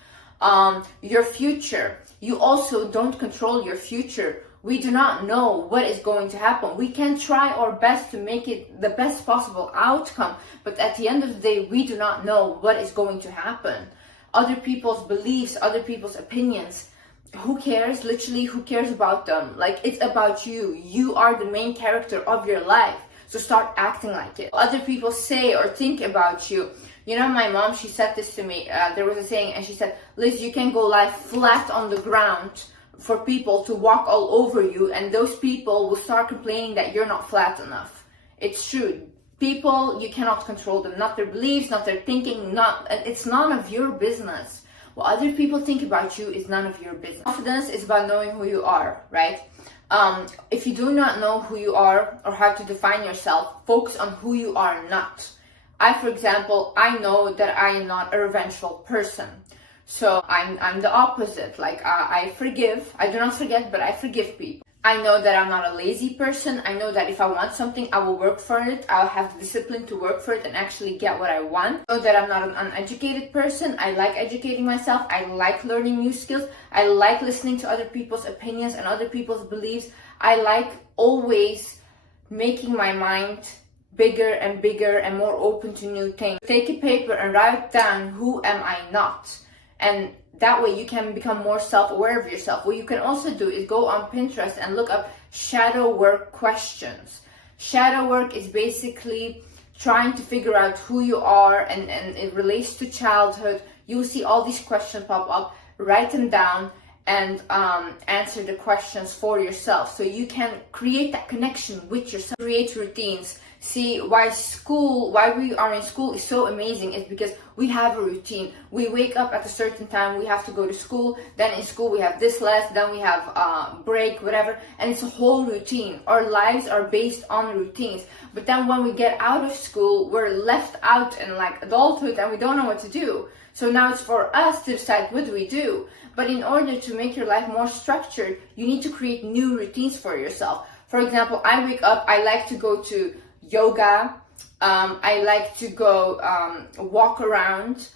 Your future. You also don't control your future. We do not know what is going to happen. We can try our best to make it the best possible outcome, but at the end of the day, we do not know what is going to happen. Other people's beliefs, other people's opinions, who cares? Literally, who cares about them? Like, it's about you. You are the main character of your life. So start acting like it. Other people say or think about you. You know, my mom, she said this to me. There was a saying, and she said, Liz, you can go lie flat on the ground for people to walk all over you, and those people will start complaining that you're not flat enough. It's true. People, you cannot control them. Not their beliefs, not their thinking, it's none of your business. What other people think about you is none of your business. Confidence is about knowing who you are, right? If you do not know who you are or how to define yourself, focus on who you are not. For example, I know that I am not a revengeful person. So I'm the opposite. Like I forgive. I do not forget, but I forgive people. I know that I'm not a lazy person. I know that if I want something, I will work for it. I'll have the discipline to work for it and actually get what I want. I know that I'm not an uneducated person. I like educating myself. I like learning new skills. I like listening to other people's opinions and other people's beliefs. I like always making my mind bigger and bigger and more open to new things. Take a paper and write down who am I not. And that way you can become more self-aware of yourself. What you can also do is go on Pinterest and look up shadow work questions. Shadow work is basically trying to figure out who you are, and it relates to childhood. You'll see all these questions pop up. Write them down and answer the questions for yourself, so you can create that connection with yourself. Create routines. See, why we are in school is so amazing is because we have a routine. We wake up at a certain time, we have to go to school, then in school we have this lesson, then we have break, whatever, and it's a whole routine. Our lives are based on routines. But then when we get out of school, we're left out in like adulthood and we don't know what to do. So now it's for us to decide what do we do. But in order to make your life more structured, you need to create new routines for yourself. For example, I wake up, I like to go to yoga, I like to go walk around,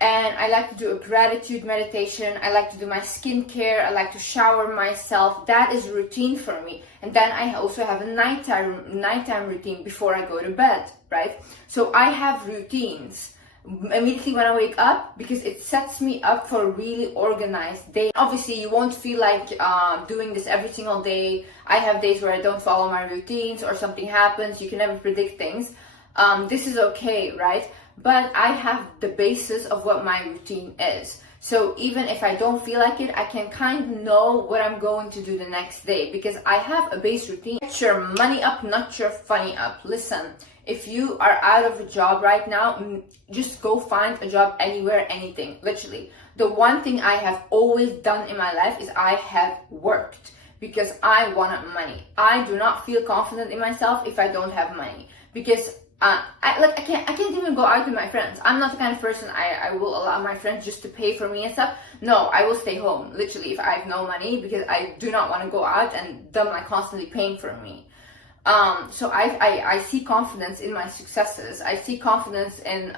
and I like to do a gratitude meditation. I like to do my skincare. I like to shower myself. That is routine for me. And then I also have a nighttime routine before I go to bed, right? So I have routines immediately when I wake up because it sets me up for a really organized day. Obviously, you won't feel like doing this every single day. I have days where I don't follow my routines or something happens. You can never predict things. This is okay, right? But I have the basis of what my routine is. So even if I don't feel like it, I can kind of know what I'm going to do the next day because I have a base routine. Get your money up, not your funny up. Listen, if you are out of a job right now, just go find a job anywhere, anything, literally. The one thing I have always done in my life is I have worked because I wanted money. I do not feel confident in myself if I don't have money because I can't even go out with my friends. I'm not the kind of person I will allow my friends just to pay for me and stuff. No, I will stay home, literally, if I have no money because I do not want to go out and them like constantly paying for me. So I see confidence in my successes. I see confidence in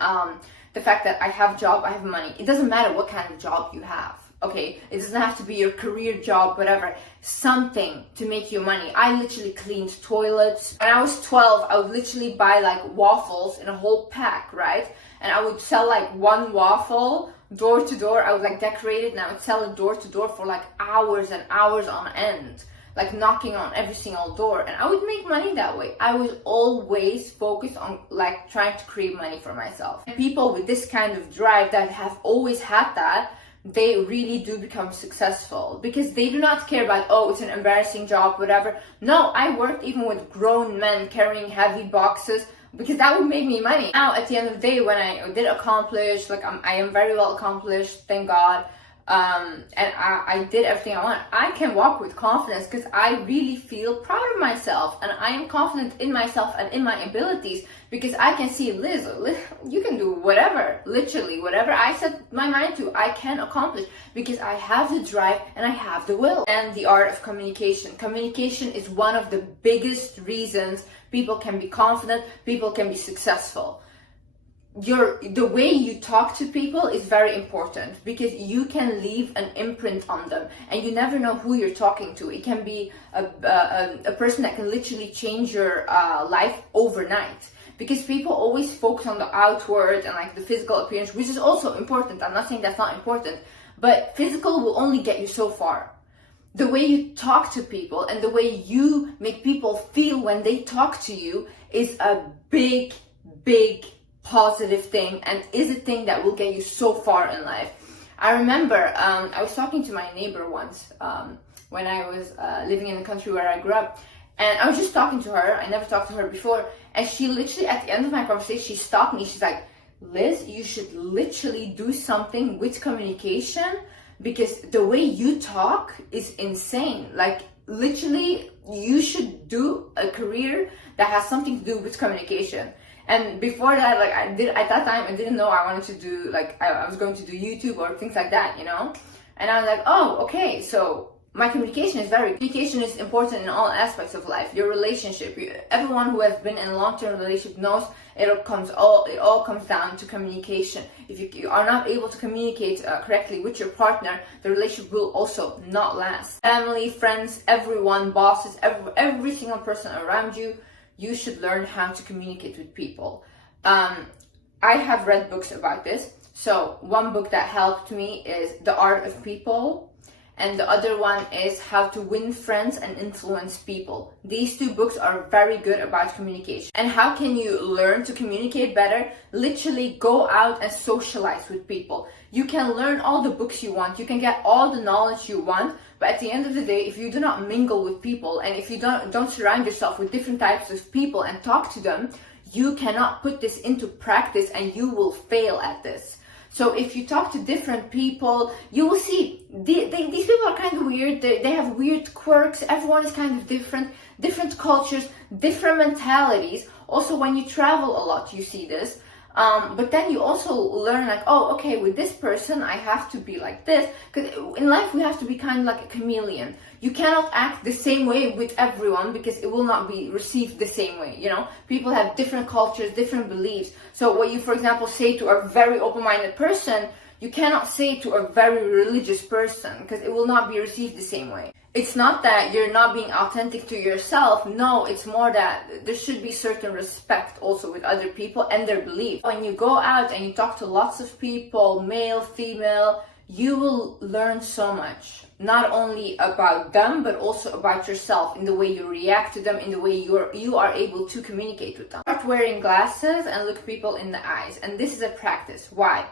the fact that I have a job, I have money. It doesn't matter what kind of job you have. Okay, it doesn't have to be your career job, whatever, something to make you money. I literally cleaned toilets. When I was 12, I would literally buy like waffles in a whole pack, right? And I would sell like one waffle door to door. I would like decorate it and I would sell it door to door for like hours and hours on end, like knocking on every single door. And I would make money that way. I was always focused on like trying to create money for myself. And people with this kind of drive that have always had that, they really do become successful because they do not care about, oh, it's an embarrassing job, whatever. No, I worked even with grown men carrying heavy boxes because that would make me money. Now, at the end of the day, when I did accomplish, like I am very well accomplished, thank God, and I did everything I want, I can walk with confidence because I really feel proud of myself and I am confident in myself and in my abilities because I can see, Liz, you can do whatever, literally, whatever I set my mind to, I can accomplish because I have the drive and I have the will. And the art of communication. Communication is one of the biggest reasons people can be confident, people can be successful. The way you talk to people is very important because you can leave an imprint on them and you never know who you're talking to. It can be a person that can literally change your life overnight because people always focus on the outward and like the physical appearance, which is also important. I'm not saying that's not important, but physical will only get you so far. The way you talk to people and the way you make people feel when they talk to you is a big positive thing and is a thing that will get you so far in life. I remember I was talking to my neighbor once when I was living in the country where I grew up, and I was just talking to her. I never talked to her before, and she literally at the end of my conversation, she stopped me. She's like, Liz, you should literally do something with communication, because the way you talk is insane. Like, literally, you should do a career that has something to do with communication. And before that, like, at that time, I didn't know I wanted to do, like, I was going to do YouTube or things like that, you know? And I was like, oh, okay, so communication is important in all aspects of life. Your relationship, everyone who has been in a long-term relationship knows it all comes down to communication. If you are not able to communicate correctly with your partner, the relationship will also not last. Family, friends, everyone, bosses, every single person around you, you should learn how to communicate with people. I have read books about this. So one book that helped me is The Art of People, and the other one is How to Win Friends and Influence People. These two books are very good about communication. And how can you learn to communicate better? Literally go out and socialize with people. You can learn all the books you want, you can get all the knowledge you want, but at the end of the day, if you do not mingle with people, and if you don't surround yourself with different types of people and talk to them, you cannot put this into practice and you will fail at this. So if you talk to different people, you will see these people are kind of weird. They have weird quirks. Everyone is kind of different cultures, different mentalities. Also, when you travel a lot, you see this. But then you also learn, like, oh, okay, with this person, I have to be like this. Because in life, we have to be kind of like a chameleon. You cannot act the same way with everyone because it will not be received the same way, you know? People have different cultures, different beliefs. So what you, for example, say to a very open-minded person, you cannot say to a very religious person because it will not be received the same way. It's not that you're not being authentic to yourself. No, it's more that there should be certain respect also with other people and their beliefs. When you go out and you talk to lots of people, male, female, you will learn so much. Not only about them, but also about yourself, in the way you react to them, in the way you are able to communicate with them. Start wearing glasses and look people in the eyes. And this is a practice. Why?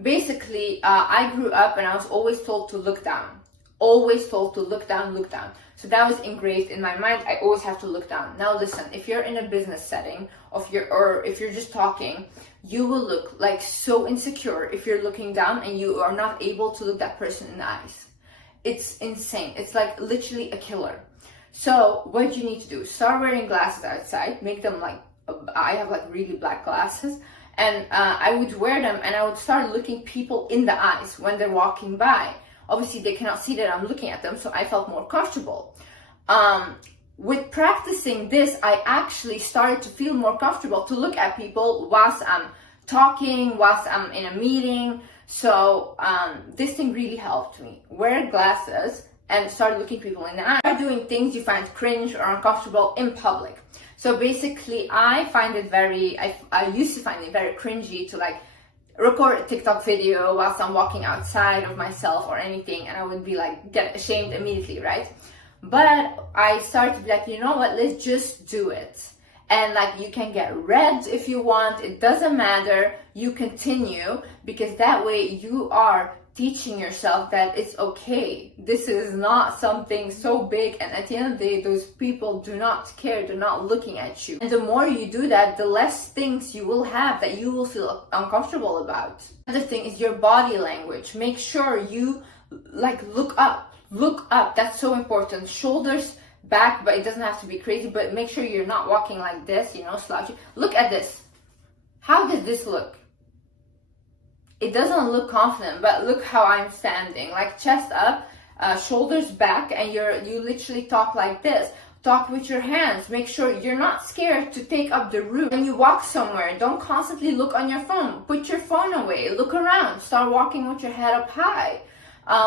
Basically, I grew up and I was always told to look down. Always told to look down, look down. So that was engraved in my mind. I always have to look down. Now listen, if you're in a business setting, or if you're just talking, you will look like so insecure if you're looking down and you are not able to look that person in the eyes. It's insane. It's like literally a killer. So what you need to do, start wearing glasses outside, make them like, I have like really black glasses, and I would wear them and I would start looking people in the eyes when they're walking by. Obviously, they cannot see that I'm looking at them, so I felt more comfortable. With practicing this, I actually started to feel more comfortable to look at people whilst I'm talking, whilst I'm in a meeting. So this thing really helped me. Wear glasses and start looking people in the eye. Start doing things you find cringe or uncomfortable in public. So basically, I used to find it very cringy to like record a TikTok video whilst I'm walking outside of myself or anything, and I would be like, get ashamed immediately, right? But I started to be like, you know what, let's just do it. And like, you can get red if you want, it doesn't matter, you continue, because that way you are teaching yourself that it's okay. This is not something so big, and at the end of the day, those people do not care, they're not looking at you. And the more you do that, the less things you will have that you will feel uncomfortable about. Another thing is your body language. Make sure you like look up. Look up, that's so important. Shoulders back, but it doesn't have to be crazy, but make sure you're not walking like this, you know, slouchy. Look at this. How does this look? It doesn't look confident, but look how I'm standing, like chest up, shoulders back, and you literally talk like this. Talk with your hands. Make sure you're not scared to take up the room. When you walk somewhere, don't constantly look on your phone. Put your phone away. Look around. Start walking with your head up high.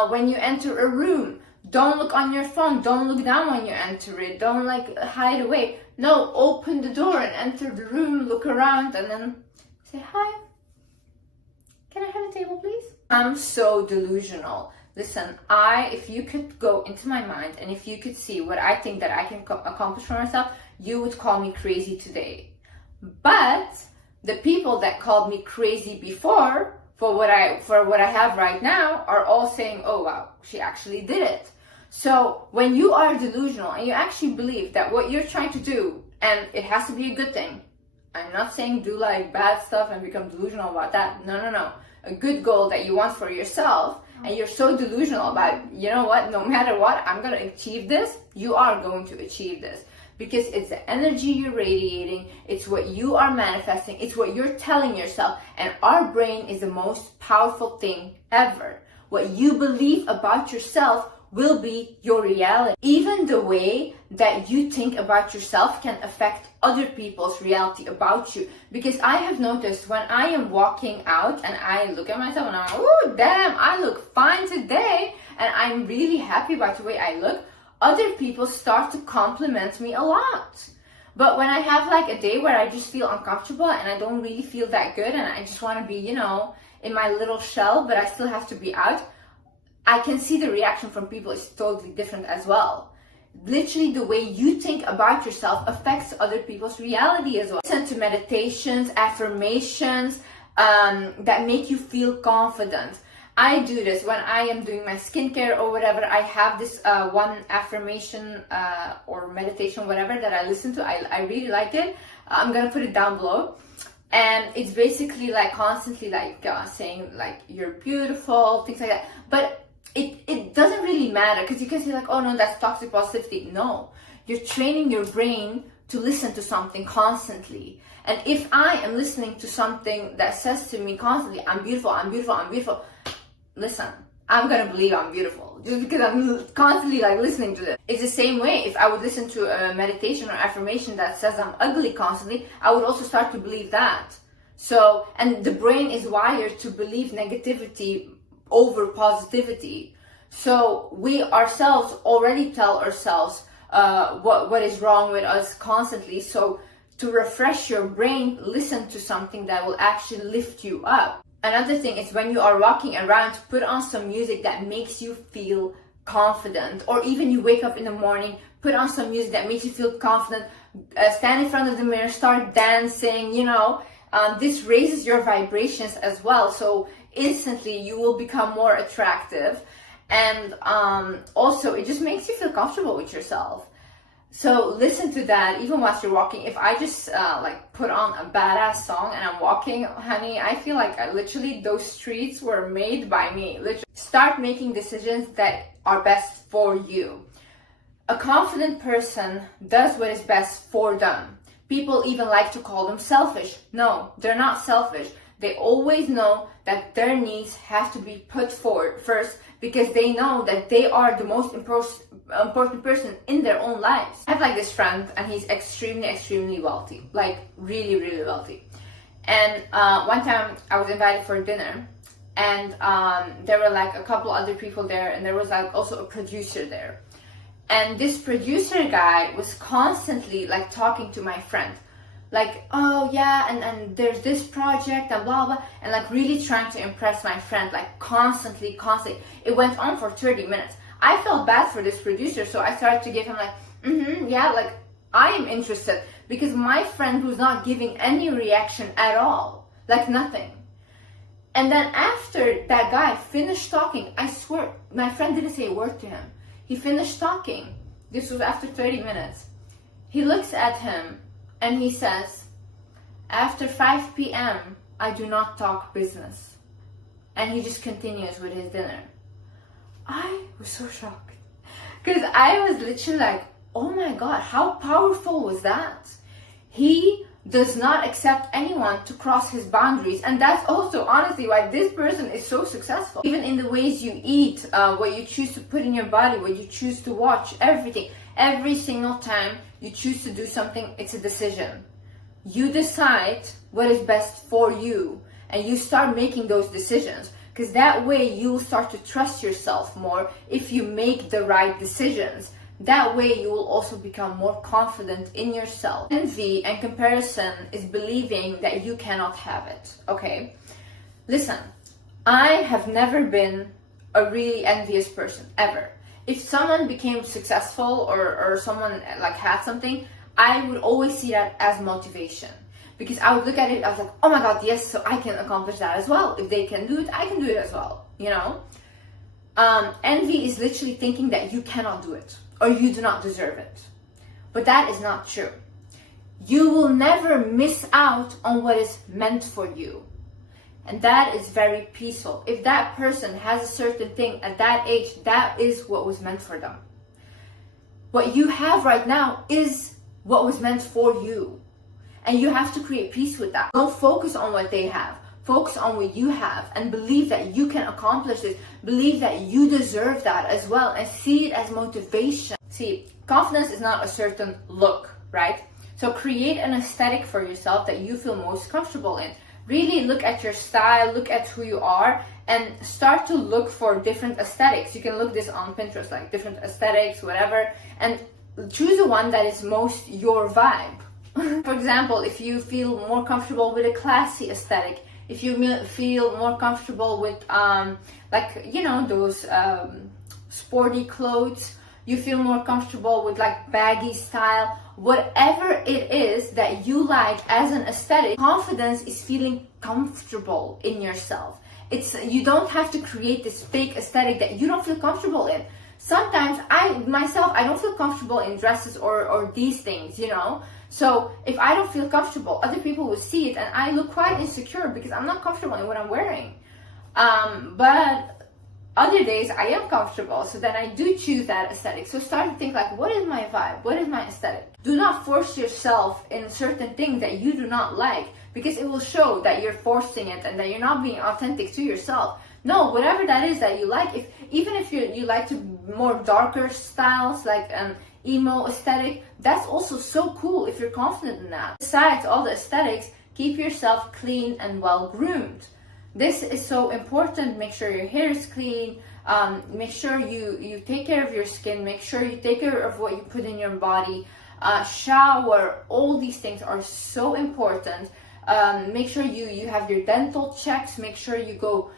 When you enter a room, don't look on your phone. Don't look down when you enter it. Don't like hide away. No, open the door and enter the room. Look around and then say hi. Can I have a table, please? I'm so delusional. Listen, if you could go into my mind and if you could see what I think that I can accomplish for myself, you would call me crazy today. But the people that called me crazy before, for what I have right now, are all saying, oh wow, she actually did it. So when you are delusional and you actually believe that what you're trying to do, and it has to be a good thing, I'm not saying do like bad stuff and become delusional about that. No. A good goal that you want for yourself, and you're so delusional about, you know what, no matter what, I'm gonna achieve this. You are going to achieve this, because it's the energy you're radiating, it's what you are manifesting, it's what you're telling yourself. And our brain is the most powerful thing ever. What you believe about yourself will be your reality. Even the way that you think about yourself can affect other people's reality about you. Because I have noticed when I am walking out and I look at myself and I'm like, oh damn, I look fine today, and I'm really happy about the way I look, other people start to compliment me a lot. But when I have like a day where I just feel uncomfortable and I don't really feel that good and I just want to be, you know, in my little shell, but I still have to be out, I can see the reaction from people is totally different as well. Literally, the way you think about yourself affects other people's reality as well. Listen to meditations, affirmations that make you feel confident. I do this when I am doing my skincare or whatever. I have this one affirmation or meditation, whatever, that I listen to. I really like it. I'm gonna put it down below. And it's basically like constantly like saying like you're beautiful, things like that. But it doesn't really matter, because you can say like, oh no, that's toxic positivity. No, you're training your brain to listen to something constantly. And if I am listening to something that says to me constantly, I'm beautiful, I'm beautiful, I'm beautiful, listen, I'm gonna believe I'm beautiful just because I'm constantly like listening to this. It's the same way. If I would listen to a meditation or affirmation that says I'm ugly constantly, I would also start to believe that. So, and the brain is wired to believe negativity over positivity. So we ourselves already tell ourselves what is wrong with us constantly. So to refresh your brain, listen to something that will actually lift you up. Another thing is when you are walking around, put on some music that makes you feel confident. Or even you wake up in the morning, put on some music that makes you feel confident. Stand in front of the mirror, start dancing, you know. This raises your vibrations as well. So instantly you will become more attractive. And also it just makes you feel comfortable with yourself. So listen to that even whilst you're walking. If I just like put on a badass song and I'm walking, honey, I feel like literally those streets were made by me. Literally. Start making decisions that are best for you. A confident person does what is best for them. People even like to call them selfish. No, they're not selfish. They always know that their needs have to be put forward first, because they know that they are the most important person in their own lives. I have like this friend and he's extremely wealthy, like really wealthy. And one time I was invited for dinner, and there were like a couple other people there, and there was like also a producer there. And this producer guy was constantly like talking to my friend, like, oh yeah, and there's this project and blah blah, and like really trying to impress my friend, like constantly. It went on for 30 minutes. I felt bad for this producer, so I started to give him like, yeah, like I am interested, because my friend was not giving any reaction at all, like nothing. And then after that guy finished talking, I swear, my friend didn't say a word to him. He finished talking. This was after 30 minutes. He looks at him and he says, after 5 p.m., I do not talk business. And he just continues with his dinner. I was so shocked, because I was literally like, oh my God, how powerful was that? He does not accept anyone to cross his boundaries. And that's also honestly why this person is so successful. Even in the ways you eat, what you choose to put in your body, what you choose to watch, everything. Every single time you choose to do something, it's a decision. You decide what is best for you, and you start making those decisions, because that way you will start to trust yourself more if you make the right decisions. That way you will also become more confident in yourself. Envy and comparison is believing that you cannot have it, okay? Listen, I have never been a really envious person, ever. If someone became successful or someone like had something, I would always see that as motivation. Because I would look at it, I was like, oh my God, yes, so I can accomplish that as well. If they can do it, I can do it as well, you know? Envy is literally thinking that you cannot do it, or you do not deserve it. But that is not true. you will never miss out on what is meant for you. And that is very peaceful. If that person has a certain thing at that age, that is what was meant for them. What you have right now is what was meant for you. And you have to create peace with that. Don't focus on what they have. Focus on what you have and believe that you can accomplish this. Believe that you deserve that as well, and see it as motivation. See, confidence is not a certain look, right? So create an aesthetic for yourself that you feel most comfortable in. Really look at your style, look at who you are, and start to look for different aesthetics. You can look this on Pinterest, like different aesthetics, whatever, and choose the one that is most your vibe. For example, if you feel more comfortable with a classy aesthetic, if you feel more comfortable with like, you know, those sporty clothes, you feel more comfortable with like baggy style, whatever it is that you like as an aesthetic, confidence is feeling comfortable in yourself. You don't have to create this fake aesthetic that you don't feel comfortable in. Sometimes I don't feel comfortable in dresses or these things, you know. So if I don't feel comfortable, other people will see it, and I look quite insecure because I'm not comfortable in what I'm wearing. But other days I am comfortable, so then I do choose that aesthetic. So start to think like, what is my vibe? What is my aesthetic? Do not force yourself in certain things that you do not like, because it will show that you're forcing it and that you're not being authentic to yourself. No, whatever that is that you like, even if you like to more darker styles, like an emo aesthetic, that's also so cool if you're confident in that. Besides all the aesthetics, keep yourself clean and well groomed. This is so important. Make sure your hair is clean. Make sure you take care of your skin. Make sure you take care of what you put in your body. Shower. All these things are so important. Make sure you have your dental checks. Make sure you go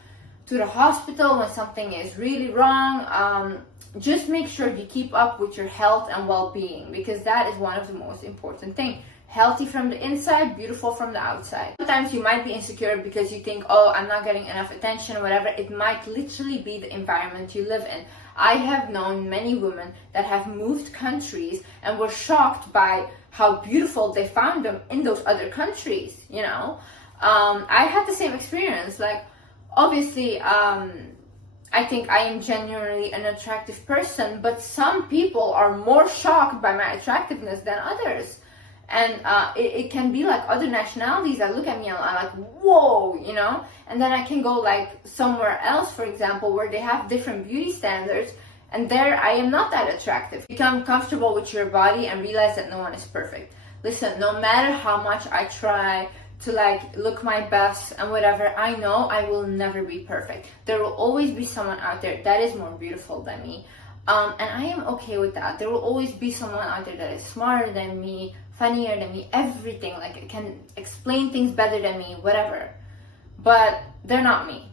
to the hospital when something is really wrong. Just make sure you keep up with your health and well-being, because that is one of the most important things. Healthy from the inside, beautiful from the outside. Sometimes you might be insecure because you think, oh, I'm not getting enough attention, whatever. It might literally be the environment you live in. I have known many women that have moved countries and were shocked by how beautiful they found them in those other countries, you know. I had the same experience. Like, obviously, I think I am genuinely an attractive person, but some people are more shocked by my attractiveness than others. And it can be like other nationalities that look at me and I'm like, whoa, you know. And then I can go like somewhere else, for example, where they have different beauty standards, and there I am not that attractive. Become comfortable with your body and realize that no one is perfect. Listen, no matter how much I try to like look my best and whatever, I know I will never be perfect. There will always be someone out there that is more beautiful than me. And I am okay with that. There will always be someone out there that is smarter than me, funnier than me, everything, like can explain things better than me, whatever. But they're not me.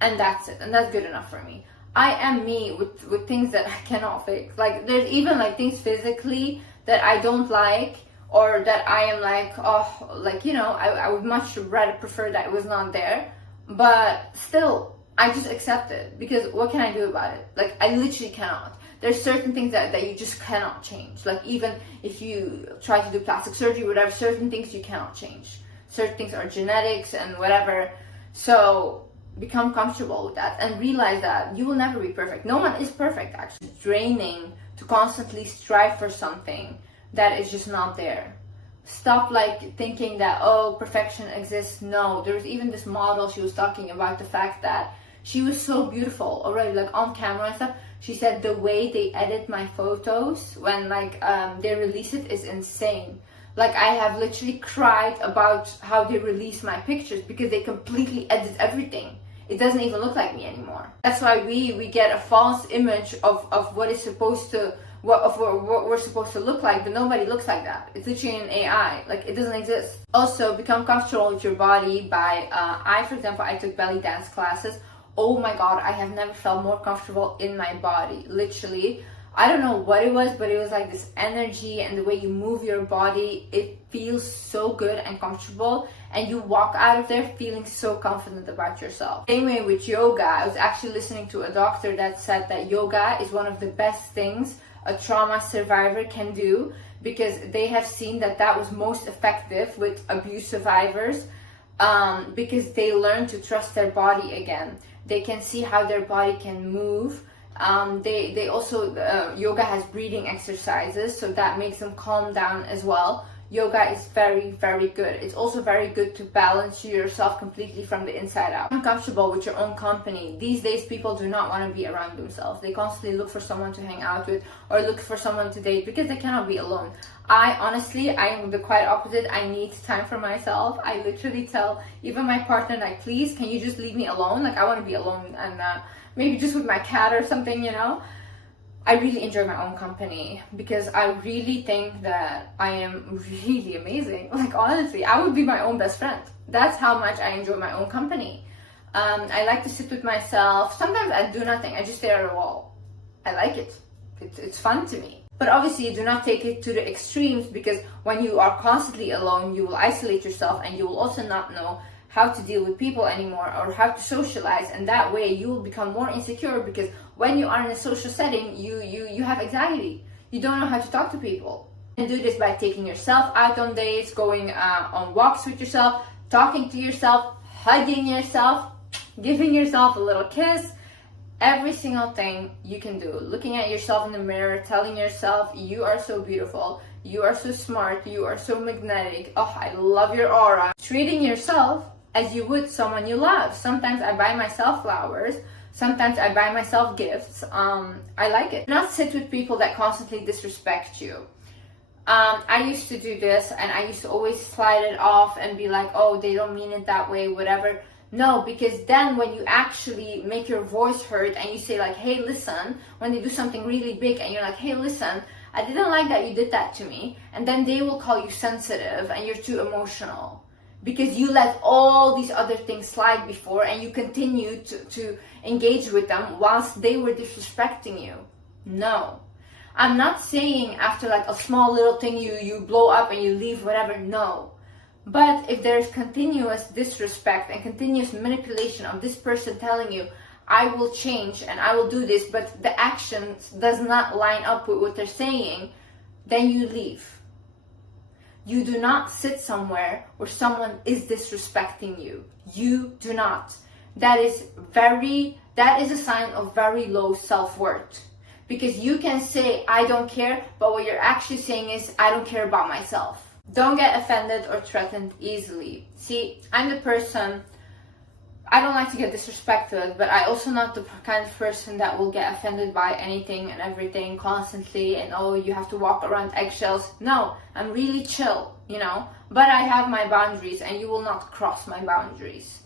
And that's it. And that's good enough for me. I am me with things that I cannot fix. Like there's even like things physically that I don't like, or that I am like, oh, like, you know, I would much rather prefer that it was not there. But still, I just accept it, because what can I do about it? Like, I literally cannot. There's certain things that you just cannot change. Like, even if you try to do plastic surgery, whatever, certain things you cannot change. Certain things are genetics and whatever. So become comfortable with that and realize that you will never be perfect. No one is perfect, actually. It's draining to constantly strive for something that is just not there. Stop like thinking that, oh, perfection exists. No, there's even this model, she was talking about the fact that she was so beautiful already, like on camera and stuff. She said the way they edit my photos when like they release it is insane. Like, I have literally cried about how they release my pictures, because they completely edit everything. It doesn't even look like me anymore. That's why we get a false image of what is supposed to, what we're supposed to look like, but nobody looks like that. It's literally an AI. Like, it doesn't exist. Also, become comfortable with your body by, for example, I took belly dance classes. Oh my god, I have never felt more comfortable in my body. Literally, I don't know what it was, but it was like this energy, and the way you move your body, it feels so good and comfortable, and you walk out of there feeling so confident about yourself. Same way with yoga. I was actually listening to a doctor that said that yoga is one of the best things a trauma survivor can do, because they have seen that that was most effective with abuse survivors, because they learn to trust their body again. They can see how their body can move. They also, yoga has breathing exercises, so that makes them calm down as well. Yoga is very, very good. It's also very good to balance yourself completely from the inside out. Uncomfortable with your own company. These days, people do not want to be around themselves. They constantly look for someone to hang out with or look for someone to date because they cannot be alone. I am the quite opposite. I need time for myself. I literally tell even my partner, like, please, can you just leave me alone? Like, I want to be alone, and maybe just with my cat or something, you know? I really enjoy my own company because I really think that I am really amazing. Like, honestly, I would be my own best friend. That's how much I enjoy my own company. I like to sit with myself. Sometimes I do nothing. I just stare at a wall. I like it. It's fun to me. But obviously, do not take it to the extremes, because when you are constantly alone, you will isolate yourself, and you will also not know how to deal with people anymore or how to socialize, and that way you will become more insecure, because when you are in a social setting, you have anxiety. You don't know how to talk to people. And do this by taking yourself out on dates, going on walks with yourself, talking to yourself, hugging yourself, giving yourself a little kiss. Every single thing you can do. Looking at yourself in the mirror, telling yourself you are so beautiful, you are so smart, you are so magnetic. Oh, I love your aura. Treating yourself as you would someone you love. Sometimes I buy myself flowers. Sometimes I buy myself gifts. I like it. Not sit with people that constantly disrespect you. I used to do this, and I used to always slide it off and be like, oh, they don't mean it that way, whatever. No, because then when you actually make your voice heard and you say like, hey, listen, when they do something really big and you're like, hey, listen, I didn't like that you did that to me. And then they will call you sensitive and you're too emotional, because you let all these other things slide before, and you continue to engage with them whilst they were disrespecting you. No. I'm not saying after like a small little thing you blow up and you leave, whatever. No. But if there's continuous disrespect and continuous manipulation of this person telling you, I will change and I will do this, but the actions does not line up with what they're saying, then you leave. You do not sit somewhere where someone is disrespecting you. You do not. That is a sign of very low self-worth. Because you can say, I don't care, but what you're actually saying is, I don't care about myself. Don't get offended or threatened easily. See, I'm the person, I don't like to get disrespected, but I also not the kind of person that will get offended by anything and everything constantly, and oh, you have to walk around eggshells. No, I'm really chill, you know, but I have my boundaries, and you will not cross my boundaries.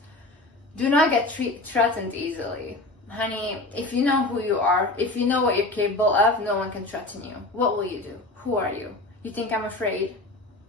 Do not get threatened easily. Honey, if you know who you are, if you know what you're capable of, no one can threaten you. What will you do? Who are you? You think I'm afraid?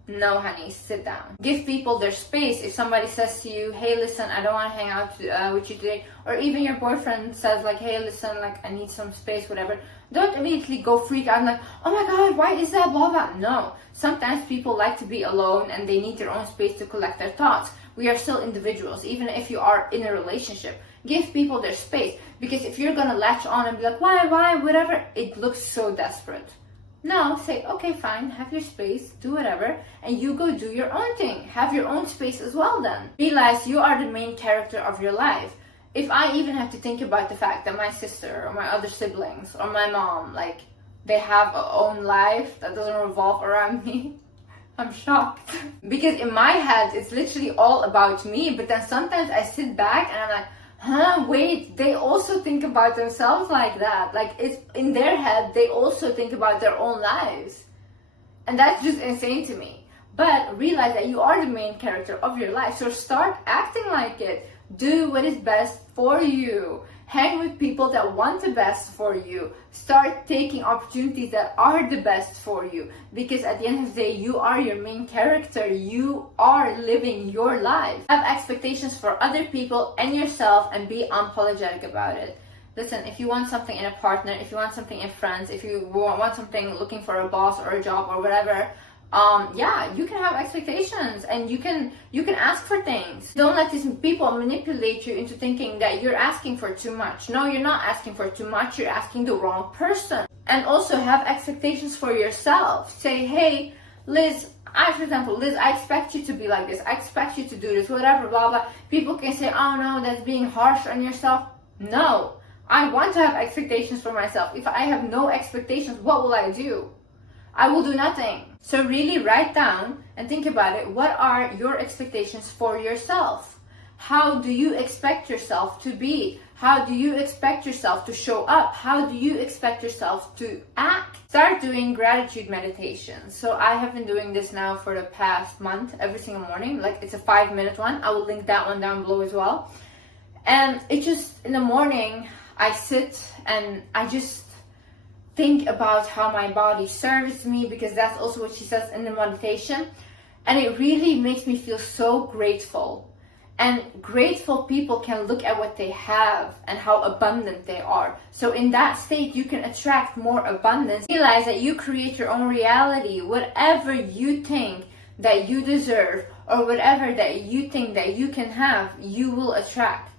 No, honey, sit down. Give people their space. If somebody says to you, hey, listen, I don't want to hang out with you today, or even your boyfriend says like, hey, listen, like, I need some space, whatever, don't immediately go freak out and like, oh my god, why is that, blah, blah. No. Sometimes people like to be alone and they need their own space to collect their thoughts. We are still individuals, even if you are in a relationship. Give people their space, because if you're gonna latch on and be like, why, whatever, it looks so desperate. No, say, okay, fine, have your space, do whatever, and you go do your own thing. Have your own space as well then. Realize you are the main character of your life. If I even have to think about the fact that my sister or my other siblings or my mom, like, they have a own life that doesn't revolve around me, I'm shocked. Because in my head, it's literally all about me, but then sometimes I sit back and I'm like, wait, they also think about themselves like that. Like, it's in their head, they also think about their own lives. And that's just insane to me. But realize that you are the main character of your life. So start acting like it. Do what is best for you. Hang with people that want the best for you. Start taking opportunities that are the best for you. Because at the end of the day, you are your main character. You are living your life. Have expectations for other people and yourself, and be unapologetic about it. Listen, if you want something in a partner, if you want something in friends, if you want something looking for a boss or a job or whatever, yeah, you can have expectations and you can ask for things. Don't let these people manipulate you into thinking that you're asking for too much. No, you're not asking for too much. You're asking the wrong person. And also have expectations for yourself. Say, hey, Liz, for example, Liz, I expect you to be like this. I expect you to do this, whatever, blah, blah. People can say, oh no, that's being harsh on yourself. No, I want to have expectations for myself. If I have no expectations, what will I do? I will do nothing. So really write down and think about it. What are your expectations for yourself? How do you expect yourself to be? How do you expect yourself to show up? How do you expect yourself to act? Start doing gratitude meditation. So I have been doing this now for the past month, every single morning. Like, it's a 5-minute one. I will link that one down below as well. And it just, in the morning, I sit and I just think about how my body serves me, because that's also what she says in the meditation. And it really makes me feel so grateful. And grateful people can look at what they have and how abundant they are. So in that state, you can attract more abundance. Realize that you create your own reality. Whatever you think that you deserve, or whatever that you think that you can have, you will attract.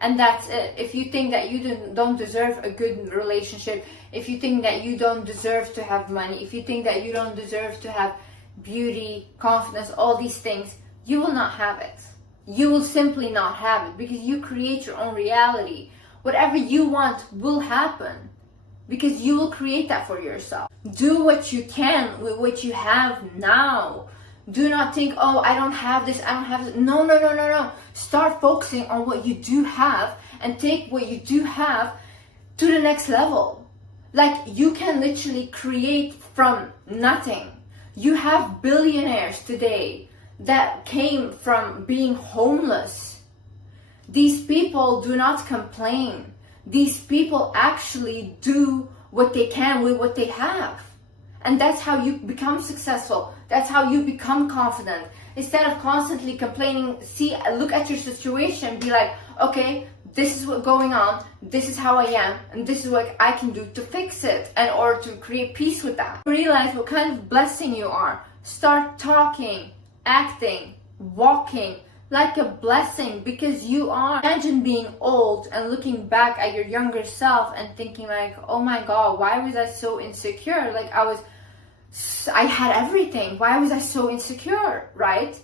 And that's it. If you think that you don't deserve a good relationship, if you think that you don't deserve to have money, if you think that you don't deserve to have beauty, confidence, all these things, you will not have it. You will simply not have it, because you create your own reality. Whatever you want will happen, because you will create that for yourself. Do what you can with what you have now. Do not think, oh, I don't have this, I don't have this. No, no, no, no, no. Start focusing on what you do have and take what you do have to the next level. Like, you can literally create from nothing. You have billionaires today that came from being homeless. These people do not complain. These people actually do what they can with what they have. And that's how you become successful. That's how you become confident. Instead of constantly complaining, look at your situation, be like, okay, this is what's going on, this is how I am, and this is what I can do to fix it, and or to create peace with that. Realize what kind of blessing you are. Start talking, acting, walking like a blessing, because you are. Imagine being old and looking back at your younger self and thinking like, oh my God, why was I so insecure? Like, I had everything. Why was I so insecure, right?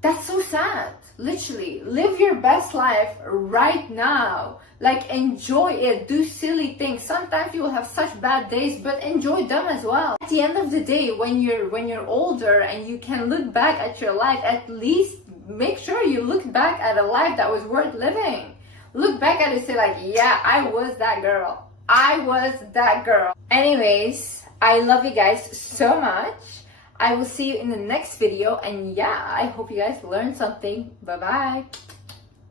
That's so sad. Literally, live your best life right now. Like, enjoy it. Do silly things. Sometimes you will have such bad days, but enjoy them as well. At the end of the day, when you're older and you can look back at your life, at least make sure you look back at a life that was worth living. Look back at it and say like, yeah, I was that girl. I was that girl. Anyways, I love you guys so much. I will see you in the next video, and yeah, I hope you guys learned something. Bye bye.